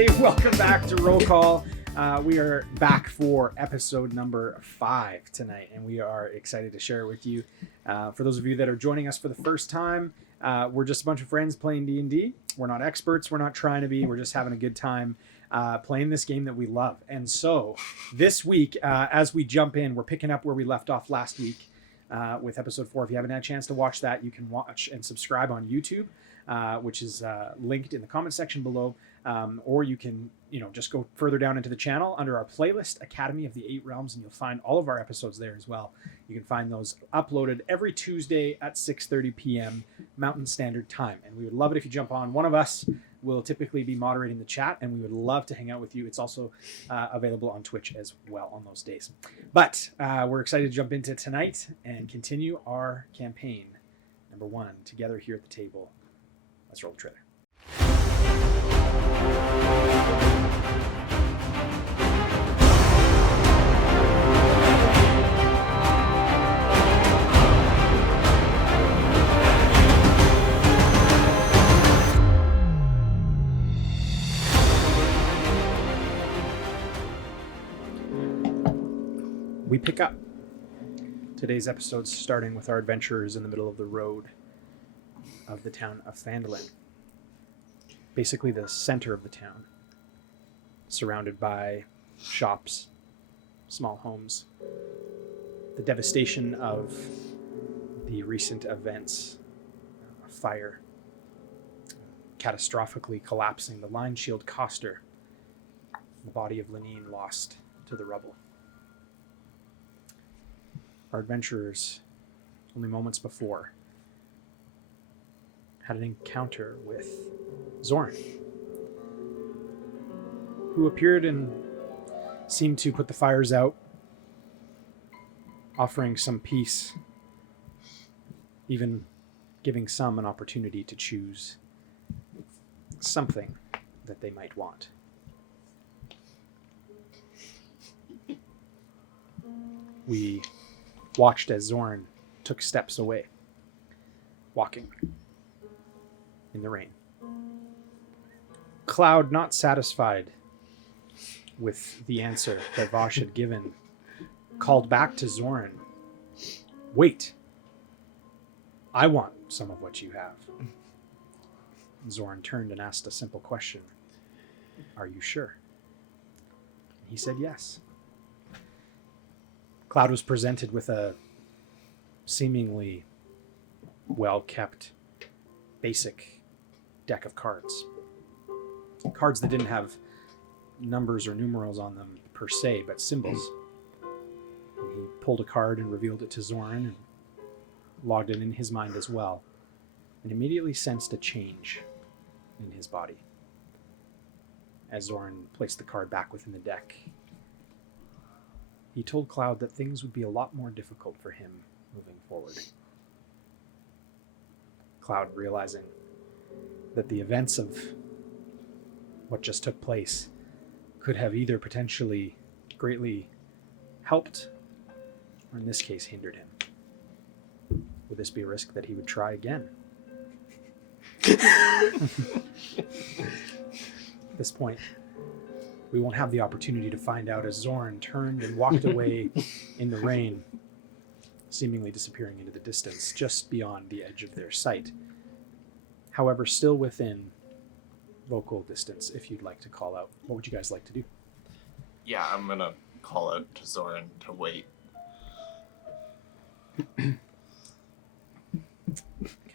everybody. Welcome back to Roll Call. We are back for episode number 5 tonight, and we are excited to share it with you. For those of you that are joining us for the first time, we're just a bunch of friends playing D&D. We're not experts. We're not trying to be. We're just having a good time playing this game that we love. And so this week, as we jump in, we're picking up where we left off last week with episode 4. If you haven't had a chance to watch that, you can watch and subscribe on YouTube, which is linked in the comment section below. Or you can, just go further down into the channel under our playlist, Academy of the Eight Realms, and you'll find all of our episodes there as well. You can find those uploaded every Tuesday at 6:30 p.m. Mountain Standard Time. And we would love it if you jump on. One of us will typically be moderating the chat, and we would love to hang out with you. It's also available on Twitch as well on those days. But we're excited to jump into tonight and continue our campaign, number 1, together here at the table. Let's roll the trailer. We pick up today's episode starting with our adventurers in the middle of the road of the town of Phandalin. Basically the center of the town, surrounded by shops, small homes. The devastation of the recent events, fire, catastrophically collapsing the line shield coster, the body of Lynn lost to the rubble. Our adventurers, only moments before, had an encounter with Zorn, who appeared and seemed to put the fires out, offering some peace, even giving some an opportunity to choose something that they might want. We watched as Zorn took steps away, walking in the rain. Cloud, not satisfied with the answer that Vosh had given, called back to Zorn. Wait. I want some of what you have. Zorn turned and asked a simple question. Are you sure? He said yes. Cloud was presented with a seemingly well-kept, basic deck of cards. Cards that didn't have numbers or numerals on them per se, but symbols. And he pulled a card and revealed it to Zorn and logged it in his mind as well, and immediately sensed a change in his body. As Zorn placed the card back within the deck, he told Cloud that things would be a lot more difficult for him moving forward. Cloud, realizing that the events of what just took place could have either potentially greatly helped, or in this case, hindered him. Would this be a risk that he would try again? At this point, we won't have the opportunity to find out, as Zorn turned and walked away in the rain, seemingly disappearing into the distance, just beyond the edge of their sight. However, still within vocal distance, if you'd like to call out. What would you guys like to do? Yeah, I'm gonna call out to Zorn to wait. Okay,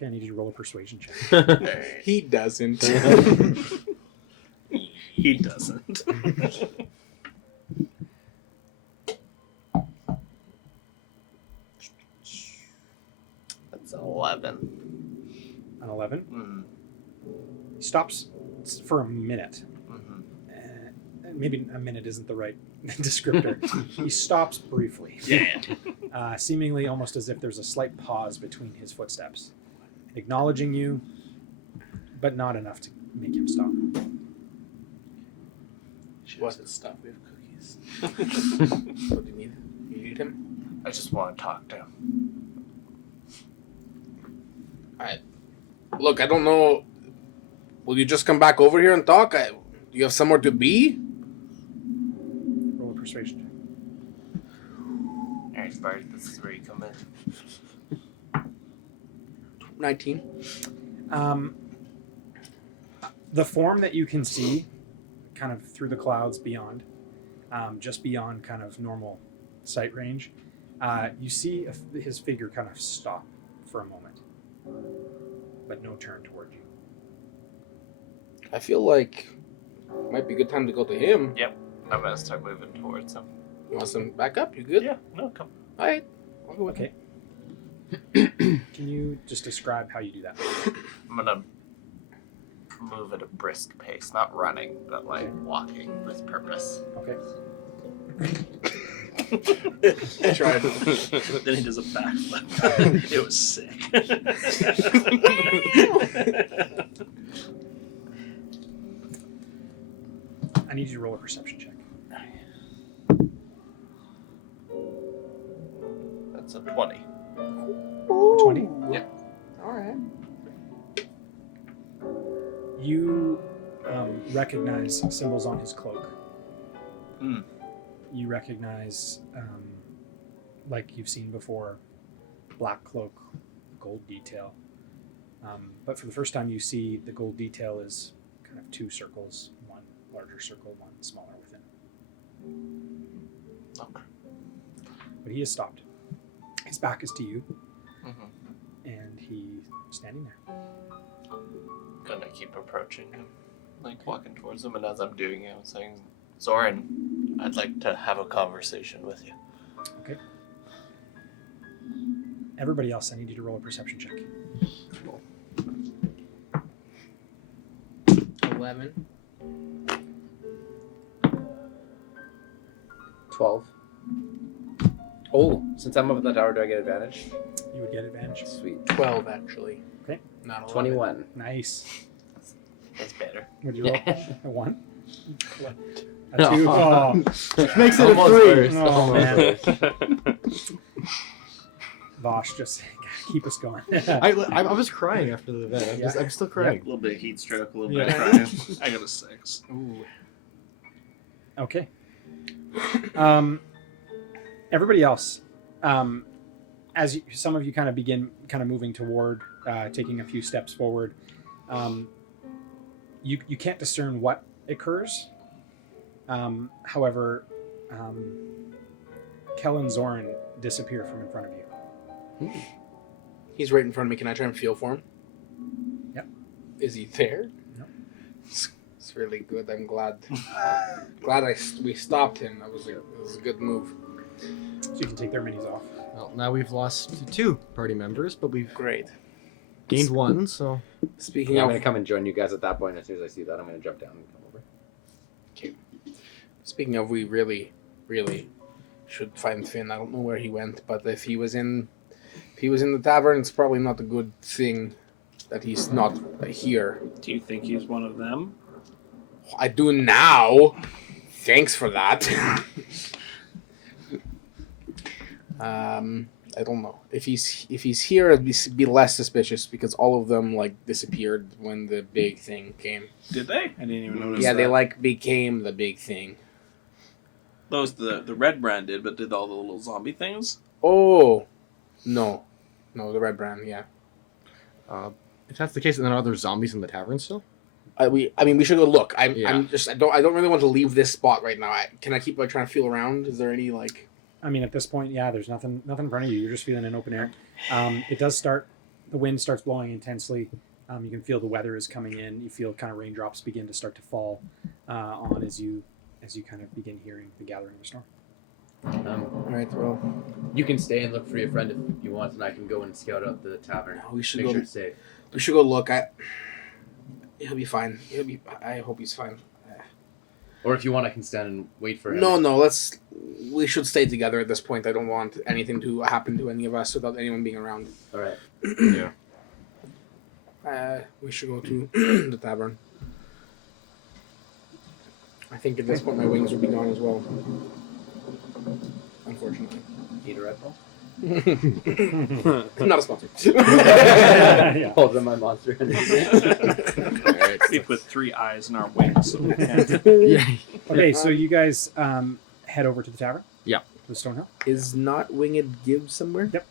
I need you to roll a persuasion check. He doesn't. He doesn't. That's 11. An 11? Mm. He stops for a minute. Mm-hmm. Maybe a minute isn't the right descriptor. He stops briefly. Yeah. Seemingly almost as if there's a slight pause between his footsteps. Acknowledging you, but not enough to make him stop. What stuff? We have cookies. What do you need? You need him? I just want to talk to him. Alright. Look, I don't know. Will you just come back over here and talk? Do You have somewhere to be? Roll a persuasion check. Alright, Bart, this is where you come in. 19. The form that you can see, kind of through the clouds beyond, just beyond kind of normal sight range, you see his figure kind of stop for a moment, but no turn toward you. I feel like it might be a good time to go to him. Yep, I'm gonna start moving towards him. You want some backup? You good? Yeah, no, come. All right. I'll go with Okay. Can you just describe how you do that? I'm gonna move at a brisk pace, not running, but like walking with purpose. Okay. I tried. Then he does a backflip. It was sick. I need you to roll a perception check. That's a 20. 20? Yeah. All right. You recognize symbols on his cloak. Hmm. You recognize, like you've seen before, black cloak, gold detail. But for the first time, you see the gold detail is kind of two circles, one larger circle, one smaller within. Okay. But he has stopped. His back is to you, Mm-hmm. and he's standing there. Gonna keep approaching him, like walking towards him, and as I'm doing it, I'm saying, Zoran, I'd like to have a conversation with you. Okay. Everybody else, I need you to roll a perception check. 11. 12. Oh, since I'm up in the tower, do I get advantage? You would get advantage. Sweet. 12, actually. Okay. Not 11. 21. Nice. That's better. Would you roll a 1? A No. 2? Oh, Makes it a Almost 3. first. Oh, Almost man. first. Vosh, just keep us going. I was crying after the event. Yeah. I'm still A crying. little bit of heat stroke, a little Yeah. bit of crying. I got a 6. Ooh. Okay. Everybody else, as you, some of you kind of begin kind of moving toward, taking a few steps forward, you can't discern what occurs. However, Kel and Zoran disappear from in front of you. He's right in front of me. Can I try and feel for him? Yep. Is he there? No. It's really good. I'm glad. We stopped him. It was a good move. So you can take their minis off. Well, now we've lost 2 party members, but we've Great. gained 1, so... Speaking Yeah, I'm of, going to come and join you guys at that point. As soon as I see that, I'm going to jump down and come over. we really, really should find Finn. I don't know where he went, but if he was in the tavern, it's probably not a good thing that he's not here. Do you think he's one of them? I do now. Thanks for that. I don't know if he's here. I'd be less suspicious because all of them like disappeared when the big thing came. Did they? I didn't even notice. Yeah, that. they like became the big thing. Those the red brand did, but did all the little zombie things? Oh, no, the red brand. Yeah. If that's the case, then are there zombies in the tavern still? We should go look. I Yeah. don't really want to leave this spot right now. Can I keep like trying to feel around? Is there any like? I mean, at this point, yeah, there's nothing in front of you. You're just feeling in open air. It does start. The wind starts blowing intensely. You can feel the weather is coming in. You feel kind of raindrops begin to start to fall on as you kind of begin hearing the gathering of a storm. All right. Well, You can stay and look for your friend if you want, and I can go and scout out the tavern. we should Make go. sure it's safe. We should go look. He'll be fine. I hope he's fine. Or if you want, I can stand and wait for him. No. We should stay together at this point. I don't want anything to happen to any of us without anyone being around. All right. Yeah. We should go to the tavern. I think at this point my wings would be gone as well. Unfortunately. Need a Red Bull? Not a sponsor. Yeah. Hold on my monster. Alright. We put 3 eyes in our wings so we can't. Yeah. Okay, so you guys head over to the tavern. Yeah. The Stonehill. Is not Winged Gibbs somewhere? Yep.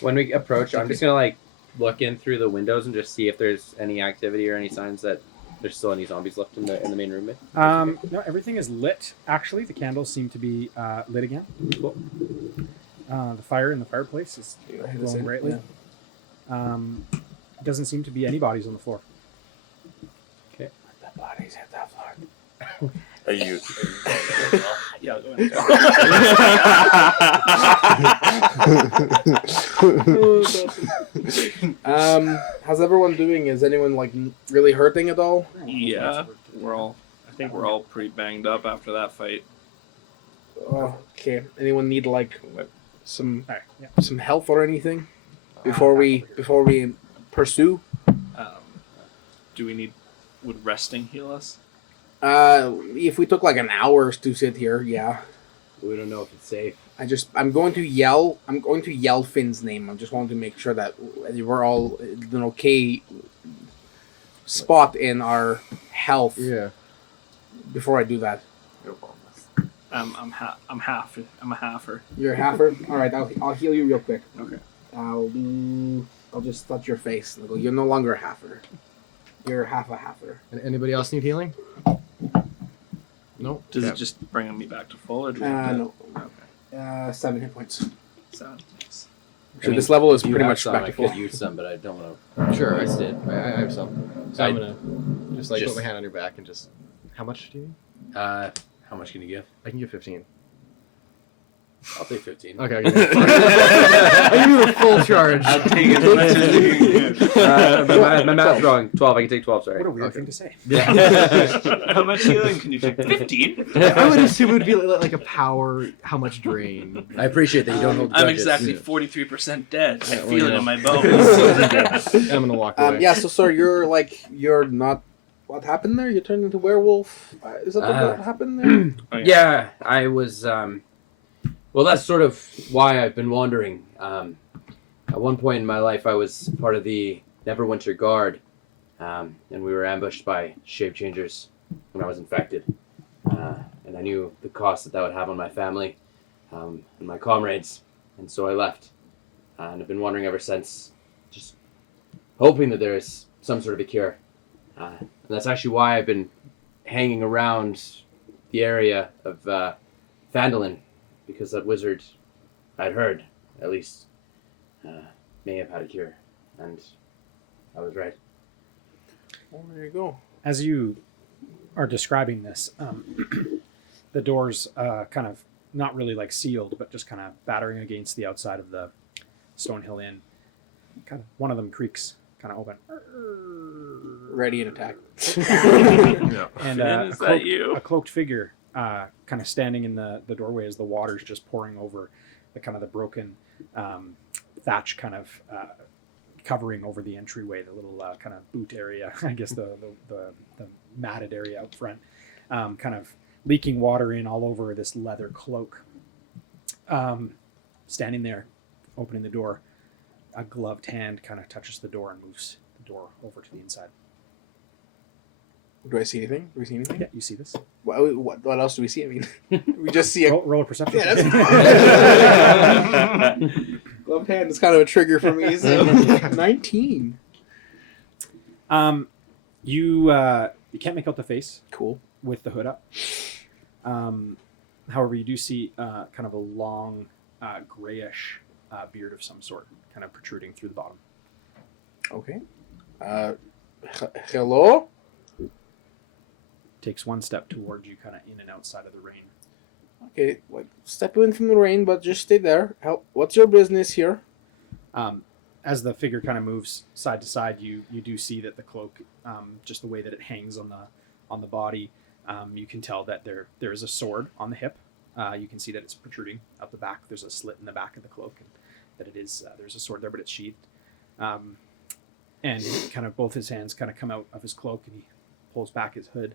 When we approach, I'm just gonna like look in through the windows and just see if there's any activity or any signs that there's still any zombies left in the main room. No, everything is lit. Actually, the candles seem to be lit again. Cool. The fire in the fireplace is Yeah, glowing brightly. Doesn't seem to be any bodies on the floor. The bodies hit that floor. Are you Yeah, go ahead. How's everyone doing? Is anyone like really hurting at all? Yeah, I think we're all pretty banged up after that fight. Oh, okay. Anyone need like some All right. Yeah. some health or anything before we pursue? Do we need? Would resting heal us? If we took like an hour to sit here, yeah. We don't know if it's safe. I'm going to yell Finn's name. I just wanted to make sure that we're all in an okay spot in our health Yeah. before I do that. I'm a halfer. You're a halfer? Alright, I'll heal you real quick. Okay. I'll just touch your face and go, you're no longer a halfer. You're half a halfer. And anybody else need healing? No. Does Okay. it just bring me back to full, or do we No. Okay. 7 hit points. 7. Thanks. So this level is If you pretty have much some, back I to full. could use some, but I don't want to. Sure, I waste it. I have some. So I'm gonna just like Just- put my hand on your back and just. How much do you need? How much can you give? I can give 15. I'll take 15. Okay. I'll give you I'll give you the full charge. I'll take it as much as you can. My math's wrong. 12. I can take 12. Sorry. What a weird Okay. thing to say. How much healing can you take? 15? I would assume it would be like a power. How much drain? I appreciate that you don't hold I'm grudges. exactly Yeah. 43% dead. I Yeah, well, feel it yeah. in my bones. I'm gonna walk away. Yeah, so sir, you're not. What happened there? You turned into werewolf. Is that what happened there? Oh, Yeah, I was. Well, that's sort of why I've been wandering. At one point in my life, I was part of the Neverwinter Guard, and we were ambushed by shape changers when I was infected. And I knew the cost that would have on my family and my comrades, and so I left. And I've been wandering ever since, just hoping that there is some sort of a cure. And that's actually why I've been hanging around the area of Phandalin, because that wizard, I'd heard, at least, may have had a cure. And I was right. Well, there you go. As you are describing this, the doors kind of not really like sealed, but just kind of battering against the outside of the Stonehill Inn. Kind of one of them creaks, kind of open. Ready and attack. Yeah. And Finn, is that you? a cloaked figure kind of standing in the doorway as the water's just pouring over the kind of the broken thatch kind of covering over the entryway, the little kind of boot area, I guess the matted area out front, kind of leaking water in all over this leather cloak. Standing there, opening the door, a gloved hand kind of touches the door and moves the door over to the inside. Do I see anything? Do we see anything? Yeah, you see this? What else do we see? I mean, we just see a Roll a perception. Yeah, that's gloved hand is kind of a trigger for me. So 19. You can't make out the face Cool. with the hood up. However, you do see kind of a long grayish beard of some sort, kind of protruding through the bottom. Okay. Hello. Takes one step towards you, kind of in and outside of the rain. Okay, like step in from the rain, but just stay there. What's your business here? As the figure kind of moves side to side, you do see that the cloak, just the way that it hangs on the body, you can tell that there is a sword on the hip. You can see that it's protruding out the back. There's a slit in the back of the cloak, and that it is there's a sword there, but it's sheathed. And kind of both his hands kind of come out of his cloak, and he pulls back his hood.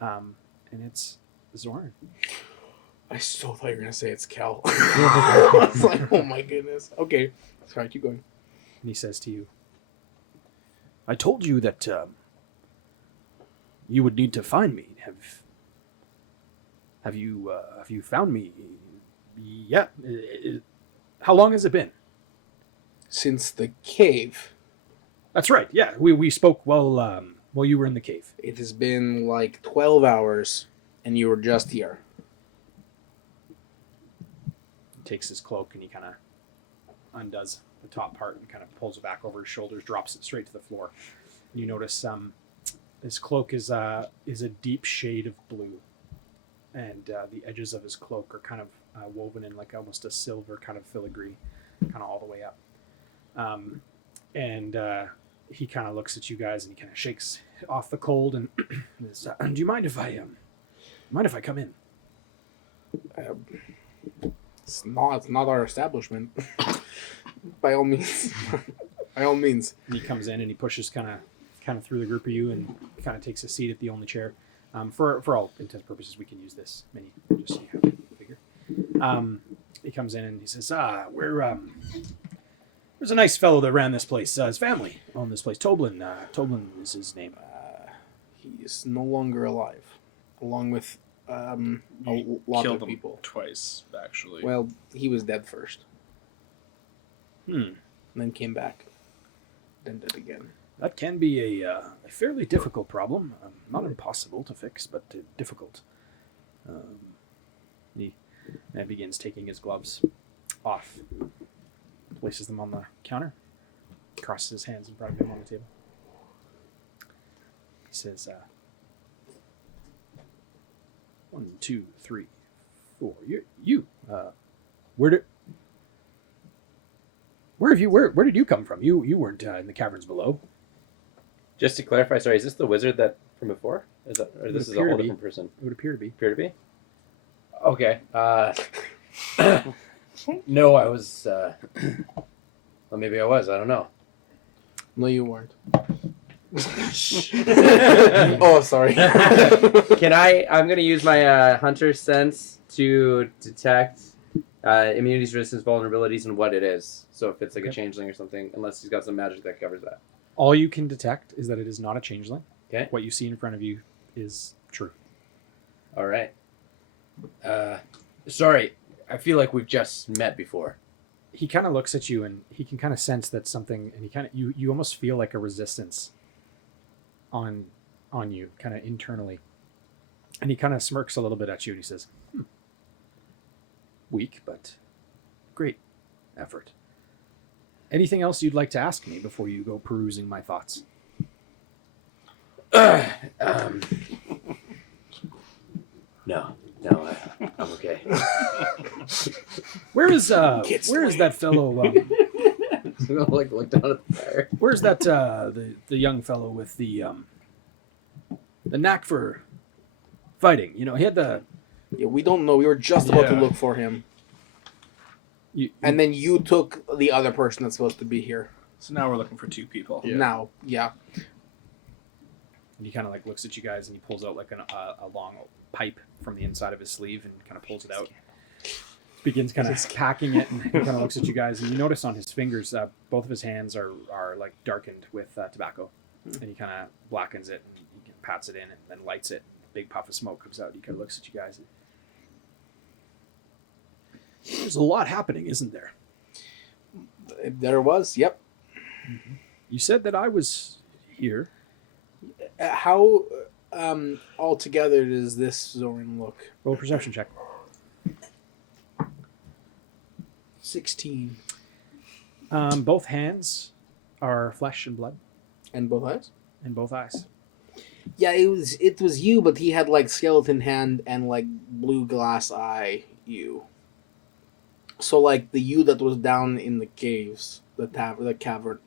And it's Zoran. I so thought you were going to say it's Kel. I was like, oh my goodness. Okay. Sorry, keep going. And he says to you, I told you that you would need to find me. Have you found me? Yeah. How long has it been? Since the cave, That's right. Yeah, we spoke while you were in the cave. it has been like 12 hours, and you were just here. He takes his cloak and he kind of undoes the top part and kind of pulls it back over his shoulders, drops it straight to the floor. And you notice his cloak is a deep shade of blue, and the edges of his cloak are kind of woven in like almost a silver kind of filigree, kind of all the way up. And he kind of looks at you guys and he kind of shakes off the cold and says, do you mind if I come in? It's not our establishment. By all means. By all means. And he comes in and he pushes kind of through the group of you and kind of takes a seat at the only chair. For all intents and purposes, we can use this mini just so you have a figure. He comes in and he says, there's a nice fellow that ran this place. His family owned this place. Toblin is his name. He is no longer alive, along with a lot Killed of him people. twice, actually. Well, he was dead first, Hmm. and then came back, then dead again. That can be a fairly difficult problem. Not impossible to fix, but difficult. He begins taking his gloves off, places them on the counter, crosses his hands in front of him on the table. He says, 1, 2, 3, 4. Where did you come from? You weren't in the caverns below. Just to clarify, sorry, is this the wizard that from before? Or this is a appear to whole be. different person? It would appear to be. Appear to be? Okay. No, I was. Well, maybe I was. I don't know. No, you weren't. Oh, sorry. Can I? I'm gonna use my hunter sense to detect immunities, resistance, vulnerabilities, and what it is. So if it's like a changeling or something, unless he's got some magic that covers that. All you can detect is that it is not a changeling. Okay. What you see in front of you is true. All right. Sorry, I feel like we've just met before. He kind of looks at you and he can kind of sense that something, and he kind of you almost feel like a resistance on you, kind of internally. And he kind of smirks a little bit at you and he says, weak, but great effort. Anything else you'd like to ask me before you go perusing my thoughts? No, I'm okay. Where is that fellow? Like look down at the fire. Where's that the young fellow with the knack for fighting? You know, he had the. Yeah, we don't know. We were just about to look for him. And then you took the other person that's supposed to be here. So now we're looking for 2 people. Yeah. Now, yeah. And he kind of like looks at you guys and he pulls out like a long pipe from the inside of his sleeve and kind of pulls it out. Begins kind of packing it and he kind of looks at you guys and you notice on his fingers both of his hands are like darkened with tobacco. And he kind of blackens it and he pats it in and then lights it. A big puff of smoke comes out. He kind of looks at you guys. There's a lot happening, isn't there? There was, yep. You said that I was here. How altogether does this Zoran look? Roll a perception check. 16. Both hands are flesh and blood, And both eyes? and both eyes. Yeah, it was you, but he had like skeleton hand and like blue glass eye you. So like the you that was down in the caves, the cavern,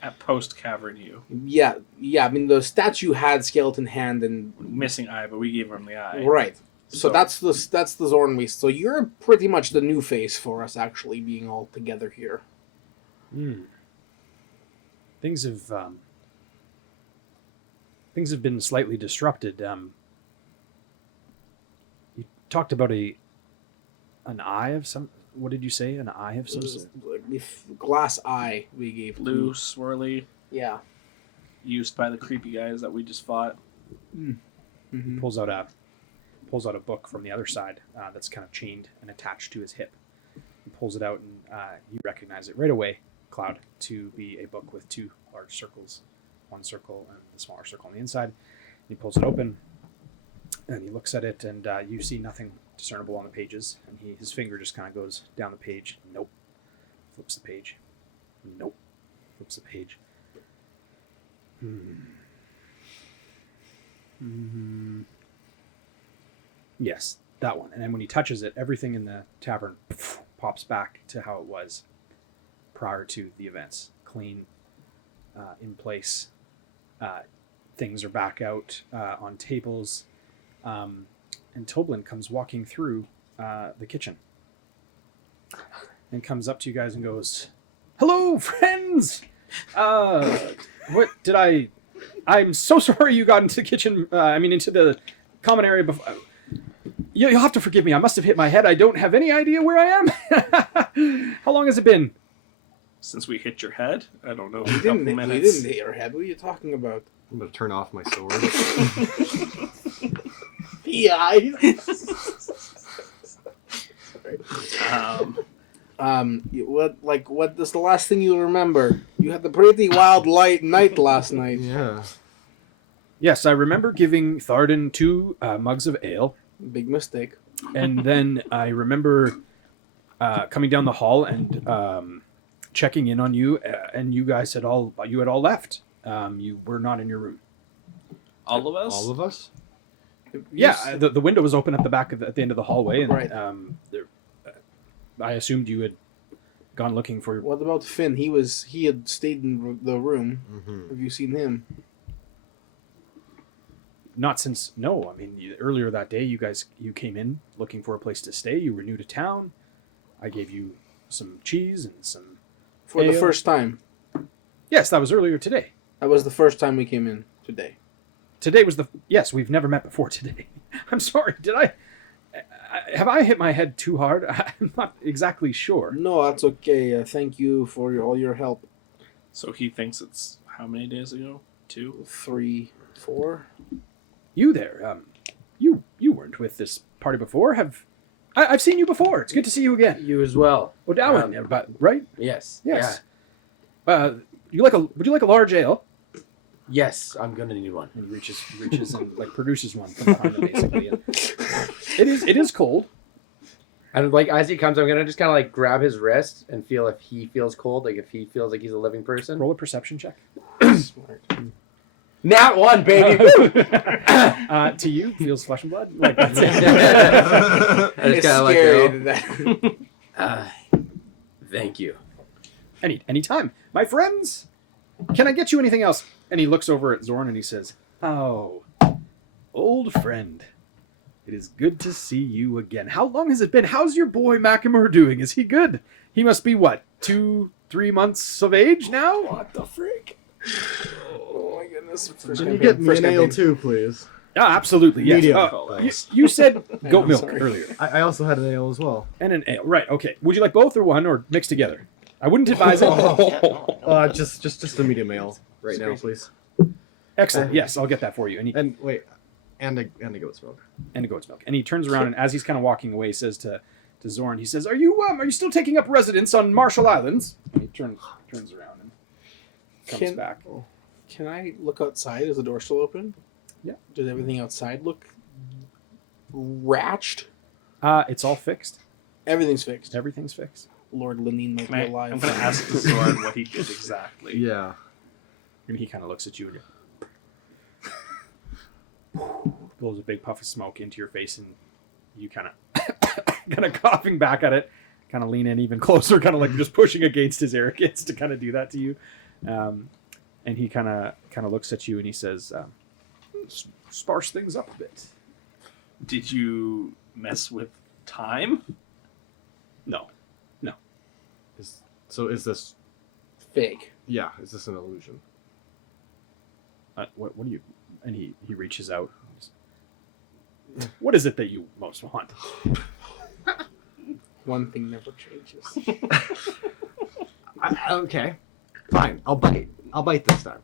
At post cavern you. yeah. I mean the statue had skeleton hand and Missing eye, but we gave him the eye. right. So that's the Zoran we. So you're pretty much the new face for us, actually being all together here. Things have been slightly disrupted. You talked about a an eye of some. What did you say? An eye of some sort? Glass eye we gave. Blue, swirly, Yeah. used by the creepy guys that we just fought. Mm-hmm. Pulls out a book from the other side that's kind of chained and attached to his hip. He pulls it out, and you recognize it right away, Cloud, to be a book with two large circles, one circle and the smaller circle on the inside. He pulls it open, and he looks at it, and you see nothing discernible on the pages. And his finger just kind of goes down the page. Nope. Flips the page. Nope. Flips the page. Yes, that one. And then when he touches it, everything in the tavern pops back to how it was prior to the events. Clean, in place. Things are back out on tables. And Toblin comes walking through the kitchen and comes up to you guys and goes, "Hello, friends! What did I'm so sorry you got into the kitchen. Into the common area before. You'll have to forgive me. I must have hit my head. I don't have any idea where I am. How long has it been?" Since we hit your head, I don't know. We a couple didn't minutes. hit your head. What are you talking about? I'm gonna turn off my sword. Yeah. What is the last thing you remember? You had the pretty wild light night last night. Yeah. Yes, I remember giving Tharden 2 mugs of ale. Big mistake. And then I remember coming down the hall and checking in on you, and you guys had all left. You were not in your room. All of us? All of us? Yeah, the window was open at the back at the end of the hallway, and Right. I assumed you had gone looking for. What about Finn? He had stayed in the room. Mm-hmm. Have you seen him? Not since earlier that day you came in looking for a place to stay. You were new to town. I gave you some cheese and some For the ale. first time. Yes, that was earlier today. That was the first time we came in today. Today was yes, we've never met before today. I'm sorry, have I hit my head too hard? I'm not exactly sure. No, that's okay. Thank you for all your help. So he thinks it's how many days ago? 2? 3, 4. You there, you weren't with this party before. I've seen you before. It's good to see you again. You as well. O'Dowan, but right? Yes. Yes. Would you like a large ale? Yes, I'm gonna need one. And he reaches and produces one from behind him, basically. And it is cold. And as he comes, I'm gonna just kind of grab his wrist and feel if he feels cold, if he feels like he's a living person. Roll a perception check. Smart. Nat 1, baby. To you, feels flesh and blood. That's it. I just It's kind of scary go. that. Thank you. Any time, my friends. Can I get you anything else? And he looks over at Zorn and he says, "Oh, old friend, it is good to see you again. How long has it been? How's your boy Macklemore doing? Is he good? He must be 2-3 months of age now? What the freak? Oh my goodness. First Can you campaign, get me first an ale campaign. too, please? Yeah, absolutely. Yes. Medium. You said goat I'm milk sorry. earlier. I also had an ale as well. And an ale. Right, okay. Would you like both or one or mixed together? I wouldn't advise it. Just a medium ale right now, please. Excellent. Yes, I'll get that for you. And And a goat's milk. a goat's milk. And he turns around and as he's kind of walking away, says to Zorn, he says, Are you still taking up residence on Marshall Islands? And he turns around and comes back. Can I look outside? Is the door still open? Yeah. Does everything outside look ratched? It's all fixed. Everything's fixed. Everything's fixed. Lord Lenine might be alive. I'm going to ask Zorn what he did exactly. Yeah. And he kind of looks at you and blows a big puff of smoke into your face, and you kind of coughing back at it, kind of lean in even closer, kind of just pushing against his arrogance to kind of do that to you. And he kind of looks at you and he says, "Sparse things up a bit." Did you mess with time? No. Is this? Fake. Yeah. Is this an illusion? What do you? And he reaches out. What is it that you most want? One thing never changes. Okay, fine. I'll bite. I'll bite this time.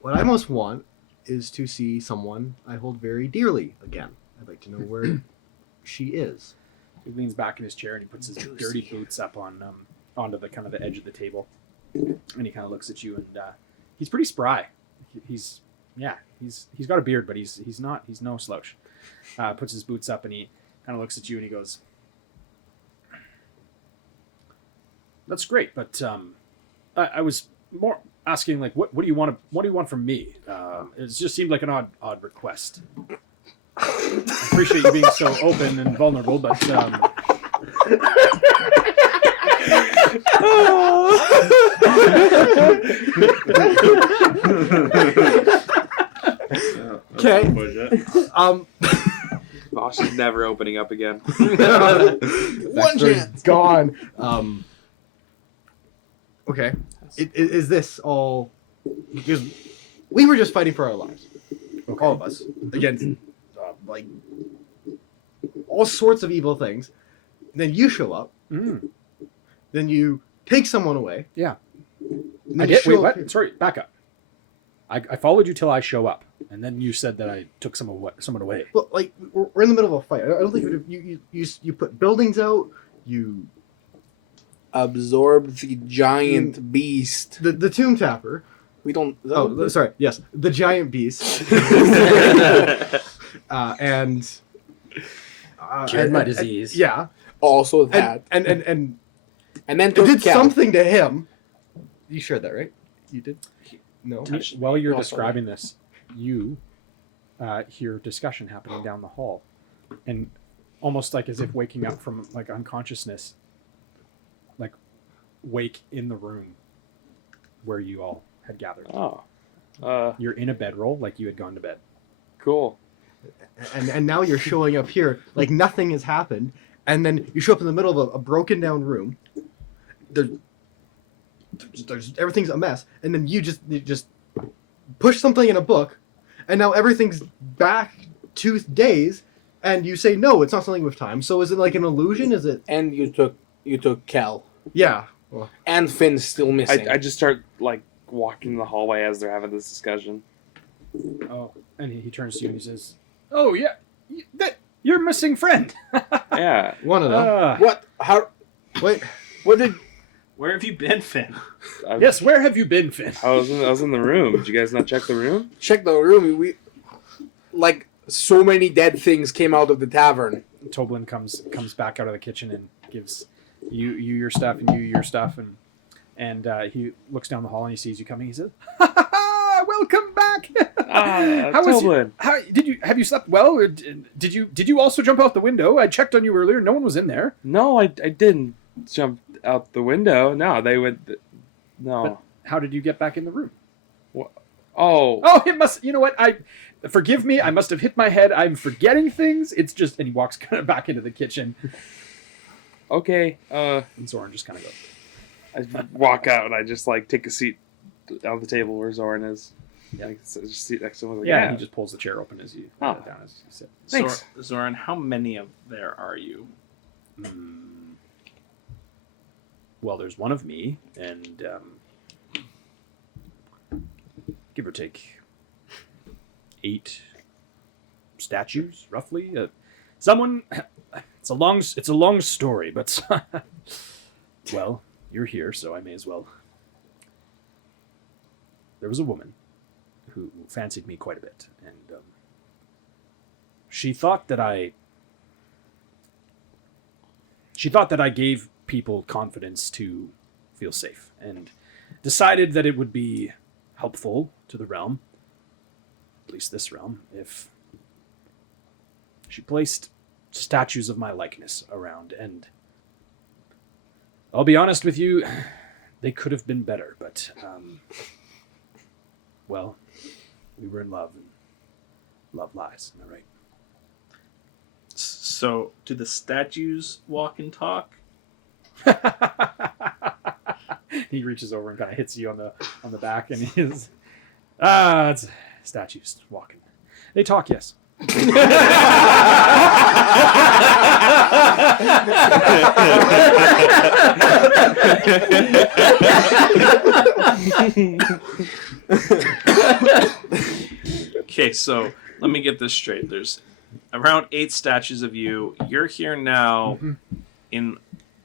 What I most want is to see someone I hold very dearly again. I'd like to know where she is. He leans back in his chair and he puts his dirty boots up on onto the kind of the edge of the table, and he kind of looks at you, and he's pretty spry. He's got a beard, but he's no slouch. Puts his boots up and he kind of looks at you and he goes, "That's great, but I was more asking, like, what do you want from me? It just seemed like an odd request. I appreciate you being so open and vulnerable, but Okay. Boss is never opening up again. One chance. Gone. Okay. Is this all? Because we were just fighting for our lives, all of us, against like all sorts of evil things. And then you show up. Then you take someone away. Yeah. And I then you did. show Wait, up what? here. Sorry, back up. I followed you till I show up, and then you said that I took someone away. Well, like we're in the middle of a fight. I don't think you put buildings out. You Absorb the giant beast. the tomb tapper. We don't. Oh, sorry. Yes, the giant beast. And Cured my disease. Yeah, Also that. and And then it took did Cal. something to him. You shared that, right? You did. No. While you're No, describing this, you hear discussion happening down the hall, and almost like as if waking up from like unconsciousness, like wake in the room where you all had gathered. Oh. You're in a bedroll, like you had gone to bed. Cool. And now you're showing up here like nothing has happened, and then you show up in the middle of a broken down room. There's everything's a mess, and then you just push something in a book, and now everything's back 2 days, and you say no, it's not something with time. So is it like an illusion? Is it? And you took Cal. Yeah. Well, And Finn's still missing. I just start like walking in the hallway as they're having this discussion. Oh, and he turns to you and he says, "Oh yeah, your missing friend." Yeah. one of them. What? How? Wait. What did? Where have you been, Finn? Yes, where have you been, Finn? I was in the room. Did you guys not check the room? Check the room. We like so many dead things came out of the tavern. Toblin comes back out of the kitchen and gives you your stuff and you your stuff, and he looks down the hall and he sees you coming. He says, "Ha ha ha! Welcome back. How was you? Toblin. Have you slept well? Or did you also jump out the window? I checked on you earlier. No one was in there. No, I didn't jump out the window. No, they would. No. But how did you get back in the room? Oh. Oh, it must. You know what? Forgive me. I must have hit my head. I'm forgetting things. It's just, and he walks kind of back into the kitchen. Okay. And Zoran just kind of goes. I walk out and I just like take a seat on the table where Zoran is. Yeah. Like, so just sit next to him. Like, Yeah, he just pulls the chair open as you Oh. down as you sit. Thanks. Zoran, how many of there are you? Well, there's one of me, and give or take 8 statues, roughly. Someone. It's a long story, but well, you're here, so I may as well. There was a woman who fancied me quite a bit, and she thought that I gave people confidence to feel safe, and decided that it would be helpful to the realm, at least this realm, if she placed statues of my likeness around. And I'll be honest with you, they could have been better, but well, we were in love, and love lies, am I right? So, do the statues walk and talk? He reaches over and kind of hits you on the back, and he's it's statues walking. They talk, yes. Okay, so let me get this straight. There's around 8 statues of you. You're here now in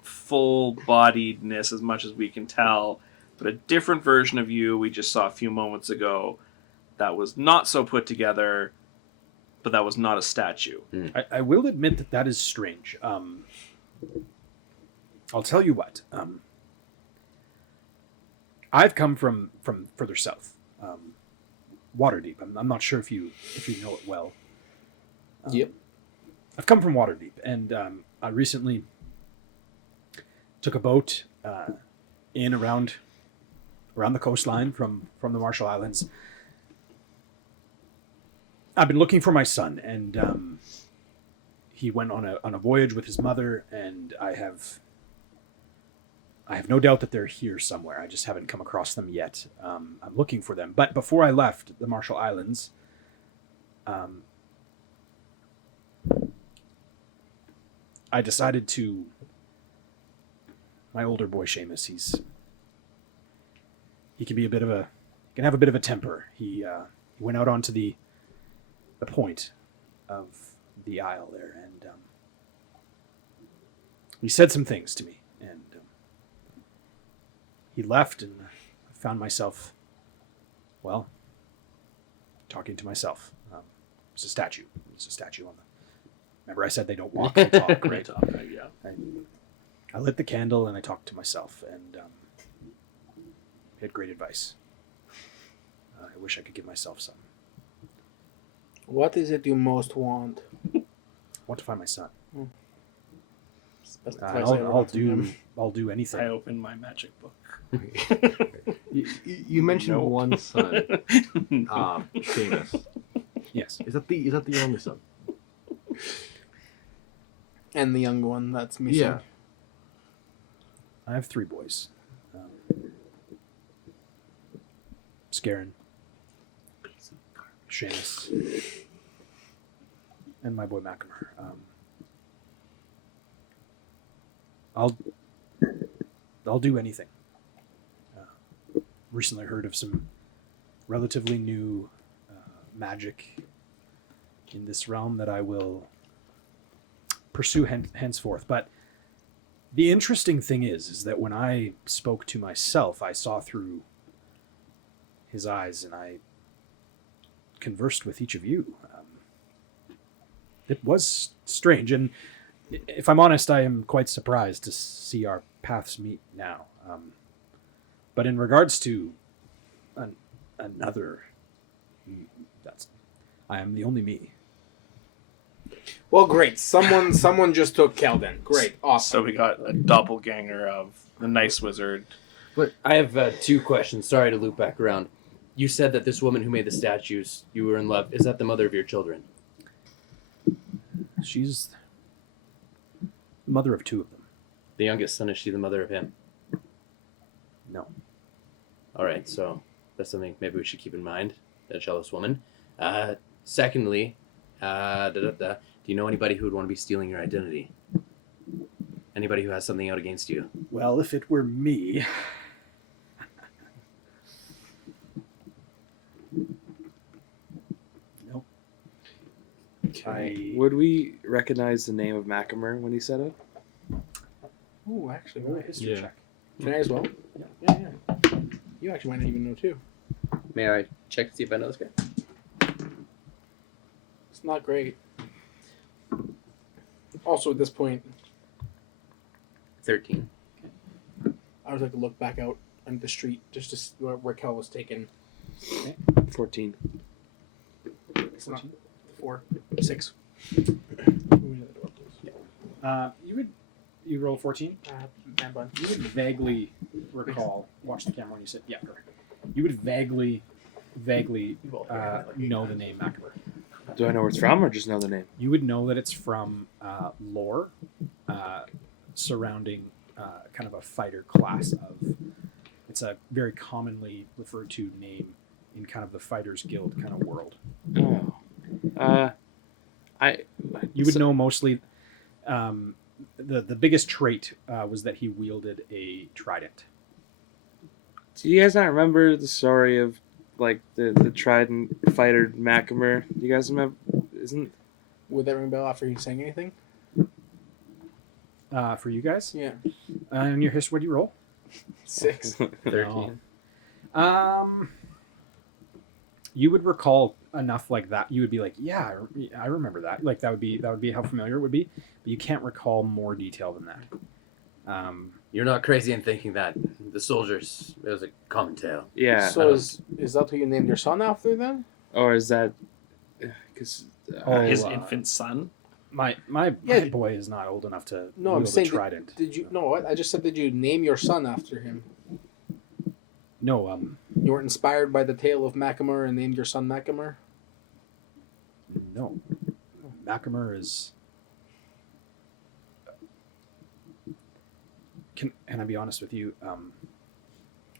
full-bodiedness, as much as we can tell, but a different version of you we just saw a few moments ago that was not so put together, but that was not a statue. I will admit that that is strange. I'll tell you what. I've come from further south, Waterdeep. I'm not sure if you know it well. Yep. I've come from Waterdeep, and I recently took a boat in around the coastline from the Marshall Islands. I've been looking for my son, and he went on a voyage with his mother, and I have no doubt that they're here somewhere. I just haven't come across them yet. I'm looking for them. But before I left the Marshall Islands, I decided to. My older boy Seamus, he can be can have a bit of a temper. He went out onto the point of the isle there, and he said some things to me, and he left, and I found myself, well, talking to myself. It's a statue. It's a statue on the. Remember, I said they don't walk; they talk, right? Yeah. I lit the candle and I talked to myself, and he had great advice. I wish I could give myself some. What is it you most want? I want to find my son. That's the advice I ever got from him. I'll do anything. I opened my magic book. You mentioned Nope. one son, Seamus. Yes. Is that the only son? And the young one that's missing. Yeah. I have 3 boys. Scarin, Seamus, and my boy Macklemore. I'll do anything. Recently heard of some relatively new magic in this realm that I will pursue henceforth. But the interesting thing is that when I spoke to myself, I saw through his eyes, and I conversed with each of you. It was strange, and if I'm honest, I am quite surprised to see our paths meet now. But in regards to another, I am the only me. Well, great. Someone just took Kelden. Great. Awesome. So we got a doppelganger of the nice wizard. I have 2 questions. Sorry to loop back around. You said that this woman who made the statues, you were in love. Is that the mother of your children? She's the mother of 2 of them. The youngest son, is she the mother of him? No. All right, so that's something maybe we should keep in mind, that jealous woman. Secondly, do you know anybody who would want to be stealing your identity? Anybody who has something out against you? Well, if it were me... Nope. Would we recognize the name of Macklemore when he said it? Ooh, actually, Roll a right. history Yeah. check. Can I as well? Yeah. You actually might not even know too. May I check to see if I know this guy? It's not great. Also, at this point, 13. I would like to look back out on the street just to see where Kel was taken. 14. It's not 4, 6. You roll 14? Man bun. You would vaguely recall. Watch the camera when you said, yeah, correct. You would vaguely know the name Macklemore. Do I know where it's from or just know the name? You would know that it's from lore surrounding kind of a fighter class of. It's a very commonly referred to name in kind of the Fighters Guild kind of world. Oh. You would know mostly. The biggest trait was that he wielded a trident. Do you guys not remember the story of like the trident fighter Macamer? Do you guys remember? Isn't Would that ring a bell after you saying anything? For you guys, Yeah. in your history, what do you roll? 6. 13. You would recall enough like that. You would be like, yeah, I remember that. Like that would be how familiar it would be. But you can't recall more detail than that. You're not crazy in thinking that the soldiers, it was a common tale. yeah? So is that who you named your son after then? Or is that because His Oh, infant son. My Yeah. boy is not old enough to No, I'm wield a saying trident. Did you? No, what? I just said, did you name your son after him? No, You were inspired by the tale of Macamer and named your son Macamer? no. Macamer is. Can I be honest with you? I'm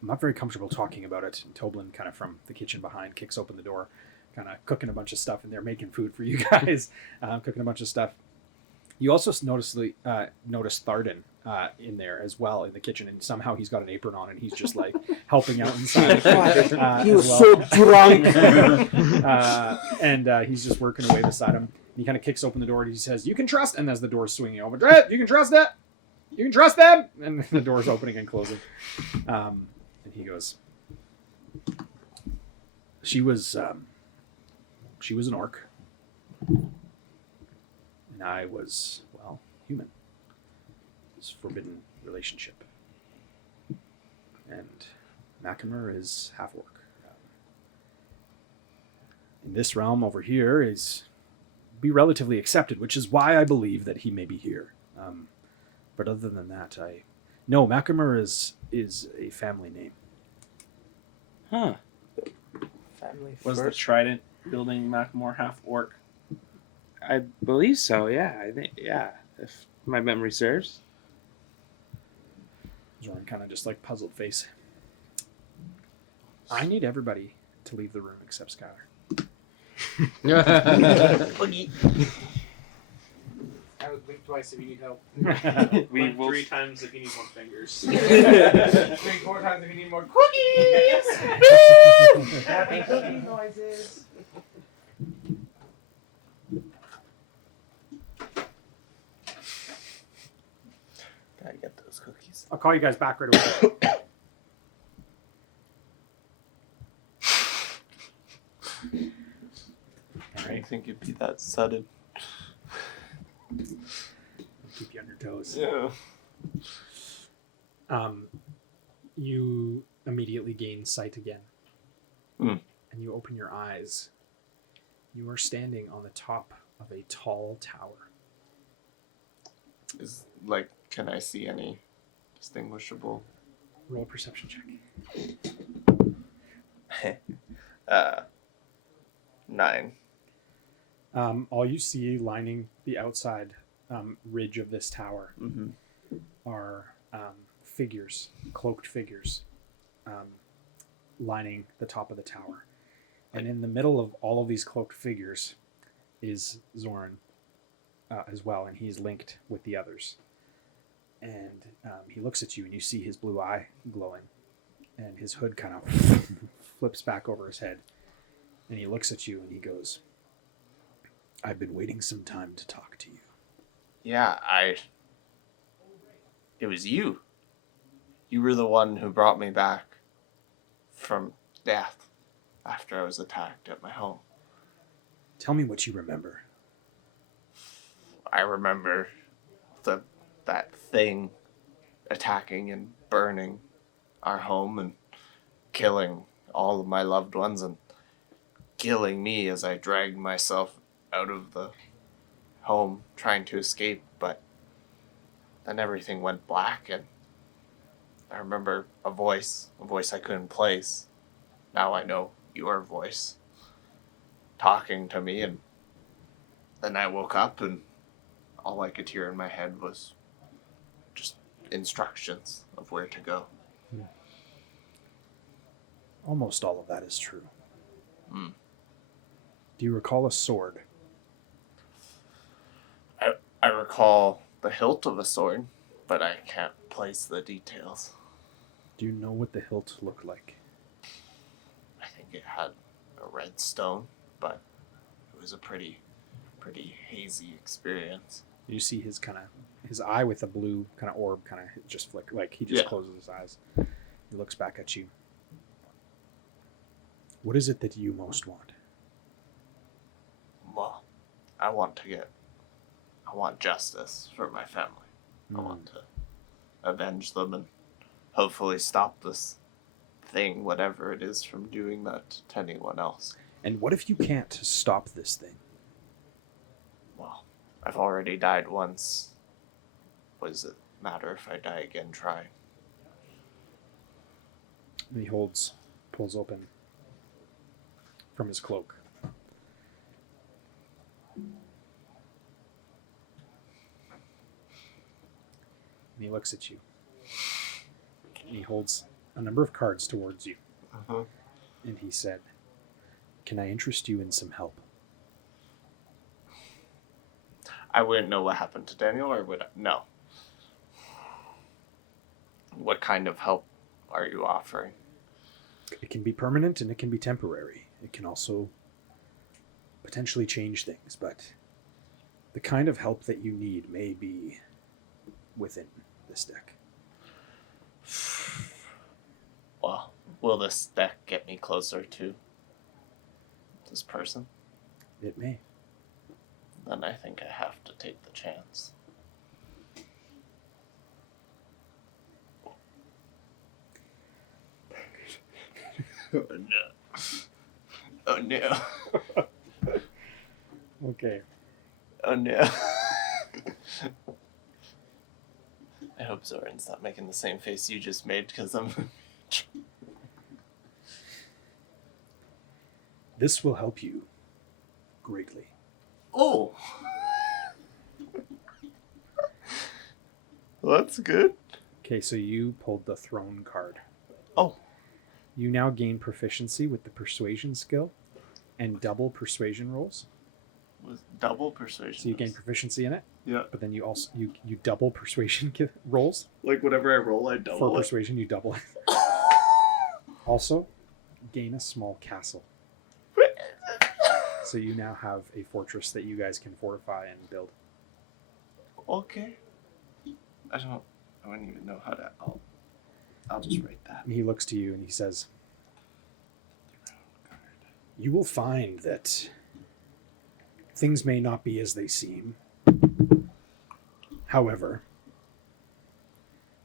not very comfortable talking about it. And Toblin, kind of from the kitchen behind, kicks open the door, kind of cooking a bunch of stuff in there, making food for you guys, cooking a bunch of stuff. You also notice Tharden in there as well in the kitchen, and somehow he's got an apron on and he's just like helping out inside. He was as so well. drunk. And he's just working away beside him. He kind of kicks open the door and he says, "You can trust." And as the door's swinging open, "You can trust it. You can trust them." And the door's opening and closing. And he goes, She was an orc. And I was, well, human. It's a forbidden relationship. And Macamer is half orc. In this realm over here is be relatively accepted, which is why I believe that he may be here. But other than that, no, Macamer is a family name. Huh. Family Was the first. trident building Mackmore half orc? I believe so. Yeah. I think. Yeah. If my memory serves. Zoran kind of just like puzzled face. I need everybody to leave the room except Skylar. I would blink twice if you need help. We Like will. 3 times if you need more fingers. Blink 4 times if you need more cookies. Happy cookie noises. Gotta get those cookies. I'll call you guys back right away. I didn't think it'd be that sudden. Keep you on your toes. Yeah. You immediately gain sight again. Hmm. And you open your eyes. You are standing on the top of a tall tower. Is can I see any distinguishable? Roll a perception check. 9. All you see lining the outside ridge of this tower Mm-hmm. are figures, cloaked figures, lining the top of the tower. And in the middle of all of these cloaked figures is Zoran as well, and he's linked with the others. And he looks at you, and you see his blue eye glowing, and his hood kind of flips back over his head. And he looks at you, and he goes, "I've been waiting some time to talk to you." Yeah, It was you. You were the one who brought me back from death after I was attacked at my home. Tell me what you remember. I remember that thing attacking and burning our home and killing all of my loved ones and killing me as I dragged myself out of the home trying to escape, but then everything went black and I remember a voice I couldn't place. Now I know your voice talking to me, and then I woke up and all I could hear in my head was just instructions of where to go. Almost all of that is true. Hmm. Do you recall a sword? I recall the hilt of a sword, but I can't place the details. Do you know what the hilt looked like? I think it had a red stone, but it was a pretty hazy experience. You see his eye with a blue kind of orb kind of just flick, like he just closes his eyes. He looks back at you. What is it that you most want? Well, I want justice for my family. I want to avenge them and hopefully stop this thing, whatever it is, from doing that to anyone else. And what if you can't stop this thing? Well, I've already died once. What does it matter if I die again trying? And he pulls open from his cloak. And he looks at you. And he holds a number of cards towards you. Uh-huh. And he said, "Can I interest you in some help?" I wouldn't know what happened to Daniel, or would I? No. What kind of help are you offering? It can be permanent and it can be temporary. It can also potentially change things, but the kind of help that you need may be within this deck. Well, will this deck get me closer to this person? It may. Then I think I have to take the chance. Oh no. Oh no. Okay. Oh no. I hope Zoran's not making the same face you just made, because I'm... This will help you greatly. Oh! Well, that's good. Okay, so you pulled the throne card. Oh. You now gain proficiency with the persuasion skill and double persuasion rolls. With double persuasion. So you gain proficiency in it. Yeah. But then you also you double persuasion rolls. Like whatever I roll, I double For it. persuasion, you double it. Also, gain a small castle. So you now have a fortress that you guys can fortify and build. Okay. I wouldn't even know how to... I'll just write that. And he looks to you and he says, "You will find that things may not be as they seem. However,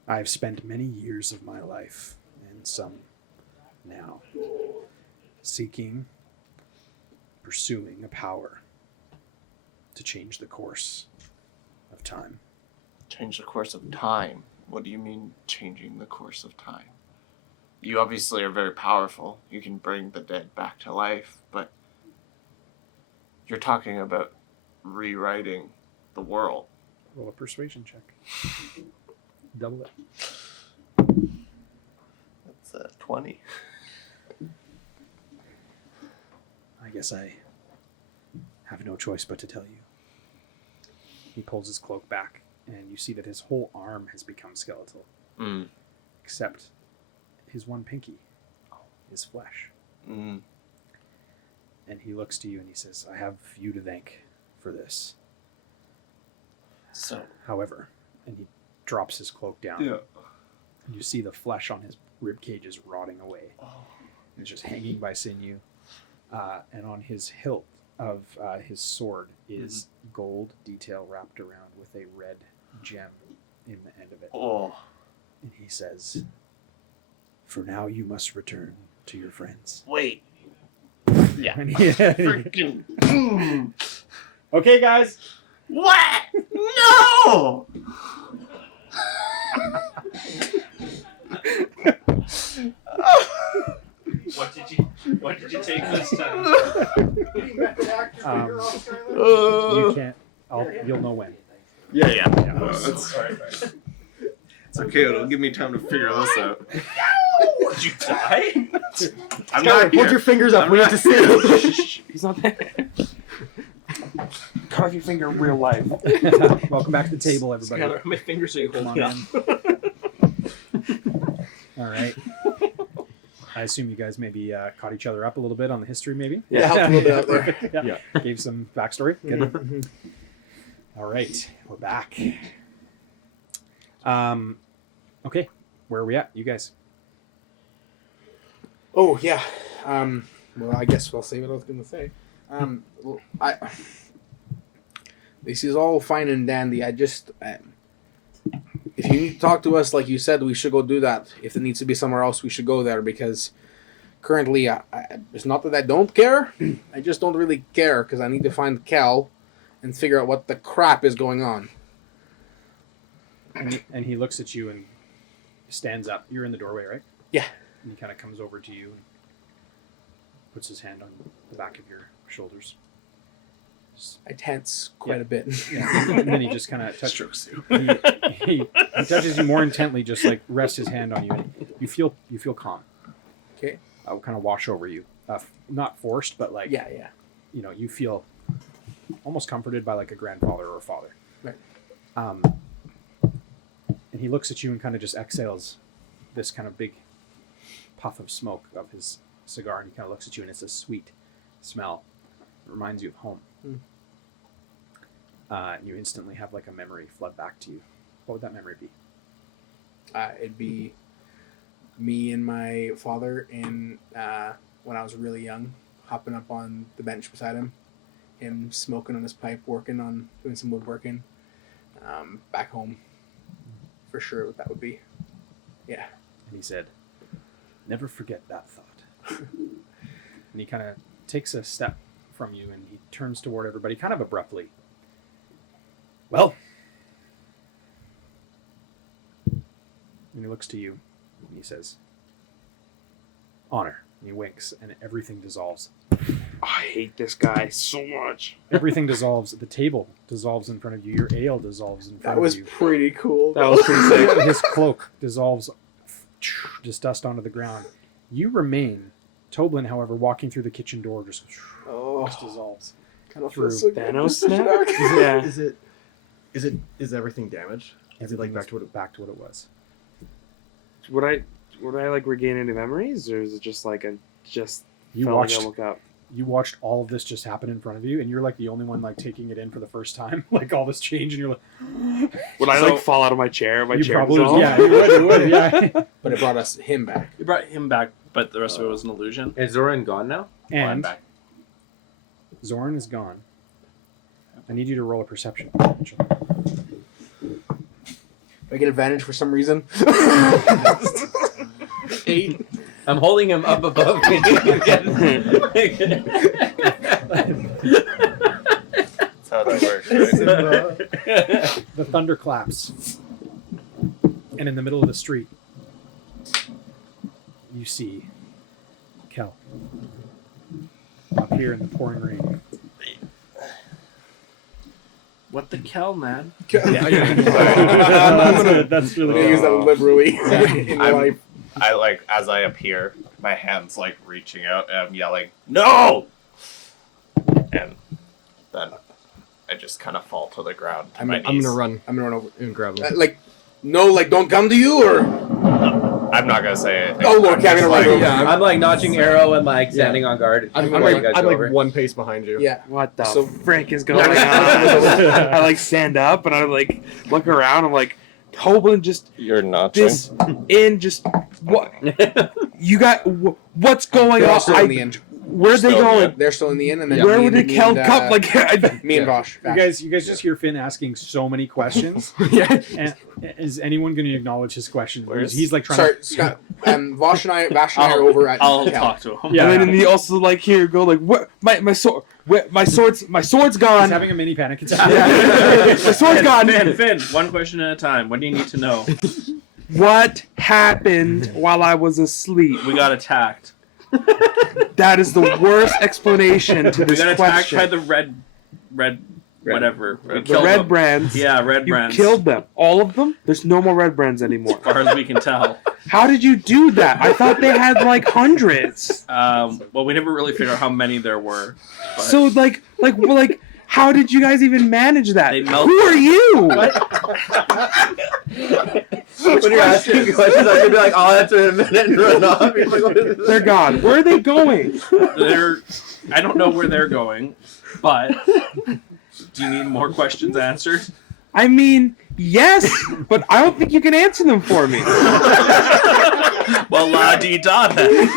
I've spent many years of my life, and some now, pursuing a power to change the course of time." Change the course of time? What do you mean, changing the course of time? You obviously are very powerful. You can bring the dead back to life, but you're talking about rewriting the world. Roll a persuasion check. Double it. That's 20. I guess I have no choice but to tell you. He pulls his cloak back, and you see that his whole arm has become skeletal, except his one pinky is flesh. Mm. And he looks to you and he says, "I have you to thank for this. So, However," and he drops his cloak down. yeah. And you see the flesh on his rib cage is rotting away. Oh. It's just hanging by sinew. And on his hilt of his sword is gold detail wrapped around with a red gem in the end of it. Oh. And he says, "For now you must return to your friends." Wait. Yeah. Freaking. Okay, guys. What? No! What did you take this time? You can't. You'll know when. Yeah. Yeah. It's okay, it'll give me time to figure this out. Did you die? I'm Skylar, not hold here. your fingers up. I'm We not have to see. He's not there. coffee finger in real life. Welcome back to the table, everybody. Skylar, how many fingers are you Come holding on up? in. All right. I assume you guys maybe caught each other up a little bit on the history, maybe? Yeah, helped a little bit out there. Perfect. Yeah. Gave some backstory. Good. Mhm. All right. We're back. Okay. Where are we at, you guys? Oh yeah. Well, I guess I'll say what I was going to say. Well, this is all fine and dandy. I just, if you need to talk to us, like you said, we should go do that. If it needs to be somewhere else, we should go there because currently, it's not that I don't care. I just don't really care because I need to find Cal and figure out what the crap is going on. And he looks at you and stands up. You're in the doorway, right? Yeah. And he kind of comes over to you and puts his hand on the back of your shoulders. I tense quite a bit. Yeah. And then he just kind of Strokes you. he touches you more intently, just like rests his hand on you. And you feel calm. Okay. Kind of wash over you. Not forced, but like, Yeah. you know, you feel almost comforted by like a grandfather or a father. Right. And he looks at you and kind of just exhales this kind of big puff of smoke of his cigar, and he kind of looks at you, and it's a sweet smell. It reminds you of home. And you instantly have like a memory flood back to you. What would that memory be? It'd be me and my father in when I was really young, hopping up on the bench beside him smoking on his pipe, doing some woodworking. Back home, for sure. That would be, yeah. And he said, "Never forget that thought." And he kind of takes a step from you, and he turns toward everybody, kind of abruptly. Well, and he looks to you, and he says, "Honor." And he winks, and everything dissolves. I hate this guy so much. Everything dissolves. The table dissolves in front of you. Your ale dissolves in front That was of you. pretty cool. That was pretty sick. His cloak dissolves, just dust onto the ground. You remain. Toblin, however, walking through the kitchen door, just dissolves. Kind of through feels so Thanos good. snap? Yeah. Is everything damaged? Is it like back to what it was? Would I like regain any memories, or is it just like You felt watched. like I woke up? You watched all of this just happen in front of you, and you're like the only one like taking it in for the first time. Like all this change, and you're like, Would I So- like fall out of my chair? My you chair probably, dissolved? yeah, you would, yeah. But it brought him back. You brought him back, but the rest of it was an illusion. Is Zoran gone now? And back. Zoran is gone. I need you to roll a perception. I get advantage for some reason. 8. I'm holding him up above me. That's how that works, right? The thunder claps, and in the middle of the street, you see Kel up here in the pouring rain. What the hell, man? That's really I'm gonna use that liberally in I'm- life. I like as I appear, my hand's like reaching out and I'm yelling, "No!" And then I just kind of fall to the ground. To I'm my gonna knees. run I'm gonna run over. and grab him. Like don't come to you or. I'm not gonna say anything. Oh, I'm okay, I'm just gonna run like, over. Yeah, I'm like notching arrow and like standing on guard. I'm while you guys go over. one pace behind you. Yeah. What the So- frick is going on? I like stand up and I like look around. I'm like, Toblin, just You're not. this in, just what you got? What's going They're all on? still in the inn. Where's they Still in the going? inn. They're still in the inn, and then Where me would and- the me Kel and, come? Like, me and Vosh. You guys just hear Finn asking so many questions. Yeah. And is anyone going to acknowledge his question? Where's- He's like trying Sorry, to. Scott. Vash and I are over at. I'll Cal. talk to him. Yeah. and then he also like here go like what my sword my sword's He's gone. having a mini panic attack. My sword's gone. Finn, one question at a time. What do you need to know? What happened while I was asleep? We got attacked. That is the worst explanation to We this got attacked question. by the red, whatever. We The killed red them. brands. Yeah, red You brands. killed them. All of them? There's no more red brands anymore. As far as we can tell. How did you do that? I thought they had like hundreds. Well, we never really figured out how many there were. But So like How did you guys even manage that? They melt- Who are you? When you're asking questions, I'm gonna be like, I'll answer in a minute and run off. You're like, what is this? They're gone. Where are they going? I don't know where they're going, but do you need more questions answered? I mean, yes, but I don't think you can answer them for me. Well, la-dee-da then.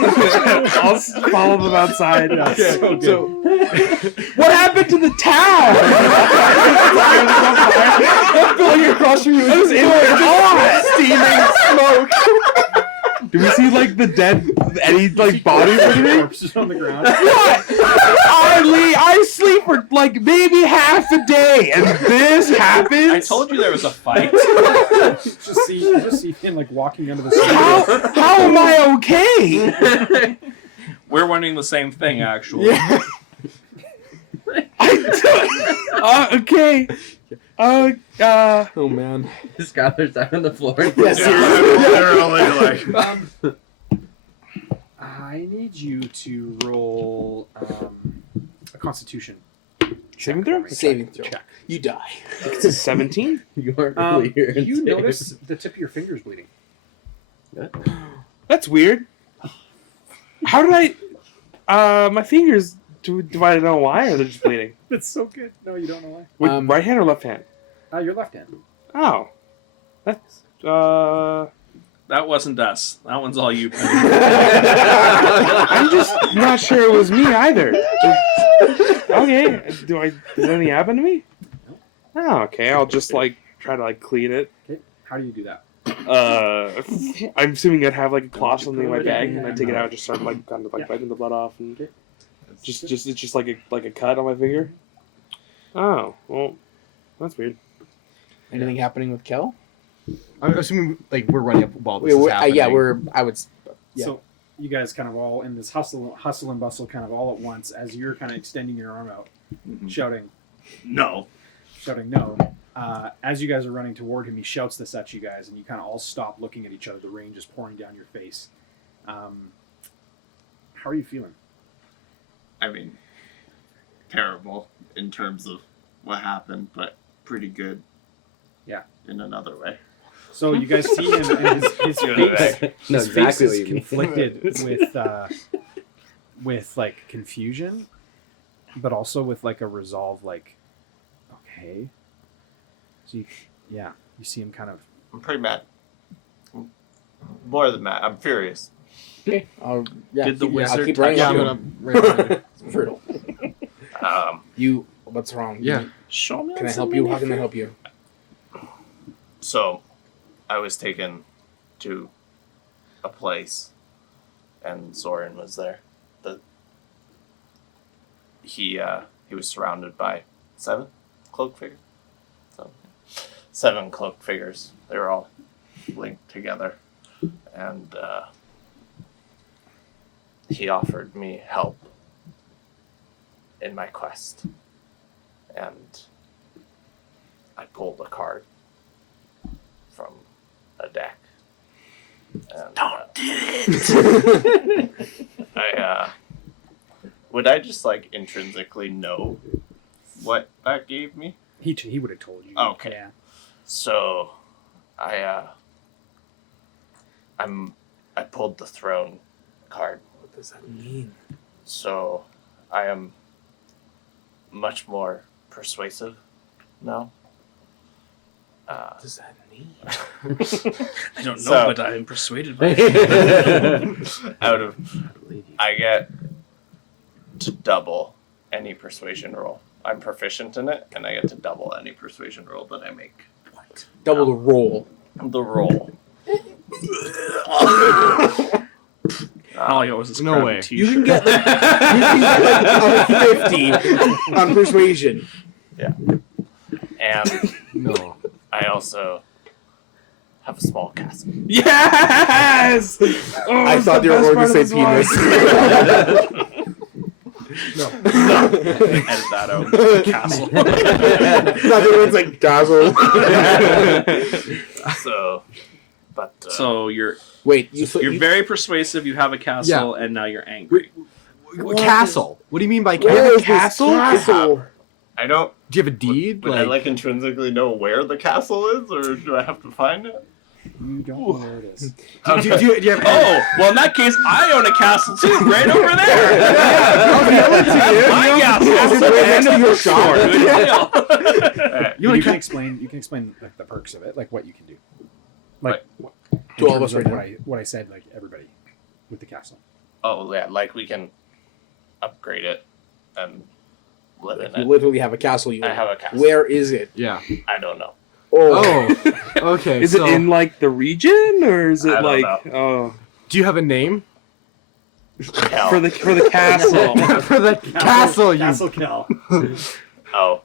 I'll follow them outside. Okay. So What happened to the town? I'm going across from you. It was in there steaming smoke. Do we see like the dead, any like bodies or anything? Corpses on the ground. What? I sleep for like maybe half a day, and this happens. I told you there was a fight. just see him like walking under the snow. How am I okay? We're wondering the same thing, actually. Okay. Oh man. Skylar's down on the floor. Yes. literally like. I need you to roll a Constitution Saving check throw? for me. Saving throw. Check. You die. It's a 17. You are clear. and You safe. notice the tip of your fingers bleeding. That's weird. How did I? My fingers. Do I know why, or they're just bleeding? That's so good. No, you don't know why. With right hand or left hand? Your left hand. Oh, that's That wasn't us. That one's all you. I'm just not sure it was me either. Okay, does anything happen to me? Oh, okay. I'll just like try to like clean it. Okay. How do you do that? I'm assuming I'd have like a cloth something in my bag, and I take it out and just start like kind of like wiping the blood off, and just it's just like a cut on my finger. Oh, well, that's weird. Anything happening with Kel? I'm assuming like we're running up while this is happening. Yeah. So you guys kind of all in this hustle and bustle kind of all at once as you're kind of extending your arm out, shouting No. no. As you guys are running toward him, he shouts this at you guys, and you kind of all stop looking at each other. The rain just pouring down your face. How are you feeling? I mean, terrible in terms of what happened, but pretty good. Yeah. In another way. So you guys see him, and his face, No, his exactly face what is you mean. conflicted with like confusion, but also with like a resolve. Like, okay. So you see him kind of. I'm pretty mad. More than mad. I'm furious. Okay. Did the I'll wizard keep running. Yeah, I'm up gonna. Fertile. What's wrong? Yeah. Show me. Can I help you? How can I help you? So, I was taken to a place, and Zoran was there. He was surrounded by 7 cloak figures. So, 7 cloak figures. They were all linked together, and he offered me help in my quest, and I pulled a card from a deck. And, don't do it! Would I just like intrinsically know what that gave me? He would have told you. Okay. Yeah. So, I pulled the throne card. What does that mean? So, I am much more persuasive now. What does that mean? I don't know, So- but I am persuaded by it. I get to double any persuasion roll. I'm proficient in it, and I get to double any persuasion roll that I make. Double the roll. The roll. All I got was this No crappy way. T-shirt. You can get like a 50 on persuasion. And No. I also have a small castle. Yes! Oh, I it's thought the you were best going to part say of this penis. Edit that out. Castle. Nothing was like dazzle. So, but So you're Wait, you're very persuasive. You have a castle, and now you're angry. Castle. What do you mean by Where castle? is this castle? I don't. Do you have a deed? Would I like intrinsically know where the castle is, or do I have to find it? You don't know where it is. do you have? Oh, well, in that case, I own a castle too, right over there. My castle. Right next to your shop. You can explain like the perks of it, like what you can do. Like To all of us in right terms now. what I said, like everybody with the castle. Oh yeah, like we can upgrade it and live in You it. literally have a castle. I have a castle. Where is it? Yeah. I don't know. Oh. Okay. Is it in like the region or is it I don't like oh Do you have a name Hell. for the castle? for the castle? You. Castle Cal. Oh,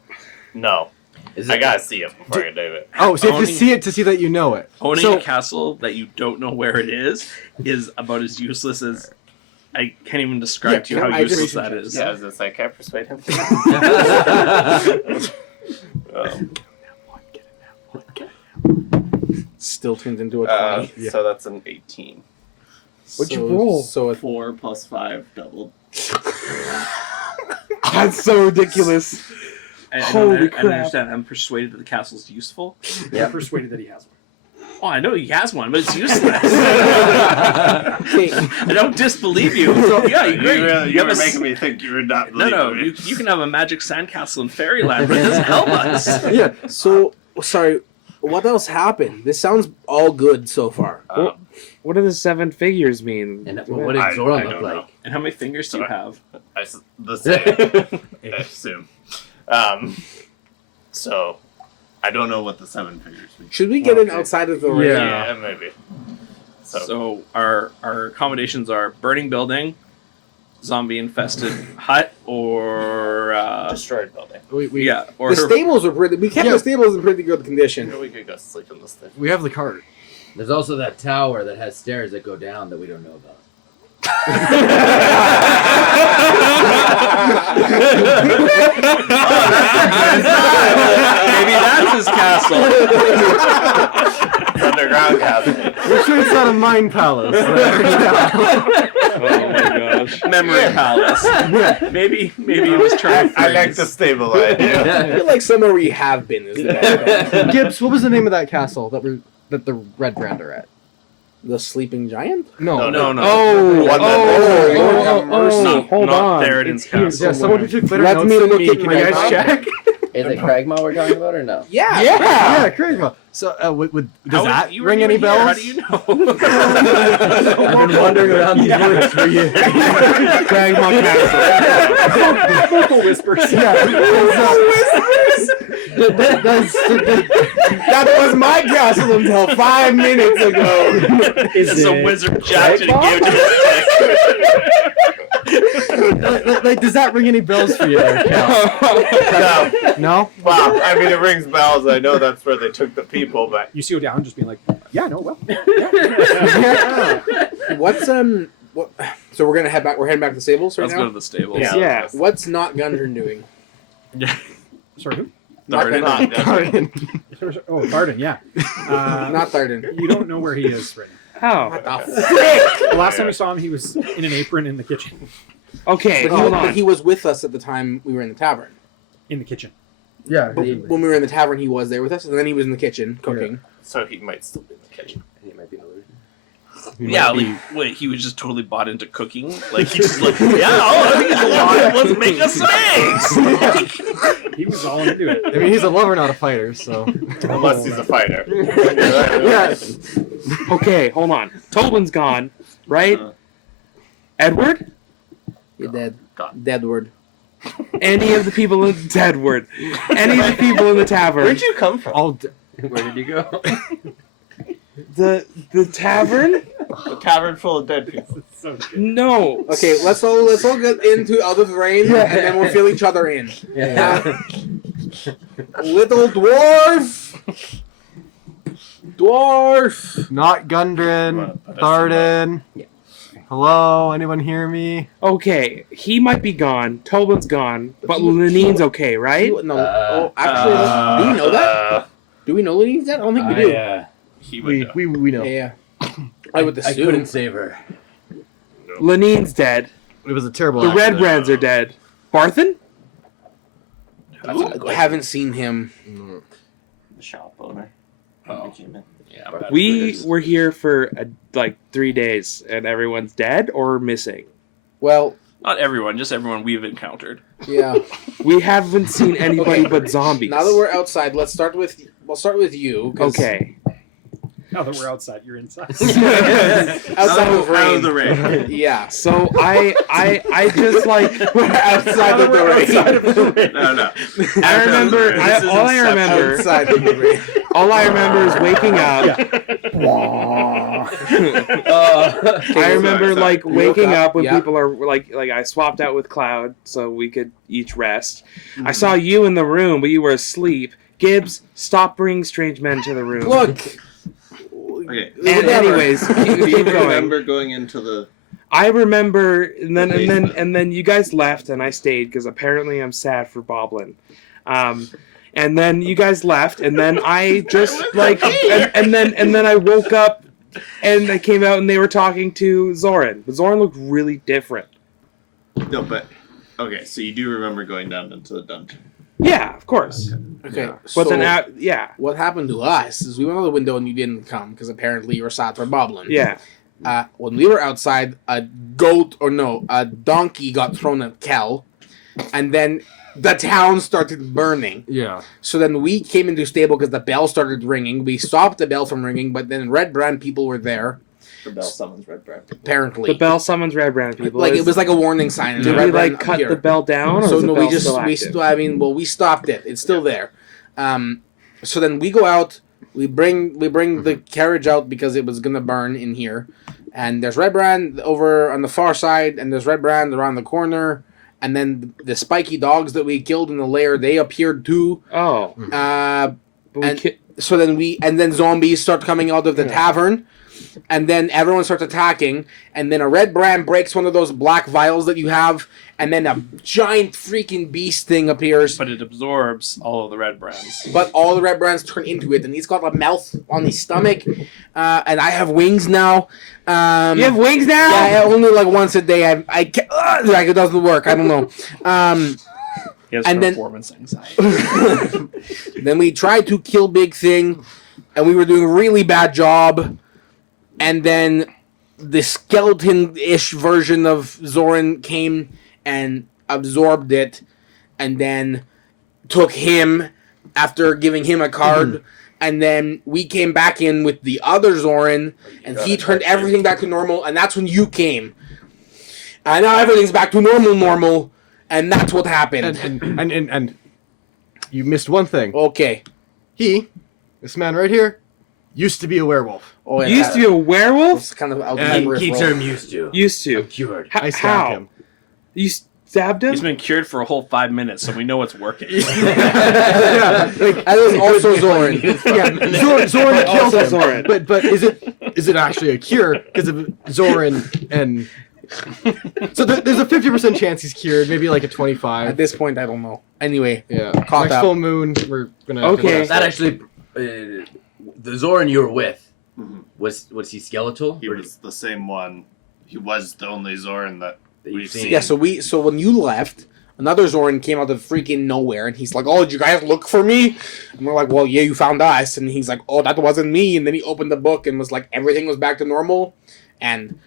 no. Is I it, gotta see it before I do it. Oh, so you have to Owning- see it to see that you know it. Owning So- a castle that you don't know where it is about as useless as I can't even describe to you Yeah, how I useless just- that is. Yeah, is this like, can I persuade him? Still turns into a 20. So that's an 18. What'd you So- roll? So it 4 plus 5 doubled. That's so ridiculous. Holy I crap. don't understand. I'm persuaded that the castle's useful. Yeah, persuaded that he has one. Oh, I know he has one, but it's useless. Okay. I don't disbelieve you. Yeah, you agree. You have were a making me think you were not No, no, believing me. you can have a magic sandcastle in fairyland, but it doesn't help us. Yeah. So sorry. What else happened? This sounds all good so far. What do the 7 figures mean? and what did I Zoran don't look know. like? And how many fingers do you have? The same, I assume. So, I don't know what the 7 figures mean. Should we get in Okay. outside of the ring? Yeah. Yeah, maybe. So our accommodations are burning building, zombie infested hut, or Destroyed building. We or The stables are pretty. We kept Yeah. the stables in pretty good condition. Maybe we could go sleep in this thing. we have the cart. There's also that tower that has stairs that go down that we don't know about. maybe that's his castle. It's underground castle. We're sure it's not a mine palace. Oh my gosh. Memory palace. Maybe he was trying. I like the stable idea. I feel like somewhere we have been is the best bet. Gibbs, what was the name of that castle that the Red Brand are at? The sleeping giant. No, No. Oh, One hold not on. Theroden's It's here castle. Yeah, someone who took better Let notes me than look me. at Can my you guys phone. check? Is it Cragmaw we're talking about or no? Yeah. Yeah, Cragmaw. So, does that ring any bells? How do you know? I've been wandering around these woods for years. Cragmaw Castle. Whispers. That was my castle until 5 minutes ago. It's a wizard jacked it and gave it to his like, does that ring any bells for you there, Cal? No? Wow, I mean, it rings bells. I know that's where they took the people, but You see O'Dowd just being like, yeah, no, well. What's what? So we're heading back to the stables right Let's go to now. the stables. Yeah. What's not Gundren doing? Sorry, who? Not Darden. Gundren. Oh, Tharden, yeah. Not Tharden. You don't know where he is right now. Oh. The last time we saw him, he was in an apron in the kitchen. Okay, But hold but on. he was with us at the time we were in the tavern. In the kitchen. Yeah. But when we were in the tavern, he was there with us, and then he was in the kitchen cooking. so he might still be in the kitchen. He might be an illusion. Yeah, like, wait, he was just totally bought into cooking. Like he just like, yeah, I think it's a lot. Let's make us eggs. He was all into it. I mean, he's a lover, not a fighter, so. Unless he's a fighter. Yeah. Okay, hold on. Tobin's gone, right? Edward? You're dead. God. Deadward. Any of the people in Deadward? Any of the people in the tavern? Where'd you come from? All Where did you go? The tavern? A tavern full of dead people. So good. No. Okay, let's all get into out of rain, and then we'll fill each other in. Yeah. Little dwarf. Dwarf. not Gundren, Tharden. Hello, anyone hear me? Okay, he might be gone. Tobin's gone, but Lenine's okay, right? No. Oh, actually, do we know that? Do we know Lenine's dead? I don't think we do. He would know. We know. Yeah. I would I assume. couldn't save her. Lenine's dead. It was a terrible The Red accident. Brands are dead. Barthen? That's a good Haven't seen him. the shop owner. Oh. Who came in. Yeah, I'm bad We with were here for like 3 days, and everyone's dead or missing. Well, not everyone, just everyone we've encountered. yeah. We haven't seen anybody Okay. but zombies. Now that we're outside, we'll start with you. 'Cause okay. Now that we're outside, you're inside. Outside of Out of rain. the rain. Yeah. So I just like We're outside of the rain. No. I remember This is all I remember Outside of the rain. all I remember is waking up. I remember sorry. like You woke waking up, up when yeah. people are like I swapped out with Cloud so we could each rest. I saw you in the room, but you were asleep. Gibbs, stop bringing strange men to the room. Look. Okay. And anyways, Do you keep going. remember going into the? I remember, and then you guys left, and I stayed because apparently I'm sad for Boblin. And then you guys left, and then I just like, and then I woke up, and I came out, and they were talking to Zoran. But Zoran looked really different. No, but okay. So you do remember going down into the dungeon? Yeah, of course. Okay. But then, so yeah, what happened to us is we went out the window and you didn't come because apparently you were sad for Boblin. yeah. When we were outside, a donkey got thrown at Kel, and then the town started burning. Yeah. So then we came into stable because the bell started ringing. We stopped the bell from ringing, but then Red Brand people were there, The bell summons Red Brand. apparently. The bell summons Red Brand people. Like it was like a warning sign. And Did the we Red like Brand cut appeared. the bell down? Or So is the no, bell we just still we active? we stopped it. It's still there. So then we go out. We bring the carriage out because it was gonna burn in here. And there's Red Brand over on the far side, and there's Red Brand around the corner. And then the spiky dogs that we killed in the lair, they appeared too. Oh, Uh, but we and- so then zombies start coming out of the tavern. And then everyone starts attacking, and then a Red Brand breaks one of those black vials that you have, and then a giant freaking beast thing appears. But it absorbs all of the red brands. But all the Red Brands turn into it, and he's got a mouth on his stomach, and I have wings now. you have wings now. Yeah, only like once a day. I can't, like it doesn't work. I don't know. He has And then- performance anxiety. Then we tried to kill Big Thing, and we were doing a really bad job. And then the skeleton-ish version of Zoran came and absorbed it, and then took him after giving him a card. And then we came back in with the other Zoran, and he turned everything back to normal, and that's when you came. And now everything's back to normal, and that's what happened. And you missed one thing. Okay. This man right here, used to be a werewolf. Oh, yeah, You used to be a werewolf. It's kind of And Keep term used to. Used to. Cured. I stabbed him. You stabbed him? He's been cured for a whole 5 minutes, so we know it's working. Yeah, like, That was also Zoran. yeah, Zoran killed Also him. Zoran. But is it actually a cure because of Zoran and? So there's a 50% chance he's cured, maybe like a At 25. this point, I don't know. Anyway, Yeah. Caught Next up. full moon, we're gonna. Okay. That actually, the Zoran you were with, Mhm. was he skeletal? He was the same one. He was the only Zoran that That we've you've seen. seen. yeah. So when you left, another Zoran came out of freaking nowhere, and he's like, "Oh, did you guys look for me?" And we're like, "Well, yeah, you found us." And he's like, "Oh, that wasn't me." And then he opened the book and was like, everything was back to normal, and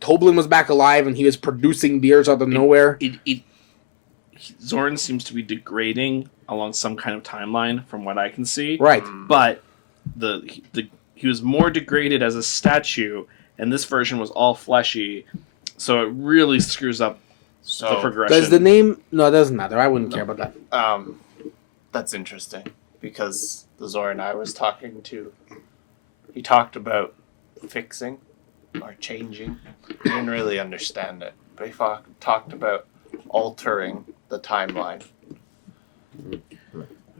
Toblin was back alive, and he was producing beers out of nowhere. Zoran seems to be degrading along some kind of timeline, from what I can see. Right. But he was more degraded as a statue, and this version was all fleshy, so it really screws up the So progression. Does the name? No, it doesn't matter. I wouldn't care about that. that's interesting because the Zoran I was talking to, he talked about fixing or changing. I didn't really understand it, but he talked about altering the timeline.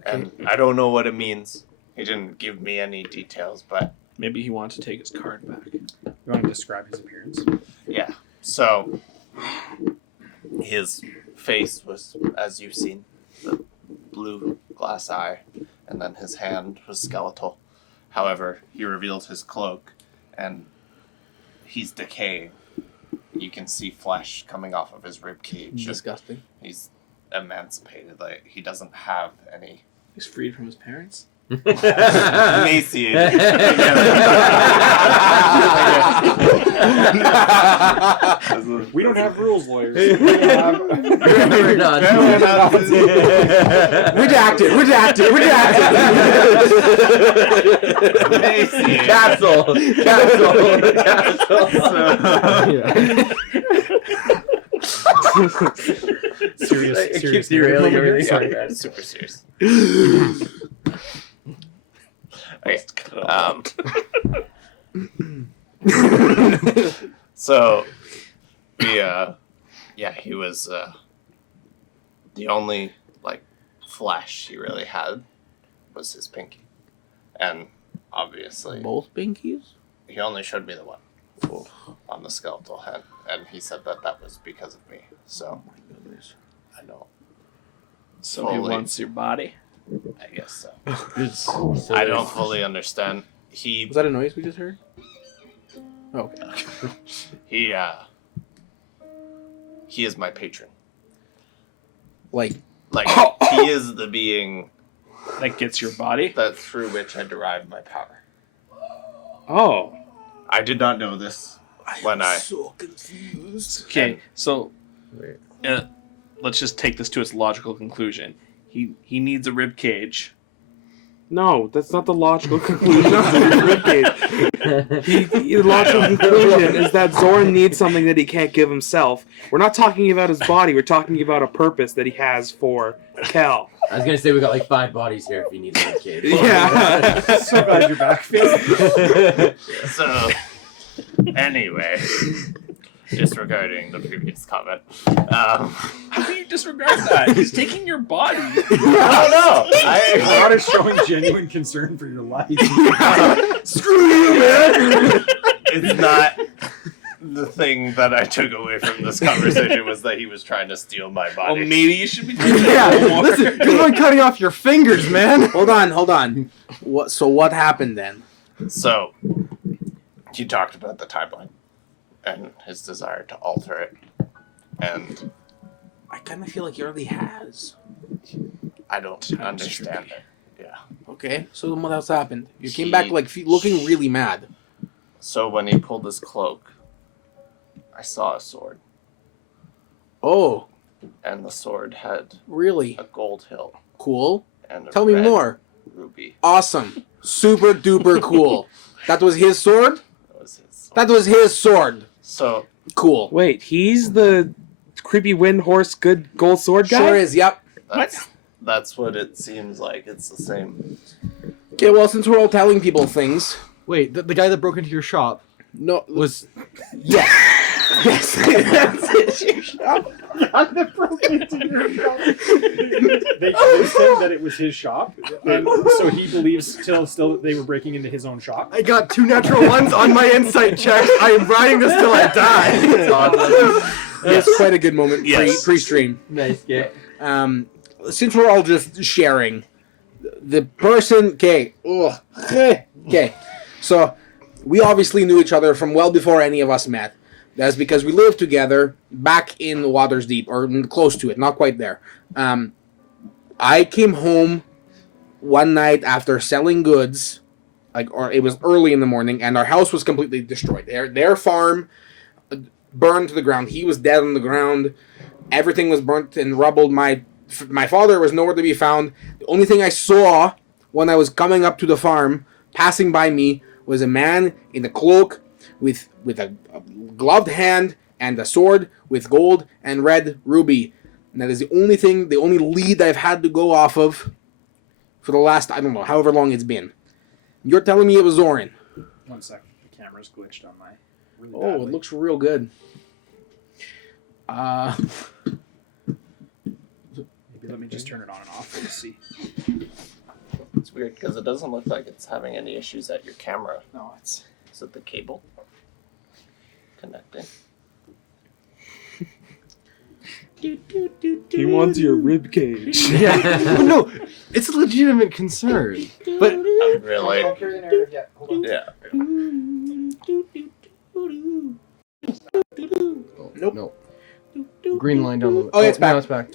And I don't know what it means. He didn't give me any details, but Maybe he wanted to take his card back. You want to describe his appearance? yeah. So his face was, as you've seen, the blue glass eye, and then his hand was skeletal. However, he revealed his cloak, and he's decaying. You can see flesh coming off of his rib cage. Disgusting. He's emancipated. Like, he doesn't have any He's freed from his parents. emaciated. We don't have rules, lawyers. We're not. Redacted. Emaciated. Castle. Serious. It serious keeps derailing narrative everything. moment. Yeah, super serious. Okay. So, he was the only like flesh he really had was his pinky, and obviously Both pinkies? he only showed me the one on the skeletal head, and he said that was because of me. So My goodness. I don't. So he wants your body. I guess so. So I don't fully understand. He Was that a noise we just heard? Oh, okay. he is my patron. Like, Like he is the being That gets your body. that through which I derive my power. Oh. I did not know this when I. so confused. Okay, so Wait. let's just take this to its logical conclusion. He needs a rib cage. No, that's not the logical conclusion of the ribcage. The logical conclusion is that Zoran needs something that he can't give himself. We're not talking about his body. We're talking about a purpose that he has for Kel. I was gonna say we got like 5 bodies here if you need a kid. Yeah. So glad you're back, Phil. So, anyway, disregarding the previous comment, How can you disregard that? He's taking your body. I don't know. God is showing genuine concern for your life. Screw you, man. It's not the thing that I took away from this conversation was that he was trying to steal my Well, body. maybe you should be doing Yeah, that more. listen, you're the one cutting off your fingers, man. Hold on. What happened then? So, he talked about the timeline and his desire to alter it, and I kind of feel like he already has. I don't understand it. Yeah. Okay, so what else happened? You came back like looking really mad. So when he pulled his cloak, I saw a sword, Oh, and the sword had really? a gold hilt Cool. and a Tell me red more. ruby. Awesome. Super duper cool. That was his sword? That was his sword. That was his sword. So Cool. Wait, he's the creepy wind horse, good gold sword guy? Sure is, yep. that's what it seems like. It's the same. Okay, well, since we're all telling people things, Wait, the guy that broke into your shop no. was. Yes. Yes. That's it. Your shop. They convinced him that it was his shop, and so he believes still that they were breaking into his own shop. I got 2 natural ones on my insight check. I am riding this till I die. That's quite a good moment Yes. pre-stream. Nice get. Since we're all just sharing, the person. Okay. Okay. So, we obviously knew each other from well before any of us met. That's because we lived together back in Waters Deep, or close to it, not quite there. I came home one night after selling goods, or it was early in the morning, and our house was completely destroyed. Their farm burned to the ground. He was dead on the ground. Everything was burnt and rubbled. My father was nowhere to be found. The only thing I saw when I was coming up to the farm, passing by me, was a man in a cloak with a gloved hand and a sword with gold and red ruby. And that is the only lead I've had to go off of for the last, I don't know, however long it's been. You're telling me it was Zoran. 1 second, the camera's glitched on my. Really Oh, badly. it looks real good. Maybe let me just turn it on and off. Let's see. It's weird because it doesn't look like it's having any issues at your camera. No, it's. Is it the cable connecting? He wants your rib cage. Yeah. Well, no, it's a legitimate concern. But Really? Don't carry the narrative yet. Hold on. Yeah. Nope. no. Green line down the. Oh, it's back. Now it's back.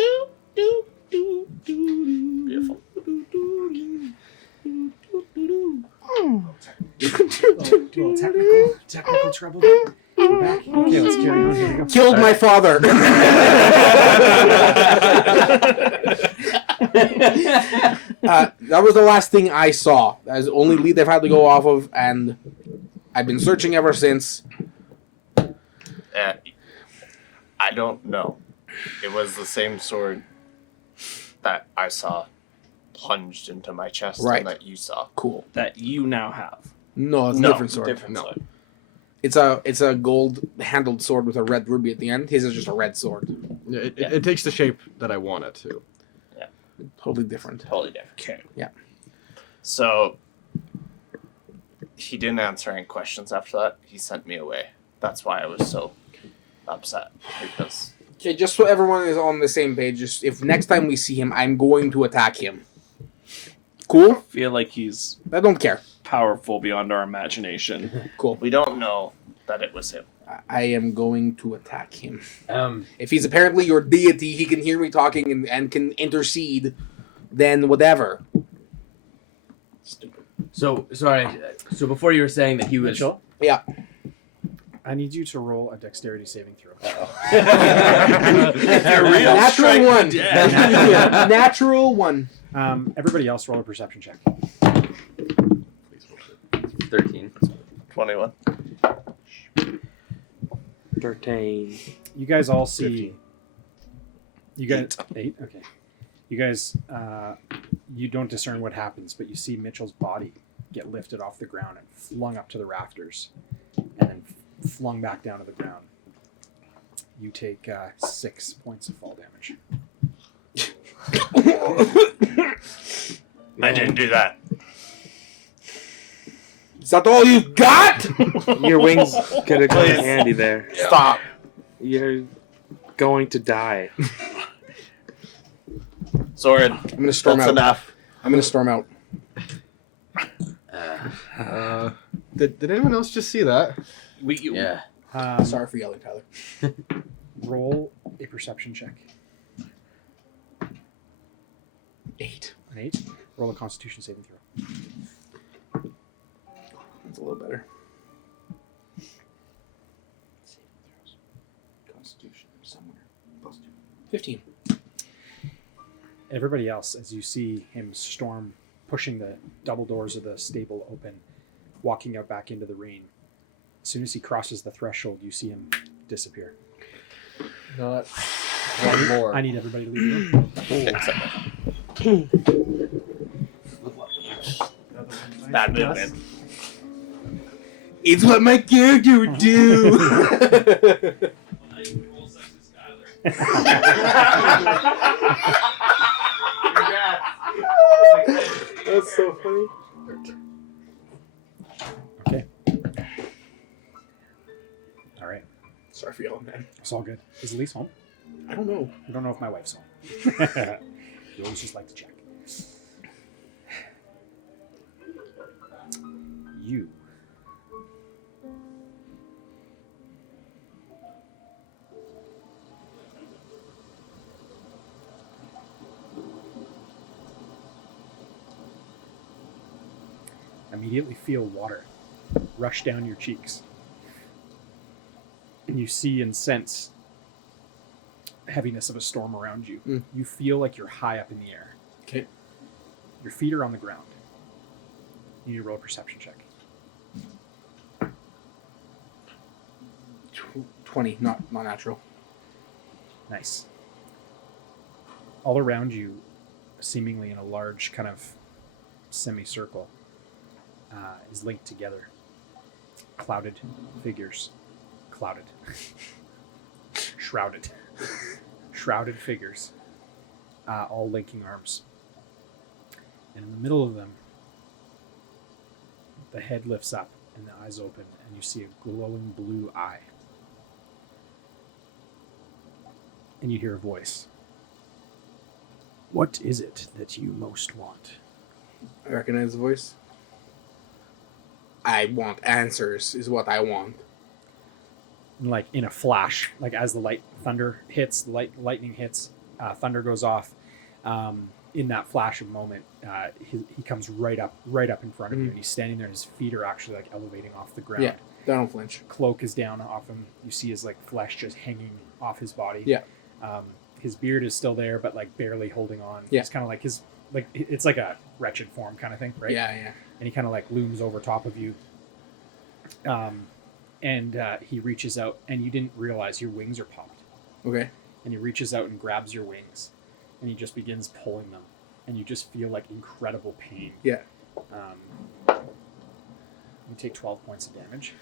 scrabbled up. We're back. Okay, let's carry on. Here we go. Killed my father. That was the last thing I saw. That was the only lead they've had to go off of, and I've been searching ever since. I don't know. It was the same sword that I saw plunged into my chest Right. and that you saw. Cool. That you now have. No, it's a different sword. Different No. sword. It's a gold-handled sword with a red ruby at the end. His is just a red sword. It takes the shape that I want it to. Totally different. Totally different. Okay. So he didn't answer any questions after that. He sent me away. That's why I was so upset, because Okay, just so everyone is on the same page, just if next time we see him, I'm going to attack him. Cool? I feel like he's I don't care. powerful beyond our imagination. Cool. we don't know that it was him. I am going to attack him. Um, If he's apparently your deity, he can hear me talking and can intercede, then whatever. Stupid. so sorry. So before you were saying that he was. Mitchell? Yeah. I need you to roll a dexterity saving throw. You're real. Natural one. Yeah. Natural one. Everybody else roll a perception check. 13. 21. 13. You guys all see. 15. You guys 8. Okay. You guys, you don't discern what happens, but you see Mitchell's body get lifted off the ground and flung up to the rafters, and then flung back down to the ground. You take 6 points of fall damage. I didn't do that. Is that all you've got? Your wings could have come in Please. handy there. Stop. You're going to die. Soren, I'm gonna storm that's out. enough. I'm gonna storm out. Did anyone else just see that? Yeah. Sorry for yelling, Tyler. Roll a perception check. 8. An 8. Roll a Constitution saving throw. That's a little better. Constitution somewhere. +2. 15. Everybody else, as you see him storm, pushing the double doors of the stable open, walking out back into the rain. As soon as he crosses the threshold, you see him disappear. Not one more. I need everybody to leave the room. Bad movement. It's what my character would do. That's so funny. Okay. All right. Sorry for yelling, man. It's all good. Is Elise home? I don't know. I don't know if my wife's home. You always just like to check. You. Immediately feel water rush down your cheeks. And you see and sense heaviness of a storm around you. Mm. You feel like you're high up in the air. Okay. Your feet are on the ground. You need to roll a perception check. 20, not natural. Nice. All around you, seemingly in a large kind of semicircle, is linked together. Clouded figures. Clouded. Shrouded. Shrouded figures. All linking arms. And in the middle of them, the head lifts up and the eyes open, and you see a glowing blue eye. And you hear a voice. What is it that you most want? I recognize the voice. I want answers, is what I want. And like in a flash, like as the thunder hits, lightning hits, thunder goes off. In that flash of moment, he comes right up in front of you, and he's standing there. And his feet are actually like elevating off the ground. Yeah. I don't flinch. Cloak is down off him. You see his like flesh just hanging off his body. Yeah. His beard is still there, but like barely holding on. Yeah. It's kind of like it's like a wretched form kind of thing, right? Yeah, yeah. And he kind of like looms over top of you. And he reaches out, and you didn't realize your wings are popped. Okay. And he reaches out and grabs your wings, and he just begins pulling them, and you just feel like incredible pain. Yeah. You take 12 points of damage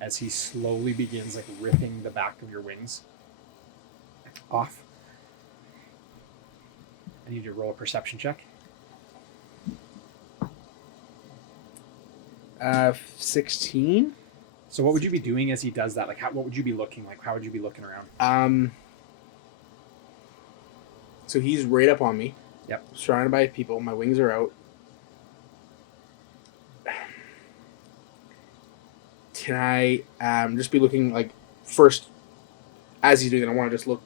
as he slowly begins like ripping the back of your wings off. I need you to roll a perception check. 16. So what would you be doing as he does that? Like, what would you be looking like? How would you be looking around? So he's right up on me. Yep. Surrounded by people. My wings are out. Can I just be looking like first as he's doing it? I want to just look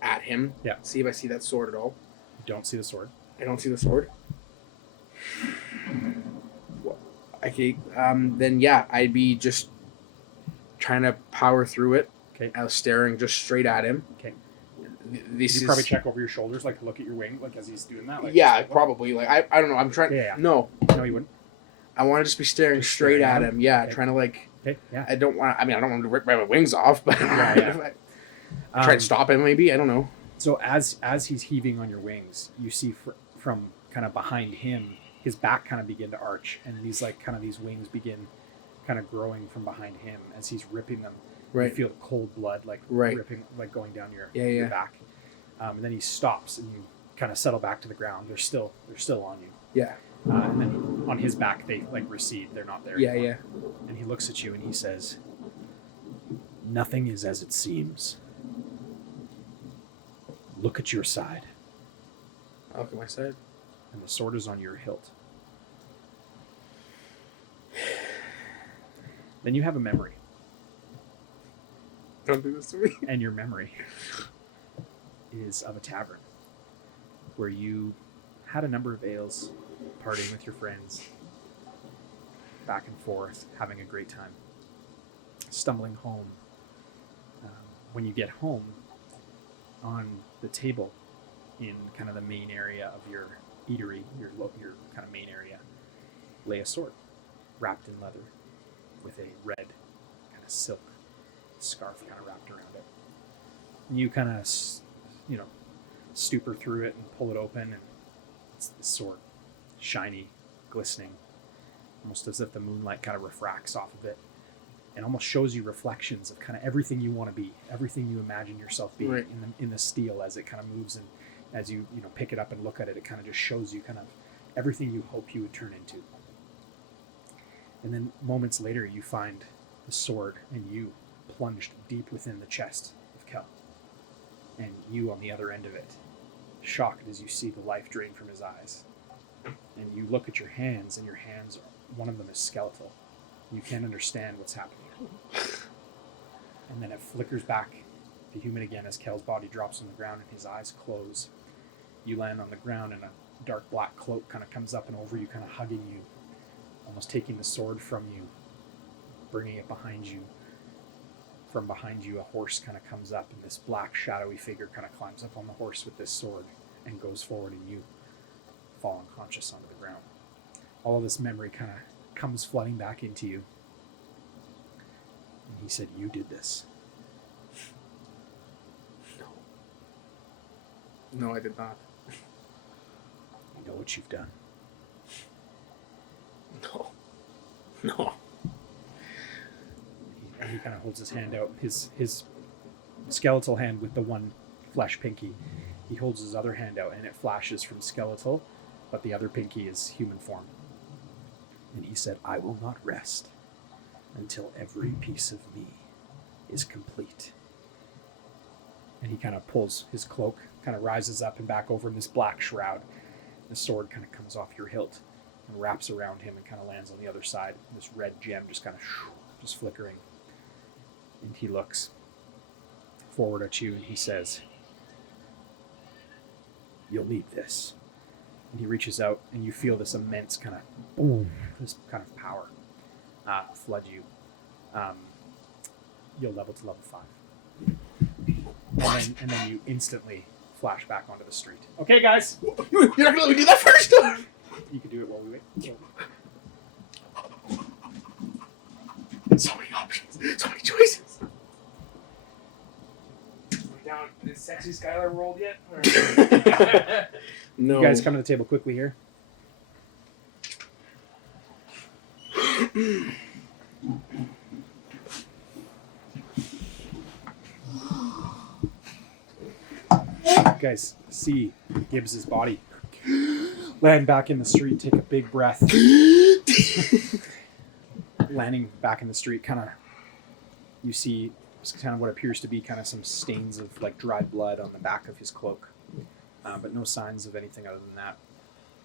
at him. Yeah. See if I see that sword at all. You don't see the sword. I don't see the sword. Okay. Then yeah, I'd be just trying to power through it. Okay. I was staring just straight at him. Okay. This You is probably check over your shoulders, like look at your wing, like as he's doing that. Like, yeah, just like, probably. Like I don't know. I'm trying. Yeah. No, No, you wouldn't. I want to just be staring Just straight staring at at him. Yeah, Okay. trying to like. Okay. Yeah. I don't want. I mean, I don't want to rip my wings off, but Right, yeah. if I try to stop him. Maybe I don't know. So as he's heaving on your wings, you see from kind of behind him, his back kind of begin to arch, and these like kind of these wings begin kind of growing from behind him as he's ripping them. Right. You feel the cold blood like Right. ripping, like going down your Yeah. back. And then he stops, and you kind of settle back to the ground. They're still on you. Yeah. And then on his back, they like recede. They're not there. Yeah. anymore. Yeah. And he looks at you and he says, "Nothing is as it seems. Look at your side." I'll look at my side. And the sword is on your hilt. Then you have a memory. Don't do this to me. And your memory is of a tavern where you had a number of ales, partying with your friends, back and forth, having a great time, stumbling home. When you get home, on the table in kind of the main area of your eatery, your kind of main area, lay a sword wrapped in leather with a red kind of silk scarf kind of wrapped around it. And you kind of, stupor through it and pull it open, and it's this sword, shiny, glistening, almost as if the moonlight kind of refracts off of it and almost shows you reflections of kind of everything you want to be, everything you imagine yourself being Right. in the steel as it kind of moves, and as you pick it up and look at it, it kind of just shows you kind of everything you hope you would turn into. And then moments later, you find the sword, and you plunged deep within the chest of Kel. And you on the other end of it, shocked as you see the life drain from his eyes. And you look at your hands, and your hands, one of them is skeletal. You can't understand what's happening. And then it flickers back to human again as Kel's body drops on the ground and his eyes close. You land on the ground, and a dark black cloak kind of comes up and over you, kind of hugging you, almost taking the sword from you, bringing it behind you. From behind you, a horse kind of comes up, and this black shadowy figure kind of climbs up on the horse with this sword and goes forward, and you fall unconscious onto the ground. All of this memory kind of comes flooding back into you. And he said, "You did this." No, I did not. You know what you've done. No. He kind of holds his hand out, his skeletal hand with the one flesh pinky. He holds his other hand out, and it flashes from skeletal, but the other pinky is human form. And he said, "I will not rest until every piece of me is complete." And he kind of pulls his cloak, kind of rises up and back over in this black shroud. The sword kind of comes off your hilt and wraps around him and kind of lands on the other side. This red gem just kind of just flickering. And he looks forward at you and he says, "You'll need this." And he reaches out, and you feel this immense kind of boom, this kind of power flood you. you'll level to level 5. And then you instantly flash back onto the street. Okay, guys. You're not gonna let me do that first. You can do it while we wait. So many options. So many choices. Down. Is sexy Skylar rolled yet? No. You guys come to the table quickly here. You guys see Gibbs's body land back in the street, take a big breath. Landing back in the street, kind of, you see kind of what appears to be kind of some stains of like dried blood on the back of his cloak, but no signs of anything other than that.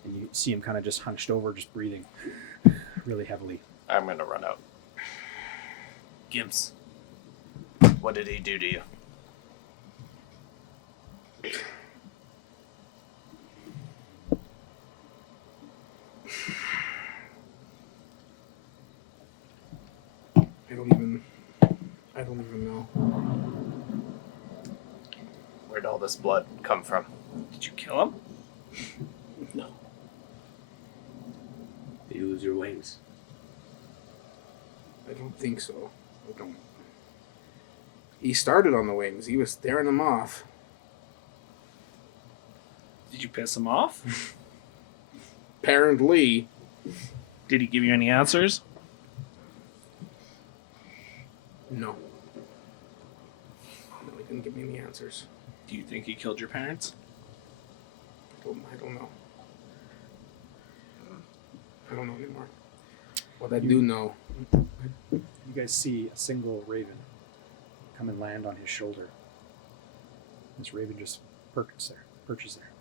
And you see him kind of just hunched over, just breathing really heavily. I'm gonna run out. Gibbs, what did he do to you? I don't even know. Where'd all this blood come from? Did you kill him? No. Did you lose your wings? I don't think so. I don't. He started on the wings. He was staring them off. Did you piss him off? Apparently. Did he give you any answers? No. No, he didn't give me any answers. Do you think he killed your parents? I don't know. I don't know anymore. What I do know. You guys see a single raven come and land on his shoulder. This raven just perches there.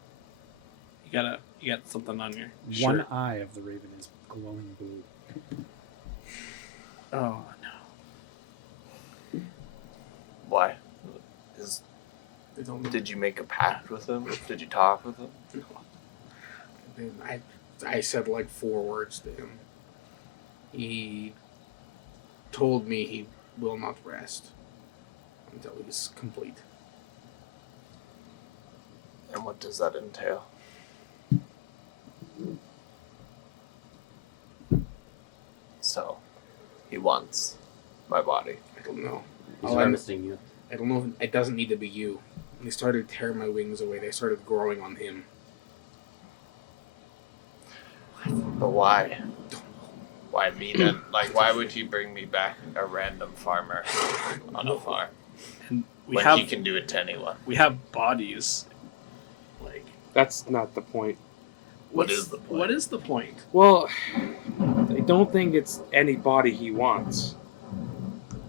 You got something on your One shirt. eye of the raven is glowing blue. Oh no. Why? I don't know. Did you make a pact with him? Did you talk with him? No. I said like 4 words to him. He told me he will not rest until he's complete. And what does that entail? So, he wants my body. I don't know. He's All I harvesting you. I don't know. It doesn't need to be you. When he started tearing my wings away, they started growing on him. But why? Why me then? Like, why would he bring me back a random farmer on a farm And we when have he can do it to anyone? we have bodies. Like, That's not the point. What is the point? What is the point? Well, I don't think it's any body he wants.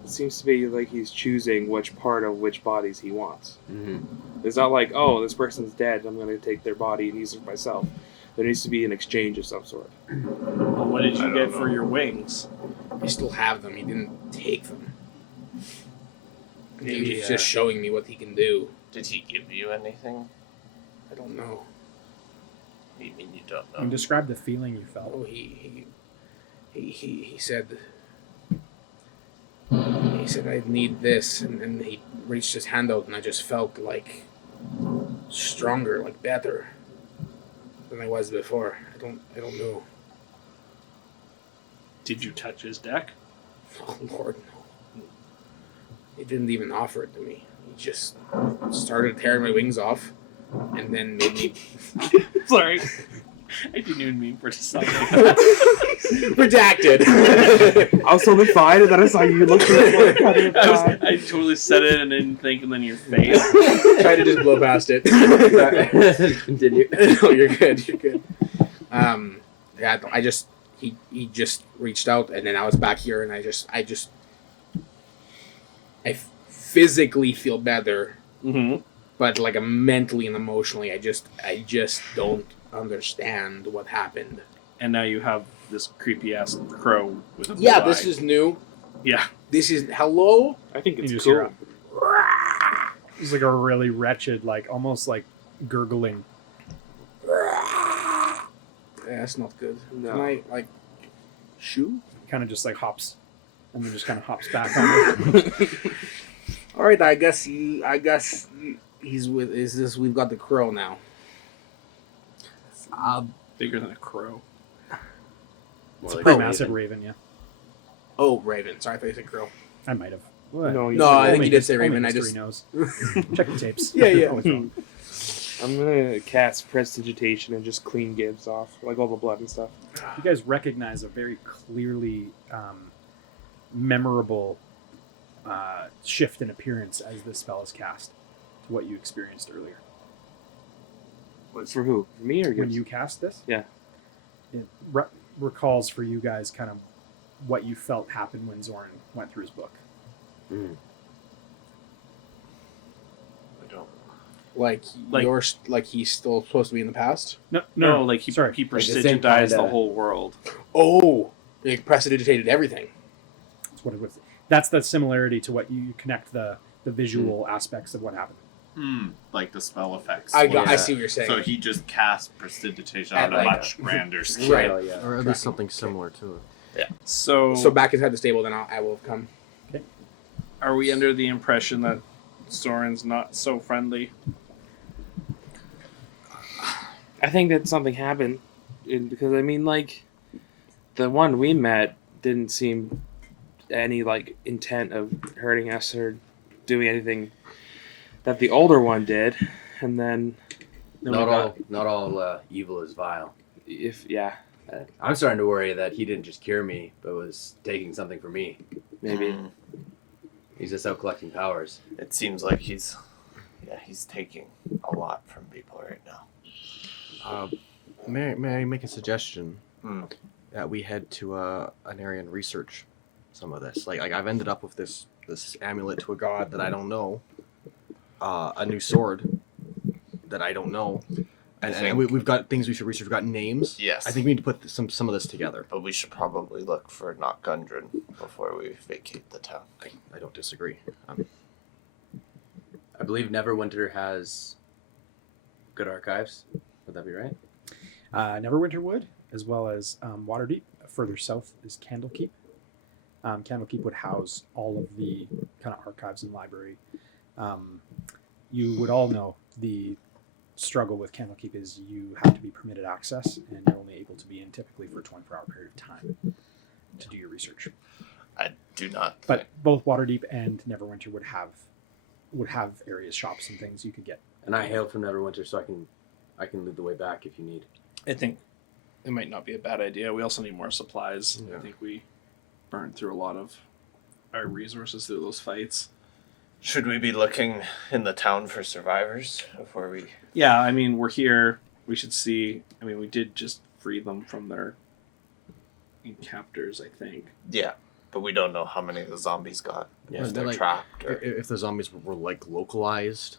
It seems to be like he's choosing which part of which bodies he wants. Mm-hmm. It's not like, oh, this person's dead, I'm going to take their body and use it myself. There needs to be an exchange of some sort. Well, what did I you don't get know. for your wings? I still have them. He didn't take them. He Maybe, was just showing me what he can do. Did he give you anything? I don't know. You mean you don't know? And describe the feeling you felt. Oh, he said. He said I need this, and he reached his hand out, and I just felt like stronger, like better than I was before. I don't know. Did you touch his deck? Oh Lord, no. He didn't even offer it to me. He just started tearing my wings off, and then made me Sorry. I didn't even mean for it to sound like redacted. I was totally fine, and then I saw you look at it. I totally said it and didn't think, and then your face. Try to just blow past it. Continue. No, you're good. You're good. Yeah, I just he just reached out, and then I was back here, and I physically feel better, Mm-hmm. but like mentally and emotionally, I just don't understand what happened. And now you have this creepy ass crow with a blue Yeah, this eye. is new. Yeah. This is hello. I think You it's just cool. hear It's like a really wretched, like almost like gurgling. Yeah, that's not good. No. Can I shoot? Kind of just like hops and then just kind of hops back on it. All right, I guess he's with. Is this? We've got the crow now. Bigger than a crow. More like Pretty a massive raven. raven, yeah. Oh, Raven. Sorry, I thought you said crow. I might have. What? No, No, I think Only you did say only raven. I history just knows. Check the tapes. Yeah, yeah. Always wrong. I'm gonna cast Prestidigitation and just clean Gibbs off, like all the blood and stuff. You guys recognize a very clearly memorable shift in appearance as this spell is cast to what you experienced earlier. For who? For me or Gibbs? When you cast this, Yeah. it recalls for you guys kind of what you felt happened when Zoran went through his book. Mm. I don't. like he's still supposed to be in the past. No, like he sorry. he Like the same prestidigitized the kinda- whole world. Oh, they prestidigitated everything. That's what it was. That's the similarity to what you connect the visual aspects of what happened. Like the spell effects. I Yeah. see what you're saying. So he just cast prestidigitation At on a like much grander scale. Right. Oh, yeah. Or at least something similar to it. So back inside the stable, then I will come. Are we under the impression that Soren's not so friendly? I think that something happened, because I mean, like, the one we met didn't seem any like intent of hurting us or doing anything that the older one did, and then Not all evil is vile. I'm starting to worry that he didn't just cure me, but was taking something from me. maybe. He's just out collecting powers. It seems like he's taking a lot from people right now. May I make a suggestion Hmm. that we head to an area and research some of this? Like I've ended up with this amulet to a god that I don't know, a new sword that I don't know, and we've got things we should research. We've got names. Yes. I think we need to put some of this together. But we should probably look for Not Gundren before we vacate the town. I don't disagree. I believe Neverwinter has good archives. Would that be right? Neverwinter Wood, as well as Waterdeep. Further south is Candlekeep. Candlekeep would house all of the kind of archives and library. You would all know the struggle with Candlekeep is you have to be permitted access, and you're only able to be in typically for a 24-hour period of time to do your research. I do not. But both Waterdeep and Neverwinter would have areas, shops, and things you could get. And I hail from Neverwinter, so I can lead the way back if you need. I think it might not be a bad idea. We also need more supplies. Yeah. I think we burned through a lot of our resources through those fights. Should we be looking in the town for survivors before we? Yeah, I mean, we're here. We should see. I mean, we did just free them from their captors, I think. Yeah, but we don't know how many of the zombies got. Yeah, If they're they're like- trapped or If the zombies were like localized,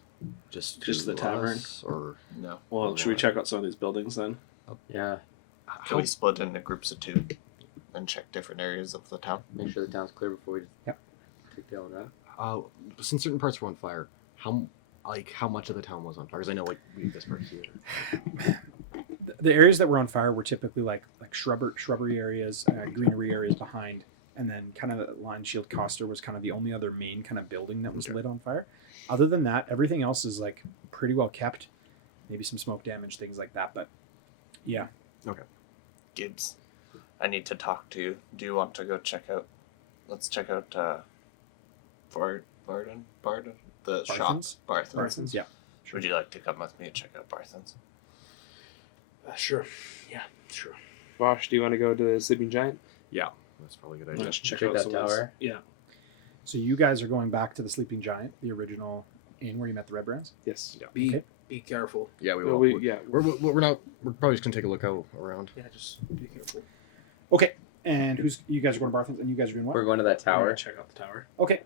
just Just to the tavern? us, or no. Well, should we check out some of these buildings then? Yeah, Can we split into groups of two and check different areas of the town? make sure the town's clear before we Yep. take the island out. since certain parts were on fire, how much of the town was on fire? Because I know this part here. The areas that were on fire were typically like shrubbery areas, greenery areas behind, and then kind of the line shield coster was kind of the only other main kind of building that was lit on fire. Other than that, everything else is like pretty well kept. Maybe some smoke damage, things like that, but yeah. Gibbs, I need to talk to you. Do you want to go check out? Let's check out Barden, the shops. Barthen's. Parsons, yeah. Would you like to come with me and check out Barthen's? Sure. Yeah, sure. Bosch, do you want to go to the Sleeping Giant? Yeah, that's probably a good idea. Let's check Check out that some of those- tower. Yeah. So you guys are going back to the Sleeping Giant, the original inn where you met the Red Brands? Yes. Okay. Be careful. Yeah, we Well, will. yeah. We're not. We're probably just gonna take a look out around. Yeah, just be careful. Okay. And you guys are going to Barthen's, and you guys are doing what? We're going to that We're tower. gonna check out the tower. Okay.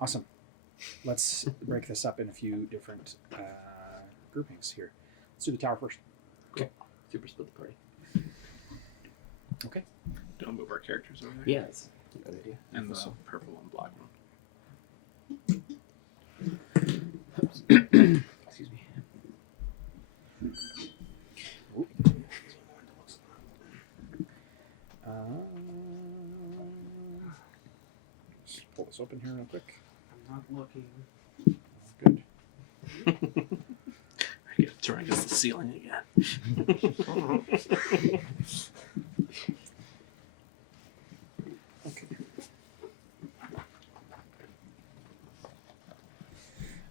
Awesome. Let's break this up in a few different groupings here. Let's do the tower first. Super split the party. Okay. Don't move our characters over there. Yes. Good idea. And the purple and black one. Excuse me. this open here real quick. I'm not looking. Good. I get trying against the ceiling again.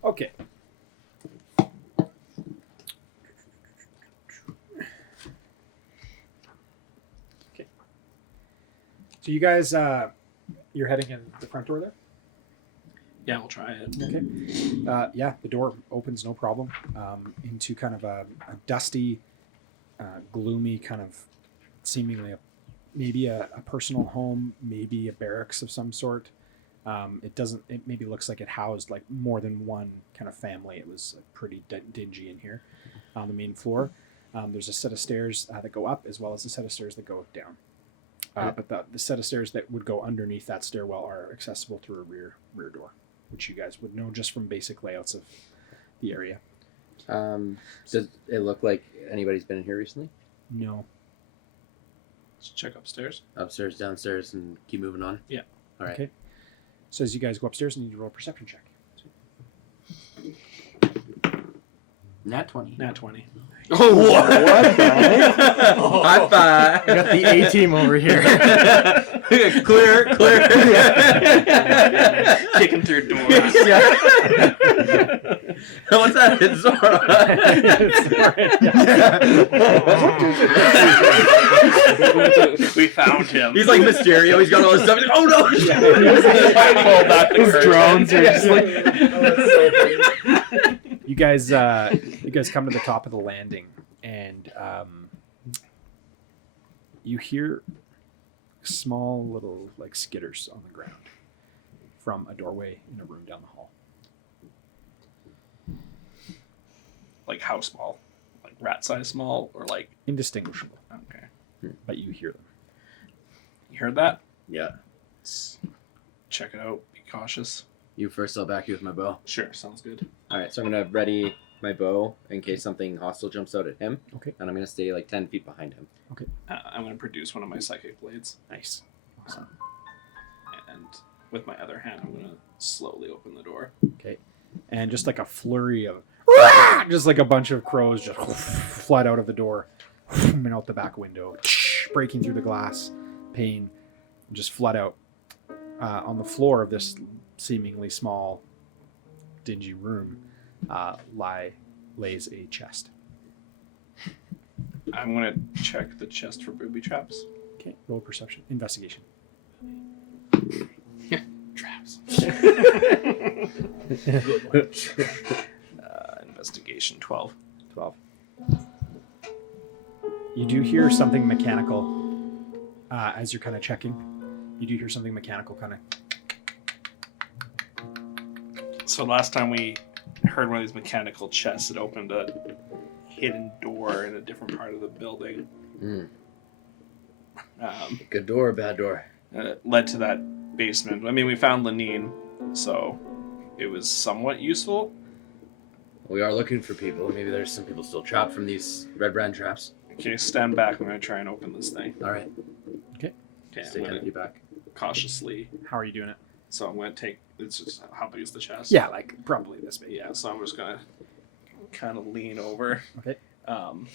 Okay. Okay. So you guys, you're heading in the front door there? Yeah, we'll try it. Okay. Yeah, the door opens no problem into kind of a dusty, gloomy kind of seemingly maybe a personal home, maybe a barracks of some sort. It maybe looks like it housed like more than one kind of family. It was pretty dingy in here on the main floor. There's a set of stairs that go up as well as a set of stairs that go down. But the set of stairs that would go underneath that stairwell are accessible through a rear door, which you guys would know just from basic layouts of the area. Does it look like anybody's been in here recently? No. Let's check upstairs. Upstairs, downstairs, and keep moving on? Yeah. All right. Okay. So as you guys go upstairs, you need to roll a perception check. Nat 20. Nat 20. Oh, what the heck? High five. I got the A team over here. Clear. Kicking through doors. What's that? It's Zora. We found him. He's like Mysterio. He's got all his stuff. He's like, oh no! Pull back the Those curtain. drones are just like. You guys come to the top of the landing, and you hear small little like skitters on the ground from a doorway in a room down the hall. Like how small? Like rat size small or like Indistinguishable, okay. but you hear them. You heard that? Yeah. Let's check it out. Be cautious. You first, I'll back you with my bow. Sure, sounds good. All right, so I'm going to ready my bow in case something hostile jumps out at him. Okay. And I'm going to stay like 10 feet behind him. I'm going to produce one of my psychic blades. Nice. Awesome. And with my other hand, I'm going to slowly open the door. Okay. And just like a flurry of, just like a bunch of crows just flood out of the door and out the back window, breaking through the glass pane, just flood out. On the floor of this seemingly small, dingy room lays a chest. I'm going to check the chest for booby traps. Okay, roll perception. Investigation. Traps. Investigation 12. 12. You do hear something mechanical as you're kind of checking. You do hear something mechanical kind of. So last time we heard one of these mechanical chests, it opened a hidden door in a different part of the building. Good door or bad door? And it led to that basement. I mean, we found Lynn, so it was somewhat useful. We are looking for people. Maybe there's some people still trapped from these red brand traps. Okay, stand back. I'm going to try and open this thing. All right. Okay, Stay I'm 10 going feet to back. cautiously. How are you doing it? So I'm going to take. It's just how big is the chest? Yeah, like probably this big. Yeah. So I'm just going to kind of lean over. Okay. And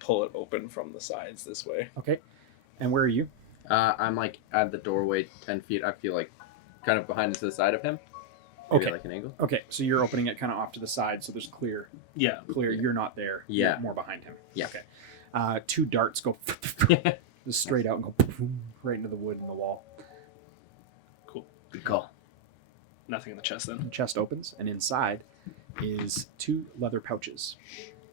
pull it open from the sides this way. Okay. And where are you? I'm like at the doorway 10 feet. I feel like kind of behind to the side of him. Maybe Okay. like an angle. Okay, so you're opening it kind of off to the side, so there's clear. Yeah. You're not there. Yeah. You're more behind him. Yeah. Okay. Two darts go just straight out and go right into the wood and the wall. Cool. Good call. Nothing in the chest The then. chest opens, and inside is two leather pouches.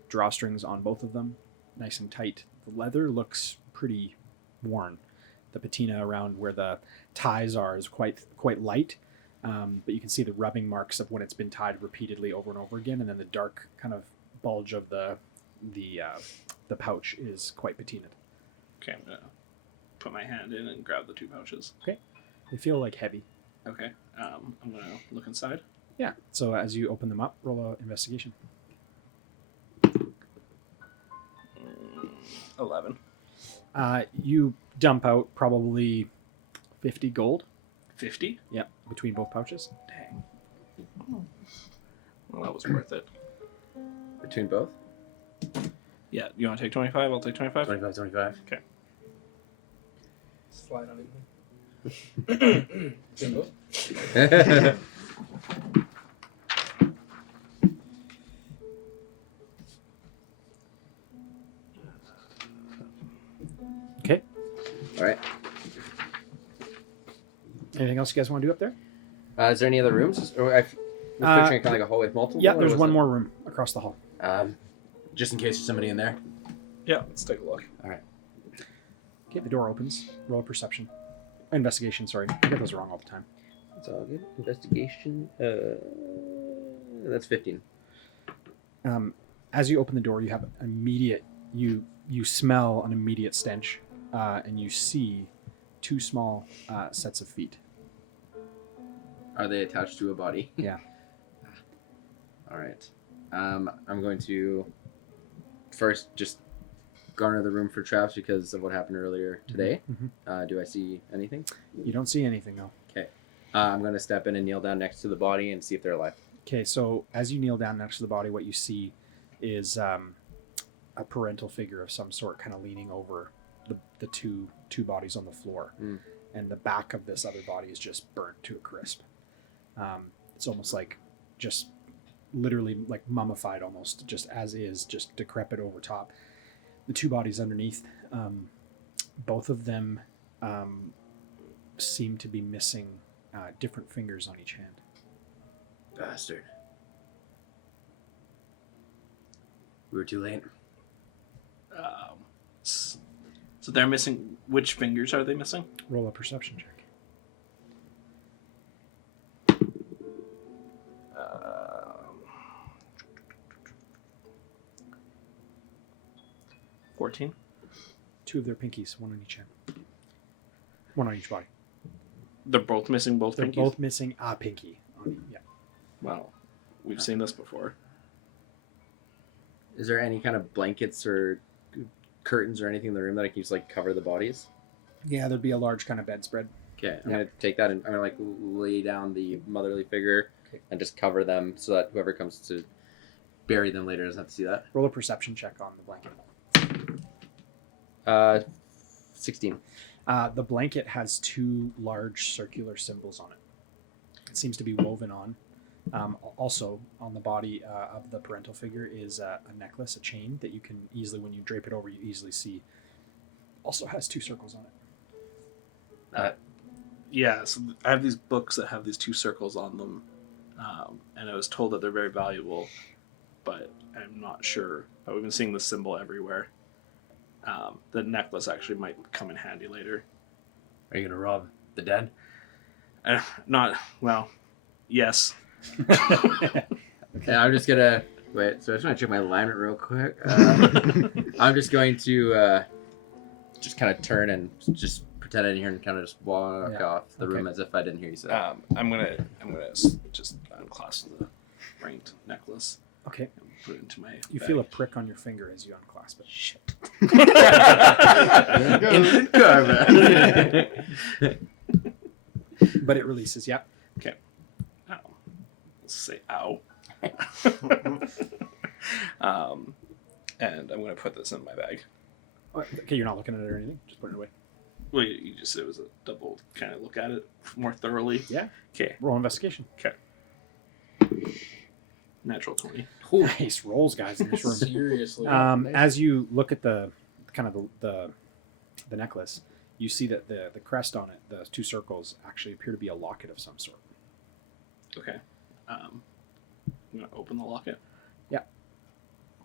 Drawstrings on both of them, nice and tight. The leather looks pretty worn. The patina around where the ties are is quite light, but you can see the rubbing marks of when it's been tied repeatedly over and over again, and then the dark kind of bulge of the pouch is quite patinaed. Okay, I'm gonna put my hand in and grab the two pouches. They feel like heavy. Okay. I'm gonna look inside. Yeah. So as you open them up, roll an investigation. 11. You dump out probably 50 gold 50? Yeah, between both pouches. Dang. Well, that was worth it. Between both? Yeah, you want to take 25? I'll take 25. 25. Slide on it. Okay. All right. Anything else you guys want to do up there? Is there any other rooms? Or I was picturing kind of like a hallway with multiple. Yeah, or there's was one it- more room across the hall. Just in case there's somebody in there. Yeah, let's take a look. Okay, the door opens. Roll a perception. Investigation, sorry. I get those wrong all the time. It's all good. Investigation. That's 15. As you open the door, you have an immediate. You smell an immediate stench, and you see two small sets of feet. Are they attached to a body? Yeah. All right. I'm going to first just garner the room for traps because of what happened earlier today. Mhm. Do I see anything? You don't see anything though. I'm going to step in and kneel down next to the body and see if they're alive. Okay, so as you kneel down next to the body, what you see is a parental figure of some sort, kind of leaning over the two bodies on the floor, and the back of this other body is just burnt to a crisp. It's almost like just literally like mummified, almost just as is, just decrepit over top. The two bodies underneath, both of them seem to be missing different fingers on each hand. Bastard. We were too late. So they're missing. Which fingers are they missing? Roll a perception check. 14. Two of their pinkies, one on each hand. One on each body. They're both missing both They're pinkies? both missing a pinky. Yeah. Well, we've seen this before. Is there any kind of blankets or curtains or anything in the room that I can use like cover the bodies? Yeah, there'd be a large kind of bedspread. Okay, I'm Yeah. gonna take that and I'm gonna like lay down the motherly figure and just cover them so that whoever comes to bury them later doesn't have to see that. Roll a perception check on the blanket. 16. The blanket has two large circular symbols on it. It seems to be woven on. Also, on the body of the parental figure is a necklace, a chain that you can easily, when you drape it over, you easily see. Also has two circles on it. Yeah, so I have these books that have these two circles on them, and I was told that they're very valuable, but I'm not sure. But we've been seeing this symbol everywhere. The necklace actually might come in handy later. Are you gonna rob the dead? Not, well, yes. Okay, I'm just gonna wait. So I just want to check my alignment real quick. I'm just going to just kind of turn and just pretend I didn't hear and kind of just walk off the room as if I didn't hear you say that. I'm gonna just unclasp the ranked necklace Okay. and put it into my You bag. feel a prick on your finger as you unclasp it. Shit. Instant karma. But it releases, yeah. Ow. Let's say ow. And I'm gonna put this in my bag. Okay, you're not looking at it or anything? Just put it away. Well, you just it was a double kind of look at it more thoroughly. Yeah. Okay. Roll investigation. Natural 20. Nice rolls, guys, in this room. Seriously. As you look at the kind of the necklace, you see that the crest on it, the two circles, actually appear to be a locket of some sort. Okay. I'm gonna open the locket.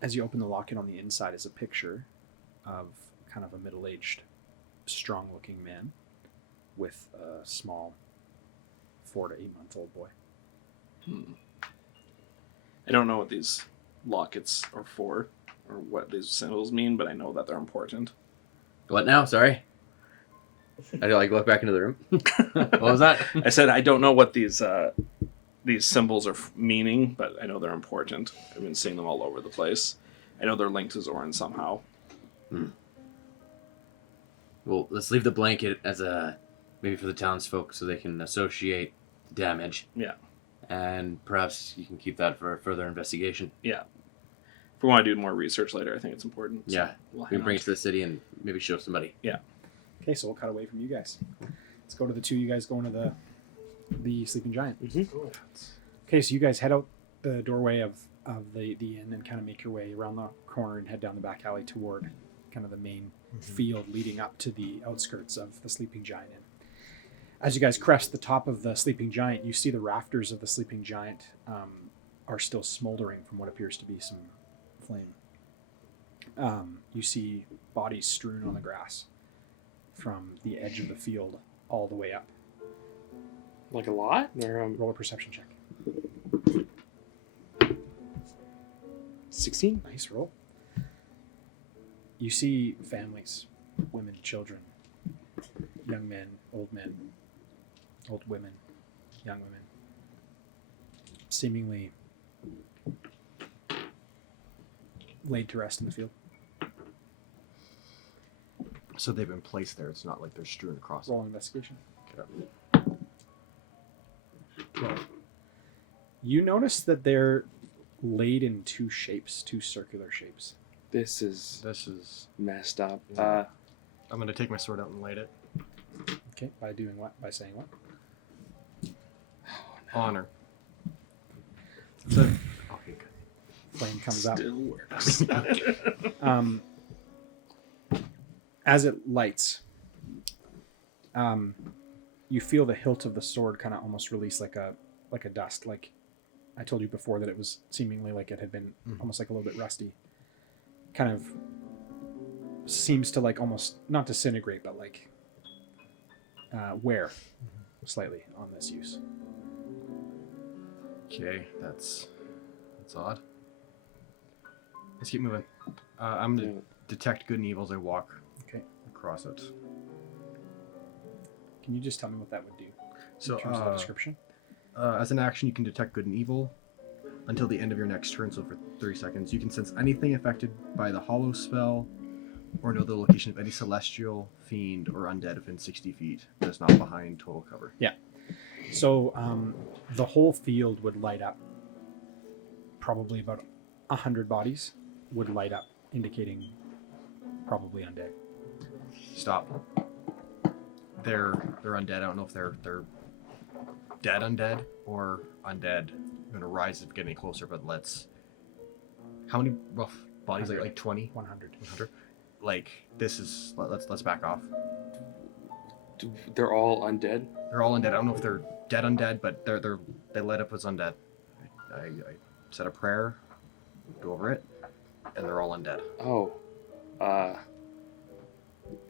As you open the locket, on the inside is a picture of kind of a middle-aged, strong-looking man with a small 4 to 8 month old boy. I don't know what these lockets are for or what these symbols mean, but I know that they're important. What now? Sorry. I like look back into the room. What was that? I said I don't know what these symbols are meaning, but I know they're important. I've been seeing them all over the place. I know they're linked to Zoran somehow. Well, let's leave the blanket as a maybe for the townsfolk so they can associate the damage. Yeah. And perhaps you can keep that for further investigation. Yeah. If we want to do more research later, I think it's important. So Yeah. we'll We can hang bring on it to the city and maybe show somebody. Okay, so we'll cut away from you guys. Let's go to the two you guys going to the Sleeping Giant. Okay, so you guys head out the doorway of the inn and kind of make your way around the corner and head down the back alley toward kind of the main field leading up to the outskirts of the Sleeping Giant Inn. As you guys crest the top of the Sleeping Giant, you see the rafters of the Sleeping Giant are still smoldering from what appears to be some flame. You see bodies strewn on the grass from the edge of the field all the way up. Like a lot? Or, Roll a perception check. 16? Nice roll. You see families, women, children, young men, old women, young women, seemingly laid to rest in the field. So they've been placed there. It's not like they're strewn across. Roll investigation. Okay. 12. You notice that they're laid in two circular shapes. This is This is. messed up. Yeah. I'm gonna take my sword out and light it. Okay, by doing what? By saying what? Honor. So, okay, good. Flame comes up. Still works. As it lights, you feel the hilt of the sword kind of almost release like a dust. Like I told you before that it was seemingly like it had been almost like a little bit rusty. Kind of seems to like almost not disintegrate, but like wear slightly on this use. Okay, that's odd. Let's keep moving. I'm gonna detect good and evil as I walk. Okay. Across it. Can you just tell me what that would do So, in terms of the description? As an action, you can detect good and evil until the end of your next turn, so for 30 seconds. You can sense anything affected by the hollow spell or know the location of any celestial, fiend, or undead within 60 feet that is not behind total cover. Yeah. So the whole field would light up. Probably about 100 bodies would light up, indicating probably undead. Stop. They're undead. I don't know if they're dead undead or undead. I'm gonna rise if getting closer, but let's. How many rough bodies? Like 20? 100. 100. Like this is. Let's back off. They're all undead? They're all undead. I don't know if they're dead undead, but they light up as undead. I said a prayer, go over it, and they're all undead. Oh.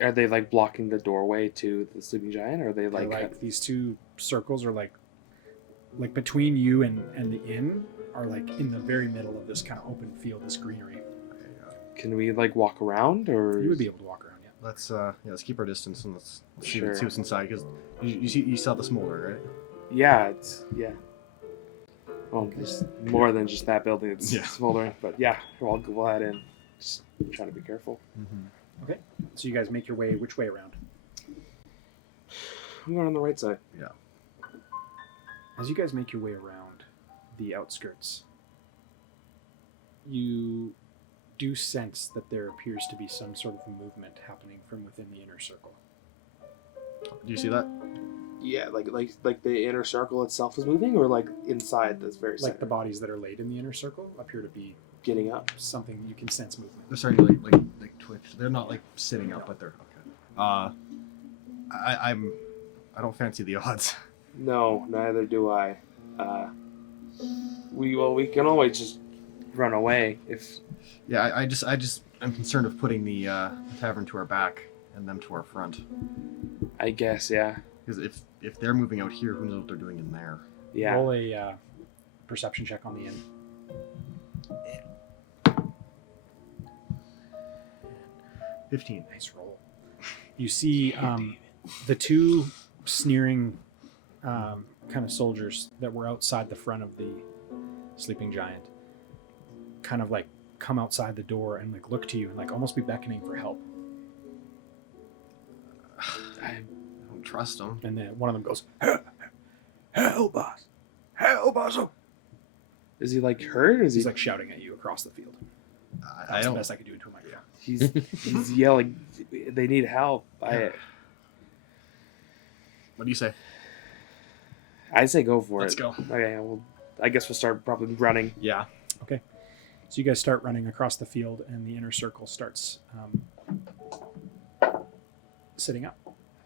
Are they like blocking the doorway to the Sleeping Giant? Or are they They're like, like these two circles are like between you and the inn are like in the very middle of this kind of open field, this greenery. can we like walk around? Or You would be able to walk around, yeah. Let's keep our distance and let's see, Sure. see what's inside because you saw the smolder, right? Yeah, yeah. Well, there's more than just that building that's Yeah. smoldering, but yeah, I'll go ahead and just try to be careful. Okay. So you guys make your way which way around? I'm going on the right side. As you guys make your way around the outskirts, you do sense that there appears to be some sort of movement happening from within the inner circle. Do you see that? Yeah, like the inner circle itself is moving, or like inside this very Like the bodies that are laid in the inner circle appear to be getting up. something you can sense movement. They're starting to like twitch. They're not like sitting up, but they're okay. I don't fancy the odds. No, neither do I. We can always just run away if. Yeah, I'm concerned of putting the tavern to our back and them to our front. I guess, yeah. Because if they're moving out here, who knows what they're doing in there? Yeah. Roll a perception check on the inn. 15. Nice roll. You see the two sneering kind of soldiers that were outside the front of the Sleeping Giant kind of like come outside the door and like look to you and like almost be beckoning for help. I don't trust him. And then one of them goes, "Help us! Help us!" Is he like hurt? Or is He's he like shouting at you across the field. I That's the don't. best I could do into a microphone. he's yelling? They need help. What do you say? I say go for Let's it. go. Okay. Well, I guess we'll start probably running. Yeah. So you guys start running across the field, and the inner circle starts sitting up.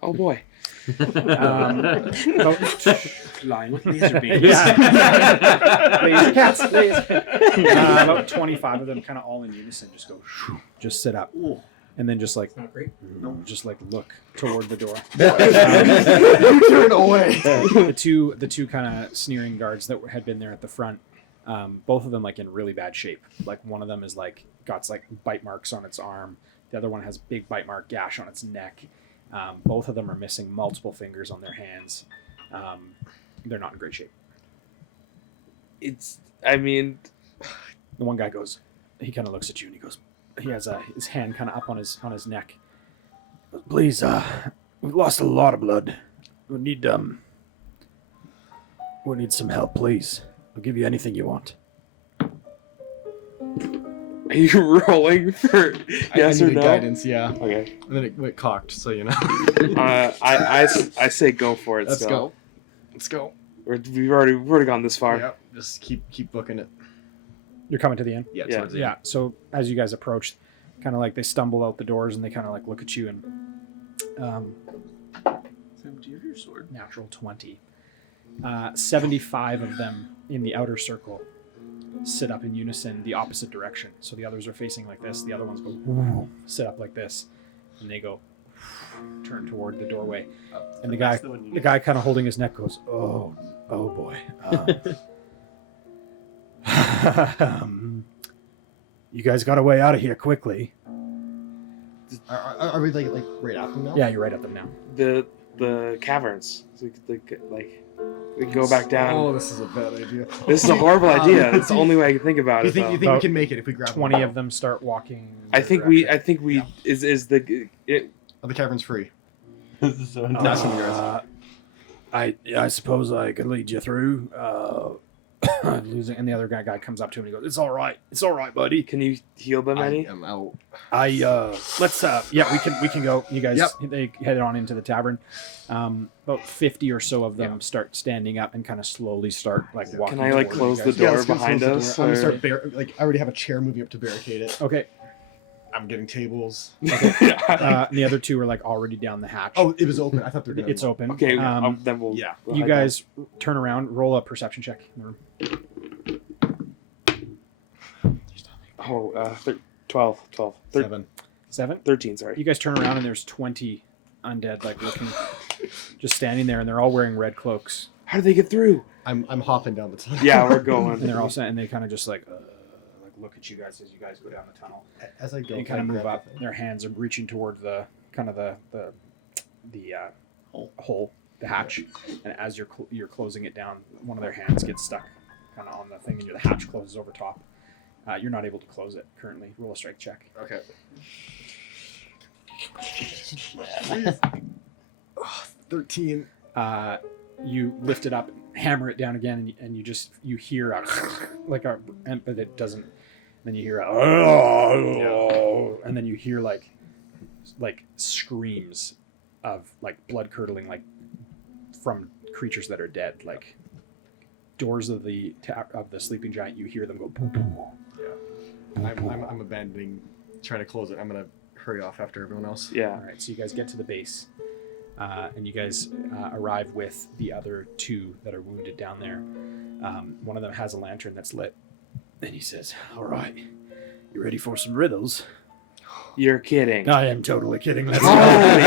Oh boy. About, Lying with laser beams. laser cats, about 25 of them, kind of all in unison, just go, just sit up, and then just like, Not great. just like look toward the door. You turn away. The two kind of sneering guards that had been there at the front, both of them like in really bad shape. Like one of them is like got like bite marks on its arm. The other one has big bite mark gash on its neck. Both of them are missing multiple fingers on their hands. They're not in great shape. I mean, The one guy goes, he kind of looks at you and he goes, he has his hand kind of up on his neck. He goes, "Please, we've lost a lot of blood. We need some help, please. I'll give you anything you want." are you rolling for yes I or needed no? guidance, yeah. Okay. And then it went cocked, so you know. I say go for it. Let's still. go. Let's go. We've already gone this far. Yep. Just keep booking it. You're coming to the end? Yeah. Yeah. Towards the Yeah. end. So as you guys approach, kind of like they stumble out the doors and they kind of like look at you and Do you have your sword? natural 20. 75 of them in the outer circle sit up in unison the opposite direction. So the others are facing like this. The other ones go sit up like this, and they go turn toward the doorway. And the guy kind of holding his neck goes, oh boy. You guys got a way out of here quickly. Are we like right after them now? Yeah, you're right at them now. The caverns. So we can go back down. Oh, this is a bad idea. This is a horrible idea. It's the only way I can think about You it. think though. you think we can make it if we grab 20 them? of them start walking. I their think direction. we is the it, Oh, the cavern's free. This is so That's what yours. I suppose I could lead you through. Losing, and the other guy comes up to him and he goes, "It's all right, buddy. can you heal them I any? am out. Let's yeah, we can go." You guys, Yep. they head on into the tavern. About 50 or so of them start standing up and kind of slowly start like walking. Can I like toward you close the guys. door let's go behind close the us? door. I'm gonna or- start I already have a chair moving up to barricade it. Okay. I'm getting tables. And the other two are like already down the hatch. Oh, it was open. I thought they were gonna. It's open. Okay, Um, then we'll. yeah. we'll you hide guys turn around, roll a perception check in the room. down. 12, 7. 7. 13. Sorry. You guys turn around and there's 20 undead like looking, just standing there, and they're all wearing red cloaks, How did they get through? I'm hopping down the tunnel. Yeah, we're going. and they're all and they kind of just like look at you guys as you guys go down the tunnel. As I go, And kind of move grab up. the thing. Their hands are reaching toward the kind of the hole, the hatch, and as you're closing it down, one of their hands gets stuck kind of on the thing, and the hatch closes over top. You're not able to close it currently. Roll a strike check. Okay. 13. You lift it up, hammer it down again, and you hear a but it doesn't. Then you hear and then you hear like screams of like blood curdling, like from creatures that are dead, like doors of the sleeping giant. You hear them go boom, boom. I'm abandoning trying to close it. I'm gonna hurry off after everyone else. Yeah. All right, so you guys get to the base, and you guys arrive with the other two that are wounded down there. One of them has a lantern that's lit, and he says, "All right, you ready for some riddles?" You're kidding. I am totally kidding. Let's Holy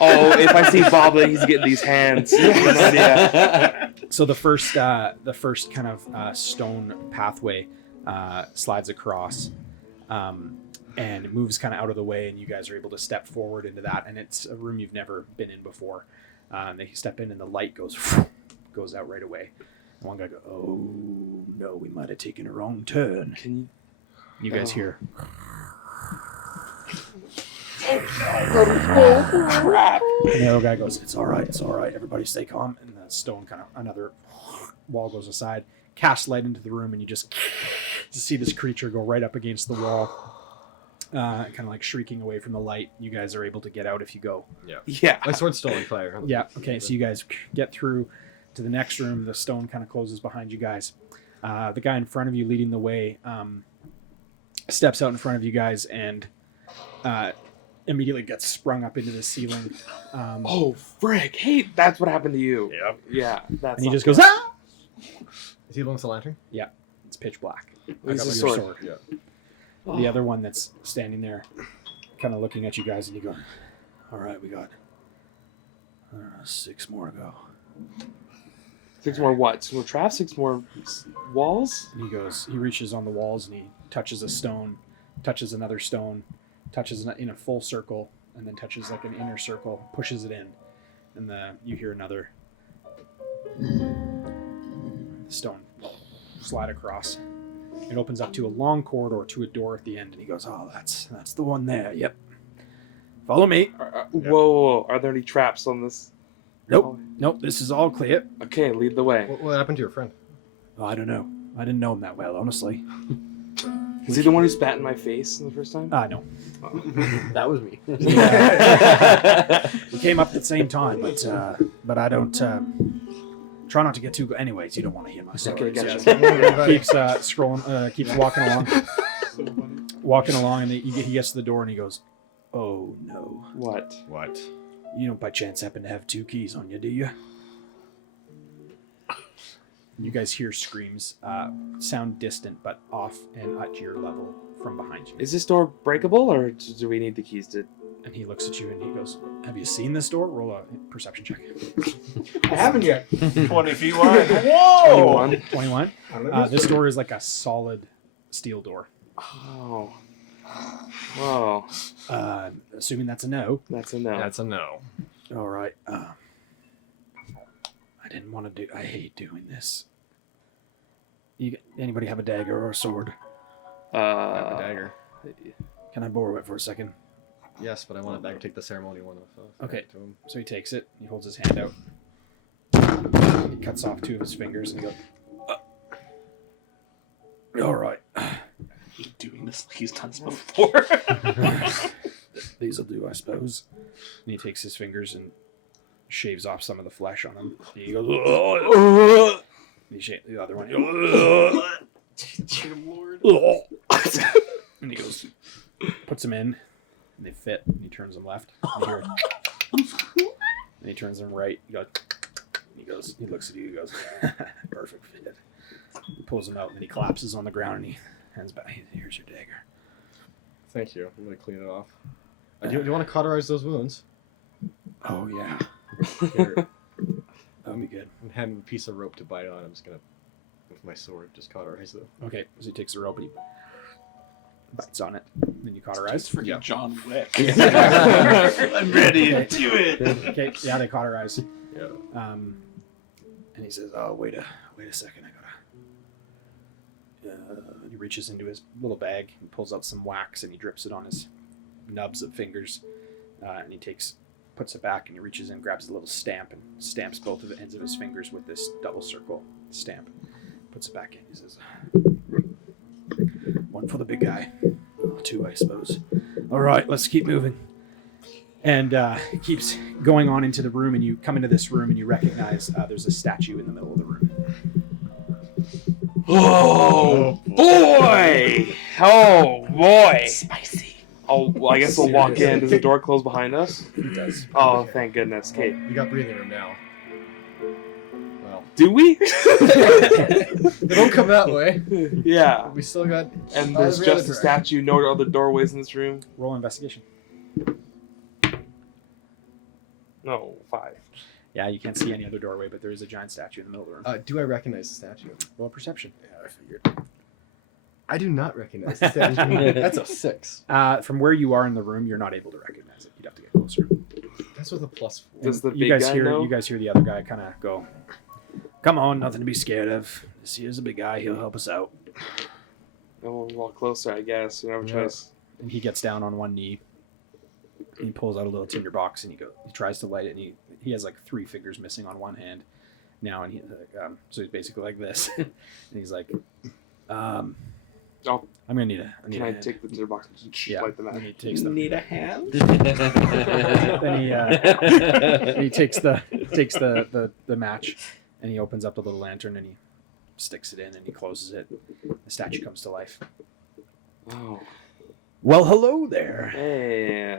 Oh, if I see Bobblet, he's getting these hands. Yeah. So the first kind of stone pathway slides across, and it moves kind of out of the way, and you guys are able to step forward into that, and it's a room you've never been in before. And they step in, and the light goes out right away. One guy goes, "Oh no, we might have taken a wrong turn." Can You guys hear. Crap. And the other guy goes, it's all right, everybody stay calm. And the stone kind of, another wall goes aside, casts light into the room, and you just see this creature go right up against the wall, kind of like shrieking away from the light. You guys are able to get out if you go. Yeah. My sword's still on fire. Yeah, okay, so you guys get through to the next room. The stone kind of closes behind you guys. The guy in front of you leading the way steps out in front of you guys and immediately gets sprung up into the ceiling. Oh, frick. Hey, that's what happened to you. Yep. Yeah. That's And he not just good. goes, ah! Is he the one with the lantern? It's pitch black. Where's I his got your sword? Yeah. The other one that's standing there, kind of looking at you guys, and you go, all right, we got 6 more to go. 6 more what? 6 more traps? 6 more walls? And he goes, he reaches on the walls and he touches a stone, touches another stone, touches in a full circle, and then touches like an inner circle, pushes it in, and you hear another stone slide across. It opens up to a long corridor to a door at the end, and he goes, oh, that's the one there. Yep. Follow me. Whoa. Are there any traps on this? Nope. This is all clear. Okay, lead the way. What happened to your friend? Oh, I don't know. I didn't know him that well, honestly. Is he the one who spat in my face the first time? No. That was me. We came up at the same time, but I don't try not to get too. Anyways, you don't want to hear my story. Okay, gotcha. Keeps scrolling. Keeps walking along, and he gets to the door and he goes, "Oh no! What? You don't by chance happen to have 2 keys on you, do you?" You guys hear screams, sound distant but off and at your level from behind you. Is this door breakable, or do we need the keys to... And he looks at you and he goes, "Have you seen this door? Roll a perception check." I haven't yet. 20 feet wide. Whoa! 21. This door is like a solid steel door. Oh. Whoa. Assuming that's a no. That's a no. That's a no. All right. I didn't want to do. I hate doing this. Anybody have a dagger or a sword? I have a dagger. Can I borrow it for a second? Yes, but I want a dagger. Take the ceremony one off. Okay. So he takes it. He holds his hand out. He cuts off 2 of his fingers and he goes, "All right. He's doing this like he's done this before. These'll do, I suppose." And he takes his fingers and shaves off some of the flesh on them. And he goes, "Oh." And he shaves the other one. And he goes, puts them in, and they fit. And he turns them left. And, you hear, and he turns them right. He goes, he looks at you. He goes, "Perfect fit." He pulls them out, and then he collapses on the ground, and he hands back. "Here's your dagger." Thank you. I'm gonna clean it off. Do you want to cauterize those wounds? Oh yeah, Here, that'll be good. and hand him a piece of rope to bite on. I'm just gonna, with my sword, just cauterize them. Okay, so he takes the rope and he bites on it. Then you cauterize. Freaking John Wick. I'm ready to do it. Okay, yeah, they cauterize. Yeah. And he says, "Oh, wait a second, I gotta." He reaches into his little bag and pulls out some wax and he drips it on his nubs of fingers. And he puts it back and he reaches in, grabs a little stamp and stamps both of the ends of his fingers with this double circle stamp. Puts it back in. He says, "One for the big guy. 2, I suppose. All right, let's keep moving." And he keeps going on into the room, and you come into this room and you recognize there's a statue in the middle of the room. Oh, boy! Oh, boy! Spicy. Oh, well, I guess we'll walk in. Does the door close behind us? It does. Oh, thank goodness. Okay. You got breathing room now. Well, Do we? they don't come that way. Yeah. We still got. And all there's every other just a direction. statue, no other doorways in this room. Roll investigation. No, 5. Yeah, you can't see any other doorway, but there is a giant statue in the middle of the room. Do I recognize the statue? Roll perception. Yeah, I figured. I do not recognize the statue. That's a 6. From where you are in the room, you're not able to recognize it. You'd have to get closer. That's with a +4. Does the you big guys guy hear know? you guys hear the other guy kind of go, "Come on, nothing to be scared of. This here's a big guy. He'll help us out." we'll walk closer, I guess. You never choice. And he gets down on one knee. And he pulls out a little tinder box and he tries to light it. And he has like 3 fingers missing on one hand now, and so he's basically like this. And he's like, I'm gonna need a. Can I take the tinder box and light the match? And he takes the. Need a hand? Then he takes the match, and he opens up the little lantern and he sticks it in and he closes it. The statue comes to life. Oh. Well, hello there. Hey.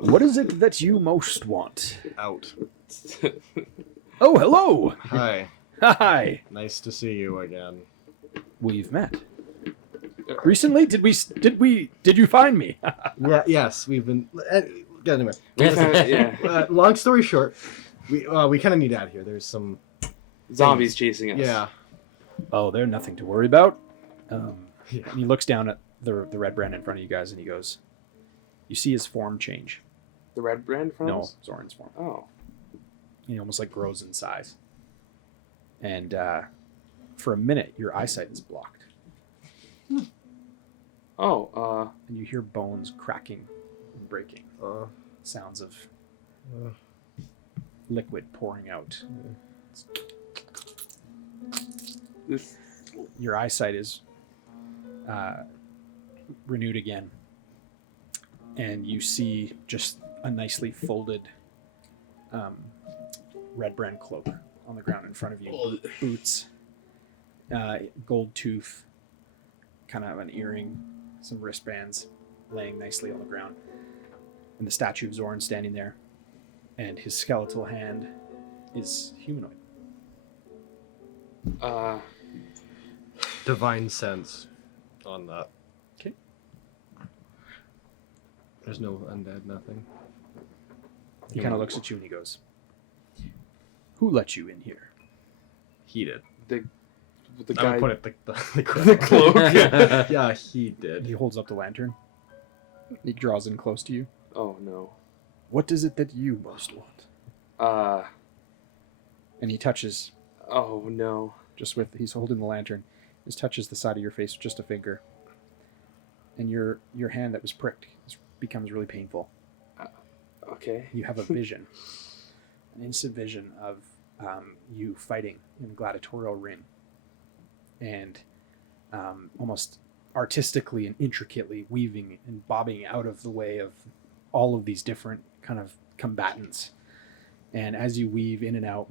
What is it that you most want? Out. Oh, hello. Hi. Hi. Nice to see you again. We've met. Recently? Did you find me? Yeah. Yes, we've been. Anyway. Yeah. Long story short, we kind of need out of here. There's some Zombies chasing us. Yeah. Oh, they're nothing to worry about. Yeah. And he looks down at the red brand in front of you guys and he goes, you see his form change. The red brand in front of No, us? Zoran's form. Oh. He almost like grows in size. And for a minute, your eyesight is blocked. Oh, And you hear bones cracking and breaking. Sounds of liquid pouring out. this. Your eyesight is renewed again. And you see just a nicely folded red brand cloak on the ground in front of you. Boots, gold tooth, kind of an earring, some wristbands laying nicely on the ground. And the statue of Zoran standing there. And his skeletal hand is humanoid. Divine sense on that. Okay. There's no undead, nothing. He kind of looks at you and he goes, who let you in here? He did. The I guy. would put it the cloak. Yeah, he did. He holds up the lantern. He draws in close to you. Oh no. What is it that you most want? And he touches, Oh no. he's holding the lantern, just touches the side of your face with just a finger. And your hand that was pricked becomes really painful. Okay. You have a vision, an instant vision of you fighting in a gladiatorial ring. And almost artistically and intricately weaving and bobbing out of the way of all of these different kind of combatants. And as you weave in and out,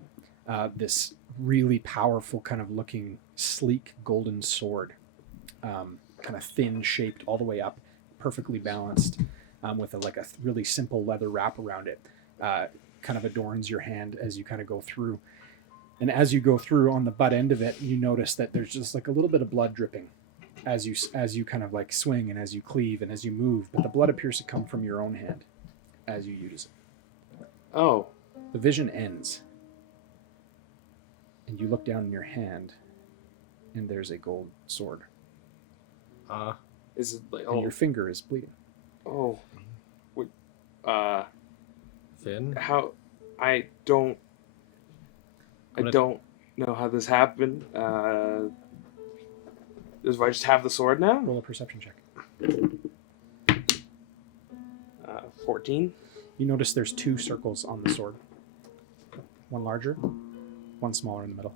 this really powerful kind of looking sleek golden sword, kind of thin shaped all the way up, perfectly balanced, with a really simple leather wrap around it, kind of adorns your hand as you kind of go through. And as you go through, on the butt end of it, you notice that there's just like a little bit of blood dripping as you kind of like swing and as you cleave and as you move. But the blood appears to come from your own hand as you use it. Oh. The vision ends. And you look down in your hand, and there's a gold sword. Is it like And your finger is bleeding. Oh. Wait, Finn? how I don't know how this happened. Do I just have the sword now? Roll a perception check. 14. You notice there's 2 circles on the sword. One larger, one smaller in the middle,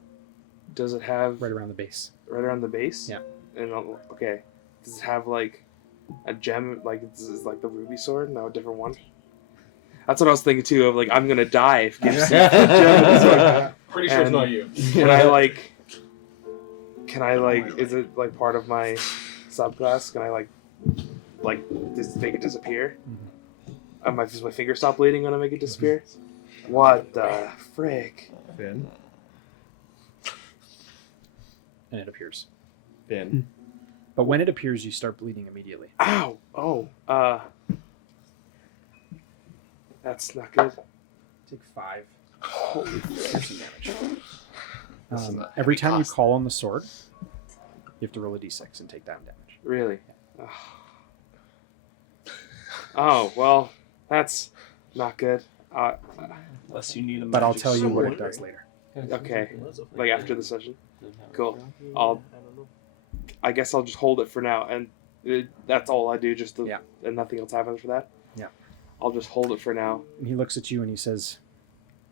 Does it have right around the base. right around the base? Yeah. And okay, does it have like a gem, like it's like the ruby sword? No, a different one. That's what I was thinking too. Of like, I'm gonna die if you see a gem in the sword. Pretty sure it's not you. Can I like? Is it like part of my subclass? Can I like just make it disappear? Does my finger stop bleeding when I make it disappear? What the frick? Finn? And it appears. Finn? But when it appears, you start bleeding immediately. Ow! Oh, that's not good. Take 5 Holy piercing damage. This is not Every heavy time you cost. call on the sword, you have to roll a d6 and take down damage. Really? Oh, well, that's not good. Unless you need a But I'll magic tell you what sword. it does later. Okay, like after the session. Cool. I'll I guess I'll just hold it for now, and that's all I do. Yeah. And nothing else happens for that. Yeah. I'll just hold it for now. And he looks at you and he says,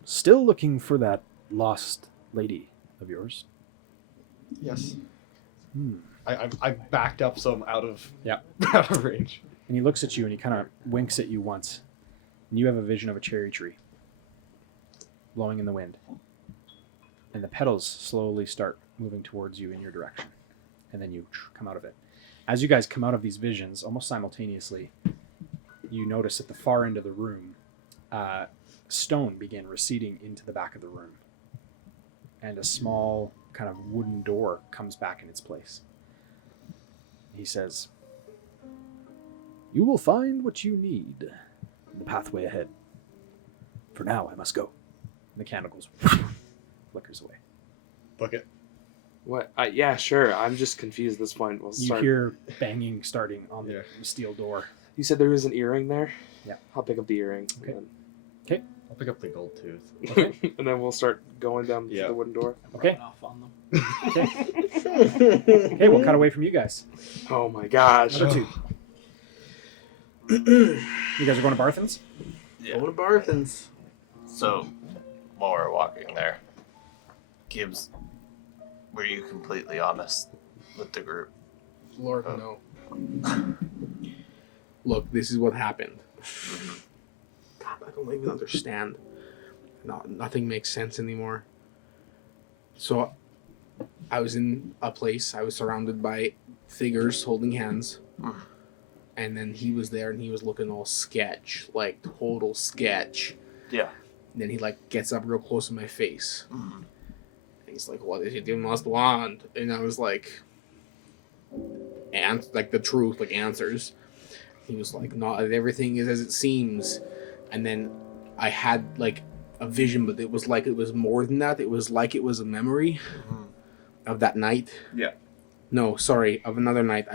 "Still looking for that lost lady of yours?" Yes. Hmm. I backed up, so I'm out of out of range. And he looks at you and he kind of winks at you once. And you have a vision of a cherry tree blowing in the wind. And the petals slowly start moving towards you in your direction. And then you come out of it. As you guys come out of these visions, almost simultaneously, you notice at the far end of the room, stone began receding into the back of the room. And a small kind of wooden door comes back in its place. He says, "You will find what you need in the pathway ahead. For now, I must go." And the candle goes, flickers away. Book it. What? Yeah, sure. I'm just confused at this point. We'll You start. hear banging starting on the steel door. You said there was an earring there? Yeah. I'll pick up the earring. Okay. And I'll pick up the gold tooth. Okay. and then we'll start going down the wooden door. Okay. Off on them. Okay, we'll cut away from you guys. Oh my gosh. Number 2. You guys are going to Barthen's? Yeah. Going to Barthen's. So, while we're walking there, Gibbs, were you completely honest with the group? Lord, no. Look, this is what happened. God, I don't even understand. Nothing makes sense anymore. So, I was in a place. I was surrounded by figures holding hands. And then he was there and he was looking all sketch. Like, total sketch. Yeah. And then he, gets up real close to my face. And he's like, "What is it you must want?" And I was like... the truth, answers. He was like, "Not everything is as it seems." And then I had a vision, but it was more than that. It was a memory of that night. Yeah. No, sorry, of another night.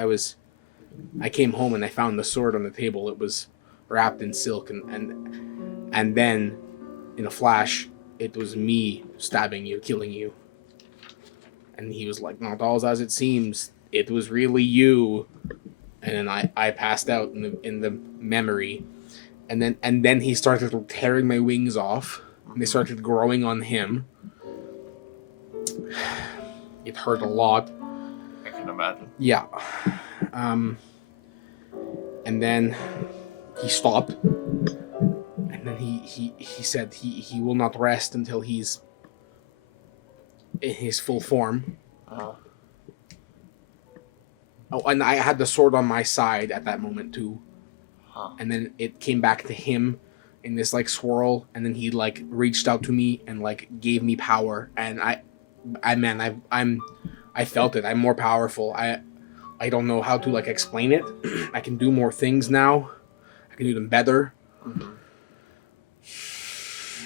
I came home and I found the sword on the table. It was wrapped in silk, and then in a flash, it was me stabbing you, killing you. And he was like, "Not all as it seems. It was really you." And then I passed out in the memory, and then he started tearing my wings off, and they started growing on him. It hurt a lot. I can imagine. Yeah. And then he stopped, and then he said he will not rest until he's in his full form. Oh, and I had the sword on my side at that moment too. And then it came back to him in this swirl, and then he reached out to me and gave me power, and I felt it. I'm more powerful. I don't know how to explain it. I can do more things now. I can do them better.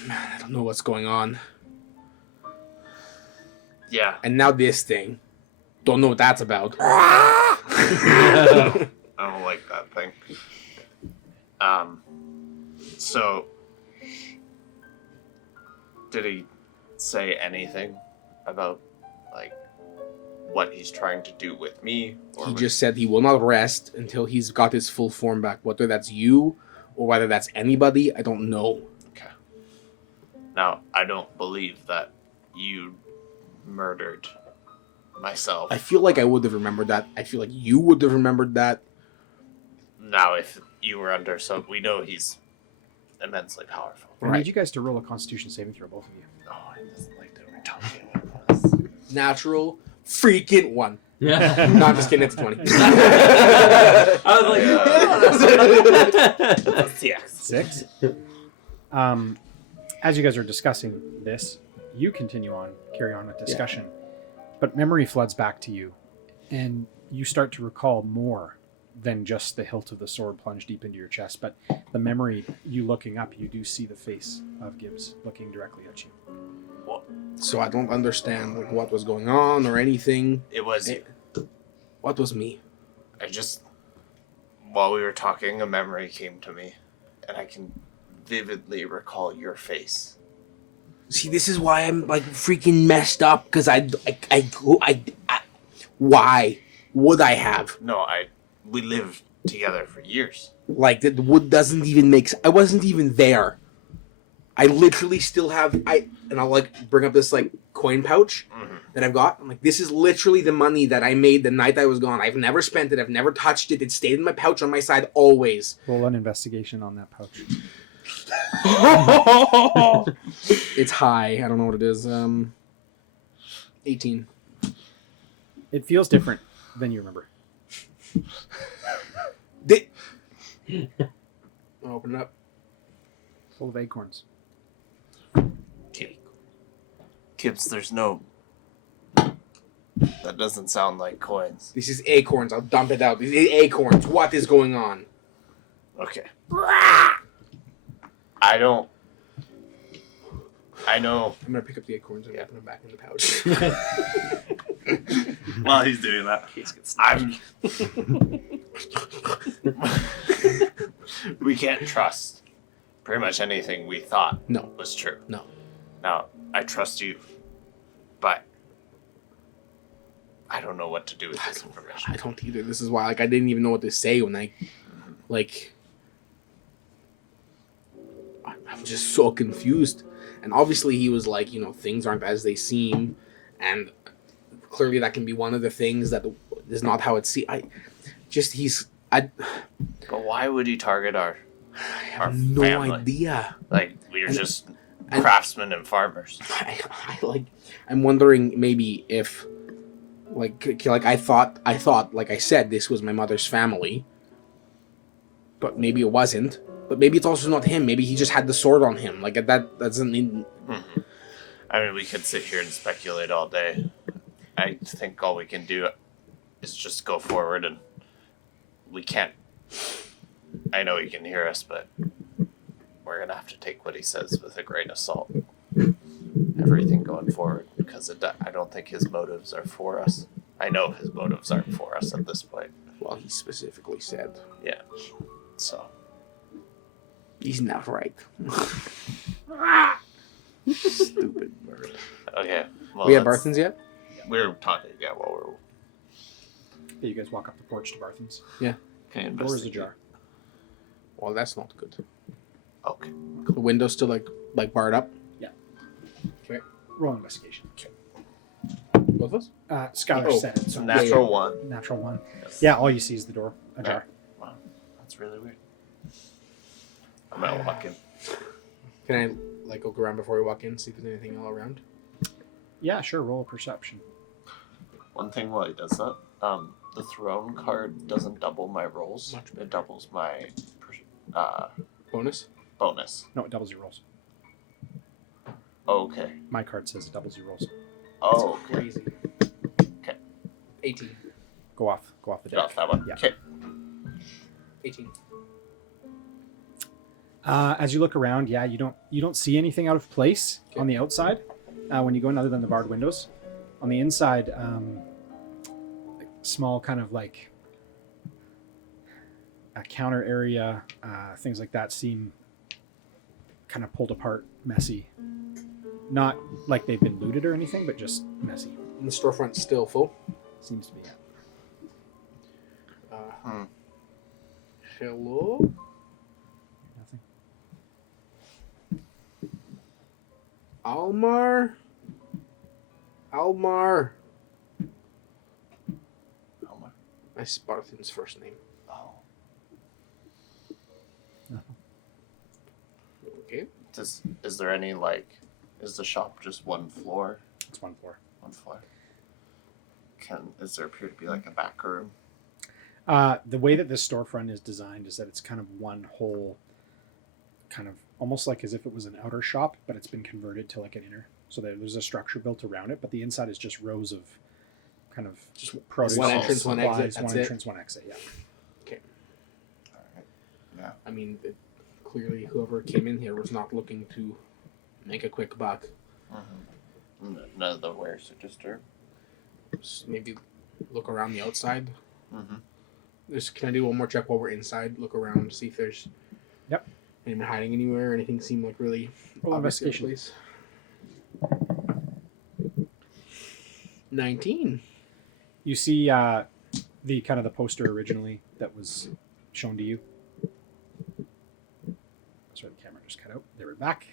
Man, I don't know what's going on. Yeah. And now this thing. Don't know what that's about. I don't like that thing. So, did he say anything about, what he's trying to do with me? Or He just said he will not rest until he's got his full form back. Whether that's you or whether that's anybody, I don't know. Okay. Now, I don't believe that you murdered myself. I feel like I would have remembered that. I feel like you would have remembered that. Now, if you were under, so we know he's immensely powerful. I need you guys to roll a Constitution saving throw, both of you. Oh, he doesn't like that we're talking about this. Natural freaking 1. Yeah. No, I'm just kidding. It's 20. I was like, Yes. 6. As you guys are discussing this, you carry on with discussion. But memory floods back to you, and you start to recall more than just the hilt of the sword plunged deep into your chest. But the memory, you looking up, you do see the face of Gibbs looking directly at you. So I don't understand what was going on or anything. It was What was me? while we were talking, a memory came to me, and I can vividly recall your face. See, this is why I'm freaking messed up, because why? Would I have? No, we lived together for years. Like, the wood doesn't even make sense. I wasn't even there. I literally still have... And I'll, like, bring up this, like, coin pouch that I've got. I'm like, this is literally the money that I made the night I was gone. I've never spent it. I've never touched it. It stayed in my pouch on my side always. Roll an investigation on that pouch. It's high. I don't know what it is. 18. It feels different than you remember. I'll open it up. Full of acorns. Kids, there's no... That doesn't sound like coins. This is acorns. I'll dump it out. These are acorns. What is going on? Okay. I know. I'm gonna pick up the acorns and put them back in the pouch. While he's doing that, case gets We can't trust pretty much anything we thought was true. No. Now, I trust you, but I don't know what to do with this information. I don't either. This is why, like, I didn't even know what to say when I'm just so confused. And obviously he was like, things aren't as they seem, and clearly that can be one of the things that is not how it seems. But why would he target our no family? idea. Like, we're just craftsmen and farmers. I'm wondering maybe if, I thought, like I said, this was my mother's family, but maybe it wasn't. But maybe it's also not him. Maybe he just had the sword on him. Like, that doesn't mean... I mean, we could sit here and speculate all day. I think all we can do is just go forward, and we can't... I know he can hear us, but we're going to have to take what he says with a grain of salt. Everything going forward, because I don't think his motives are for us. I know his motives aren't for us at this point. Well, he specifically said. Yeah. So... He's not right. Stupid bird. Okay. Well, We have Barthens yet? We're talking, while Yeah, you guys walk up the porch to Barthen's. Yeah. Okay, Door's ajar. Well, that's not good. Okay. The window's still like barred up? Yeah. Okay. Roll investigation. Both of us? Skylar said it. So Natural one. Natural one. Yes. Yeah, all you see is the door ajar. Wow. That's really weird. I'm gonna walk in. Can I look around before we walk in, see if there's anything all around? Yeah, sure. Roll a perception. One thing while he does that, the throne card doesn't double my rolls. It doubles my Bonus? bonus. No, it doubles your rolls. Oh, okay. My card says it doubles your rolls. Oh, okay. Crazy. Okay. 18. Go off the Get deck. off that one. Yeah. Okay. 18. As you look around, you don't see anything out of place on the outside when you go in, other than the barred windows. On the inside, small kind of like a counter area, things like that seem kind of pulled apart, messy. Not like they've been looted or anything, but just messy. And the storefront's still full? Seems to be. Hello? Nothing. Almar? That's Barthen's first name. Oh. Nothing. Okay. Is there any is the shop just one floor? It's one floor. One floor. Is there appear to be like a back room? The way that this storefront is designed is that it's kind of one whole, kind of almost like as if it was an outer shop, but it's been converted to like an inner. So there's a structure built around it, but the inside is just rows of kind of just produce. One entrance, one exit, supplies, that's one it? entrance, one exit. Yeah. All right. Yeah. I mean, clearly whoever came in here was not looking to make a quick buck. Mm-hmm. None of the wares are disturbed. Just maybe look around the outside. Mm-hmm. Can I do one more check while we're inside? Look around, see if there's anyone hiding anywhere. Anything seem like really Roll obvious in the investigation. place. 19. You see the kind of the poster originally that was shown to you. Sorry, the camera just cut out. They were back.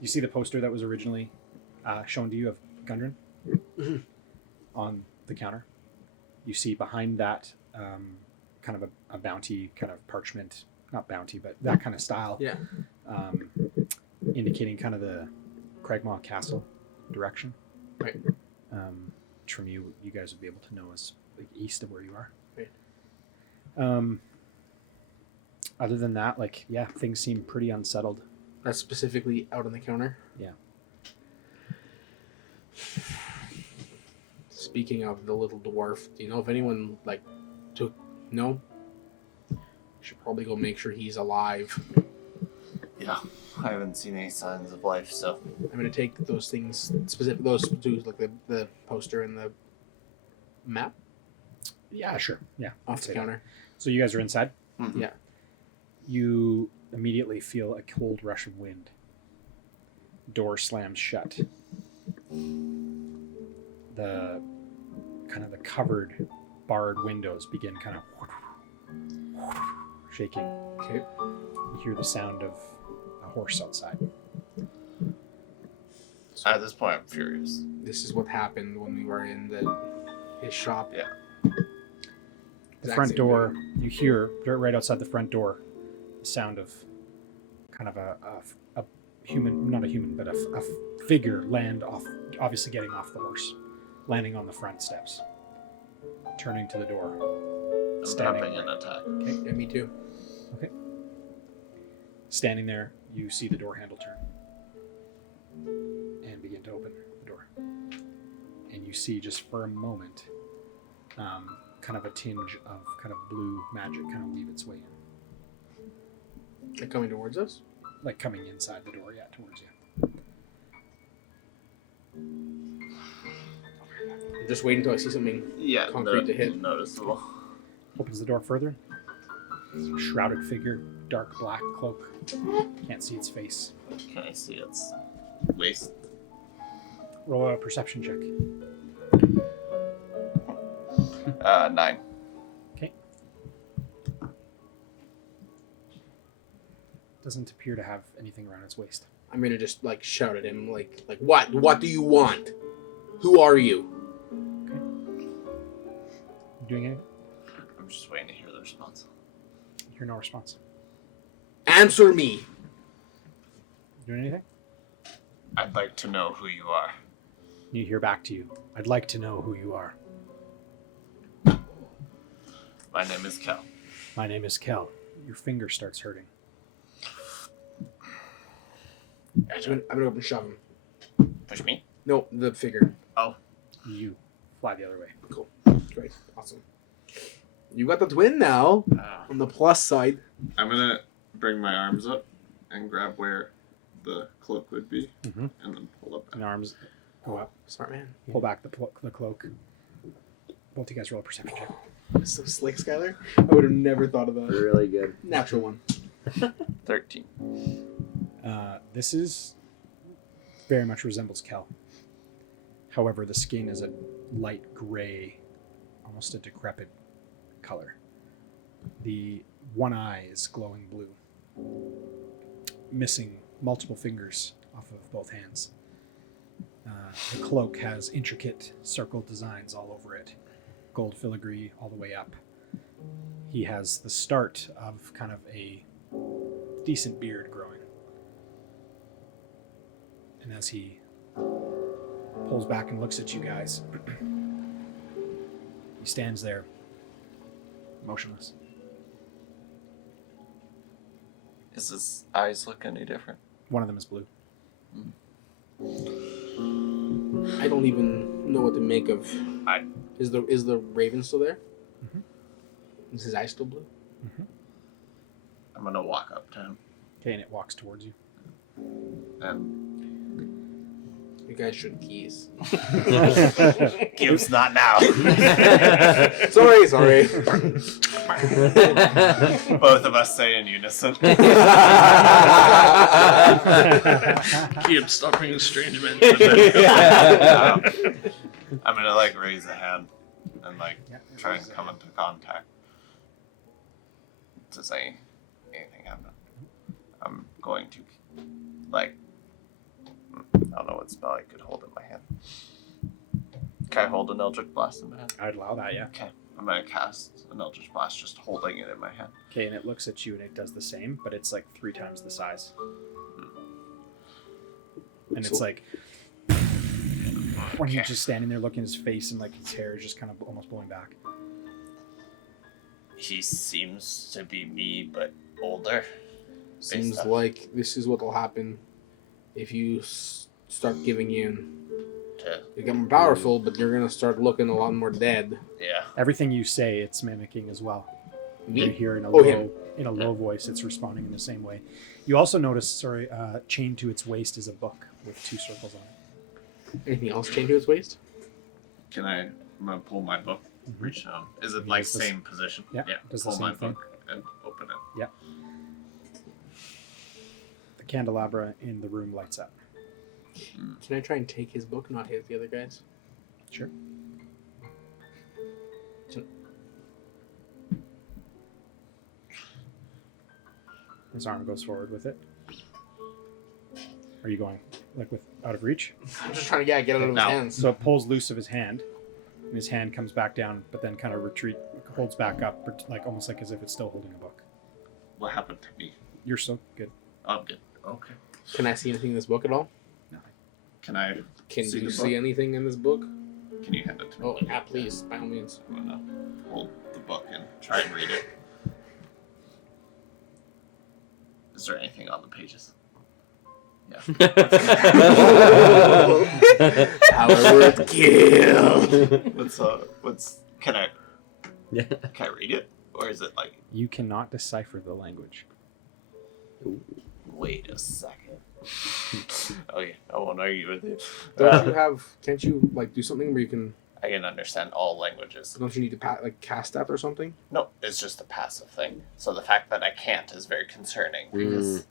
You see the poster that was originally shown to you of Gundren on the counter. You see behind that kind of a bounty, kind of parchment, not bounty, but that kind of style. Yeah. Indicating kind of the Cragmaw Castle direction. Right. Which from you guys would be able to know is like east of where you are. Right. Other than that, like, yeah, things seem pretty unsettled. That's specifically out on the counter. Yeah. Speaking of the little dwarf, do you know if anyone like took? No. Should probably go make sure he's alive. Yeah, I haven't seen any signs of life, so I'm gonna take those things, specific those two, like the poster and the map Yeah, sure. Yeah. off the counter. So you guys are inside. Mhm. Yeah. You immediately feel a cold rush of wind. Door slams shut. The kind of the covered, barred windows begin kind of shaking. Okay. You hear the sound of a horse outside. at this point I'm furious. This is what happened when we were in his shop. Yeah. The front door, you hear right outside the front door, the sound of kind of a human, not a human, but a figure land off, obviously getting off the horse, landing on the front steps, turning to the door. I'm Standing. prepping an attack. Okay, yeah, me too. Standing there, you see the door handle turn and begin to open the door. And you see just for a moment kind of a tinge of kind of blue magic kind of weave its way in. They're coming towards us. Like coming inside the door, yeah, towards you. I'm just waiting until I see something. Yeah, Concrete to hit. Noticeable. Opens the door further. Shrouded figure, dark black cloak. Can't see its face. Can I see its waist? Roll a perception check. 9. Doesn't appear to have anything around its waist. I'm gonna just like shout at him, like what? What do you want? Who are you? You doing anything? I'm just waiting to hear the response. You hear no response. Answer me. You doing anything? I'd like to know who you are. You hear back to you. I'd like to know who you are. My name is Kel. My name is Kel. Your finger starts hurting. I'm gonna go up and shove him. Push me? No, the figure. You fly the other way. Cool. Great. Awesome. You got the twin now. On the plus side. I'm gonna bring my arms up and grab where the cloak would be, Mhm. and then pull up. And arms go up. Smart man. Pull back the cloak. Both you guys roll a perception check. That's so slick, Skylar. I would have never thought of that. Really good. Natural one. 13. This is very much resembles Kel. However, the skin is a light gray, almost a decrepit color. The one eye is glowing blue, missing multiple fingers off of both hands. The cloak has intricate circle designs all over it, gold filigree all the way up. He has the start of kind of a decent beard growing. And as he pulls back and looks at you guys, he stands there, motionless. Is his eyes look any different? One of them is blue. I don't even know what to make of. Is the raven still there? Mhm. Is his eye still blue? I'm gonna walk up to him, Okay, and it walks towards you. and You guys should tease. Gibbs, not now. sorry. Both of us say in unison. Gibbs, stop bringing strange men. I'm gonna like raise a hand and like Yeah, try and come into contact. Does anything happen? I'm going to like I don't know what spell I could hold in my hand. Can I hold an Eldritch Blast in my hand? I'd allow that, yeah. Okay. I'm gonna cast an Eldritch Blast just holding it in my hand. Okay, and it looks at you and it does the same, but it's like 3 times the size. And it's like when he's just standing there looking at his face and like his hair is just kind of almost blowing back. He seems to be me, but older. Seems like this is what will happen if you start giving in. You get more powerful, but you're gonna start looking a lot more dead. Yeah. Everything you say, it's mimicking as well. You hear in a low voice, it's responding in the same way. You also notice, chained to its waist is a book with 2 circles on it. Anything else chained to its waist? I'm gonna pull my book. Reach down. Is it It like does the same position? Yeah, it does the Pull same my thing. book and open it. Yeah. The candelabra in the room lights up. Can I try and take his book, not his, the other guys? Sure. His arm goes forward with it. Are you going like with out of reach? I'm just trying to get it out of his hands. So it pulls loose of his hand, and his hand comes back down, but then kind of holds back up, like almost like as if it's still holding a book. What happened to me? You're so good. I'm good. Okay. Can I see anything in this book at all? Nothing. Can I Can see you the see book? anything in this book? Can you hand it to me? Oh, yeah, please, by all means. I'm gonna hold the book and try and read it. Is there anything on the pages? Yeah. Power word kill. Can I Yeah. can I read it? Or is it like You cannot decipher the language. wait a second? Okay, I won't argue with you. Don't you have? Can't you like do something where you can? I can understand all languages. Don't you need to cast that or something? No, it's just a passive thing. So the fact that I can't is very concerning because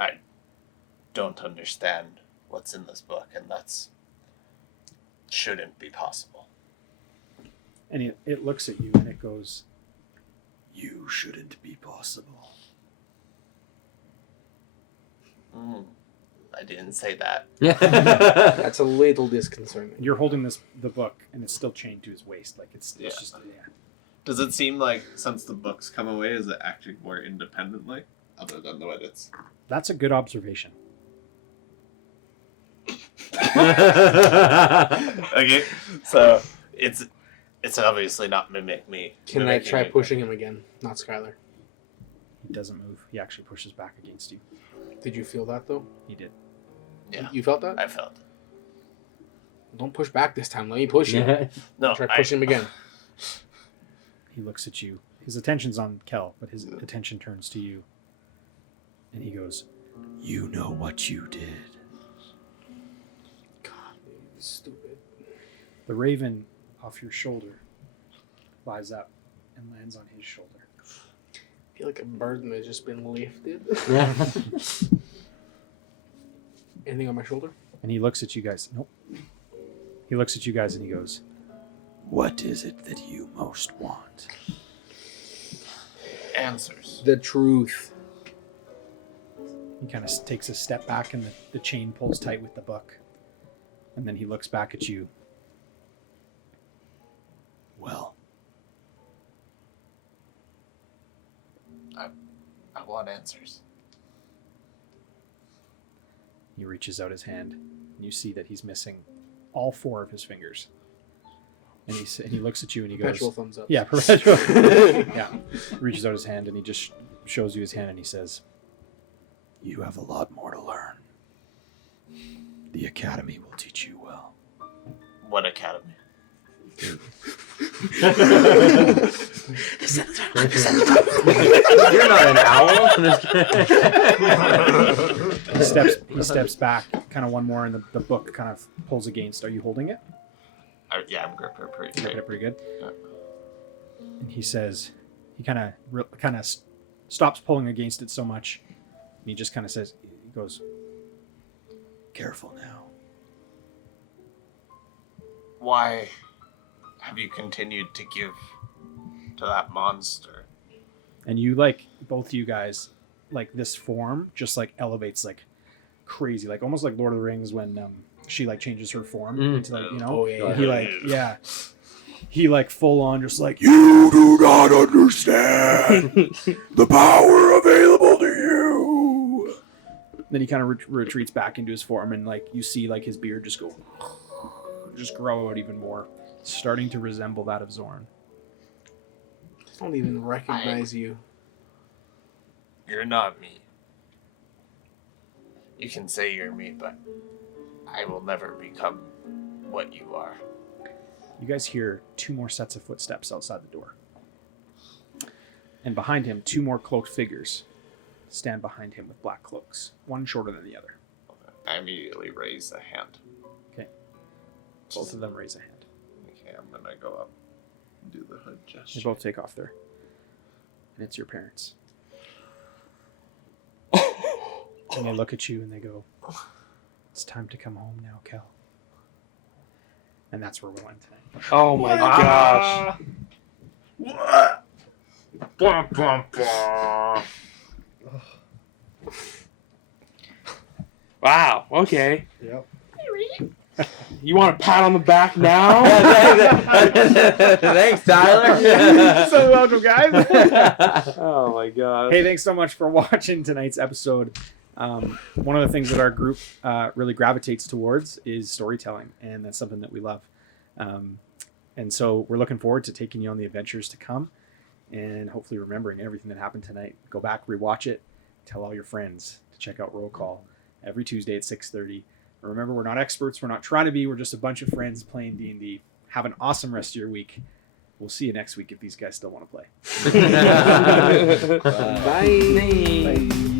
I don't understand what's in this book, and that's shouldn't be possible. And it looks at you and it goes, "You shouldn't be possible." I didn't say that. That's a little disconcerting. You're holding the book and it's still chained to his waist, like it's Yeah. just Does it seem like since the books come away, is it acting more independently, other than the way it's? That's a good observation. Okay, so it's obviously not me. Can I mimicking try me. pushing him again? Not Skylar. He doesn't move. He actually pushes back against you. Did you feel that though? He did. Yeah, You felt that? I felt. Don't push back this time. Let me push you. No, Try pushing him again. He looks at you. His attention's on Kel, but his attention turns to you. And he goes, "You know what you did." God, stupid. The raven off your shoulder flies up and lands on his shoulder. I feel like a burden has just been lifted. Anything on my shoulder? And he looks at you guys. Nope. He looks at you guys and he goes, "What is it that you most want?" Answers. The truth. He kind of takes a step back and the chain pulls tight with the book. And then he looks back at you. "Well, I want answers." He reaches out his hand, and you see that he's missing all 4 of his fingers. And he looks at you and he Perpetual goes, thumbs up. "Yeah, perpetual." Yeah. He reaches out his hand and he just shows you his hand and he says, "You have a lot more to learn. The academy will teach you well." What academy? You're not an owl. He steps back, kind of one more, and the book kind of pulls against. Are you holding it? Yeah, I'm gripping it pretty Gripping tight. it pretty good. Yeah. And he says, he kind of stops pulling against it so much, and he just kind of says, he goes, "Careful now. why have you continued to give to that monster? And you like both of you guys, like this form just like elevates like crazy, like almost like Lord of the Rings when she like changes her form into like, you know, Oh, yeah. he like he like full on just like, you do not understand the power available to you. Then he kind of retreats back into his form, and like you see like his beard just grow out even more, starting to resemble that of Zorn. I don't even recognize you. You're not me. You can say you're me, but I will never become what you are. You guys hear 2 more sets of footsteps outside the door. And behind him, 2 more cloaked figures stand behind him with black cloaks, one shorter than the other. I immediately raise a hand. Okay. Both of them raise a hand. Okay, I'm gonna go up and do the hood They gesture. both take off their... And it's your parents. And they look at you and they go, it's time to come home now, Kel. And that's where we'll end tonight. Oh my gosh. Wow. Okay. Yep. You want a pat on the back now? Thanks, Tyler. So welcome, guys. Oh my god. Hey, thanks so much for watching tonight's episode. One of the things that our group really gravitates towards is storytelling, and that's something that we love. And so we're looking forward to taking you on the adventures to come, and hopefully remembering everything that happened tonight. Go back, rewatch it, tell all your friends to check out Roll Call every Tuesday at 6:30. Remember, we're not experts. We're not trying to be. We're just a bunch of friends playing D&D. Have an awesome rest of your week. We'll see you next week if these guys still want to play. Bye. Bye.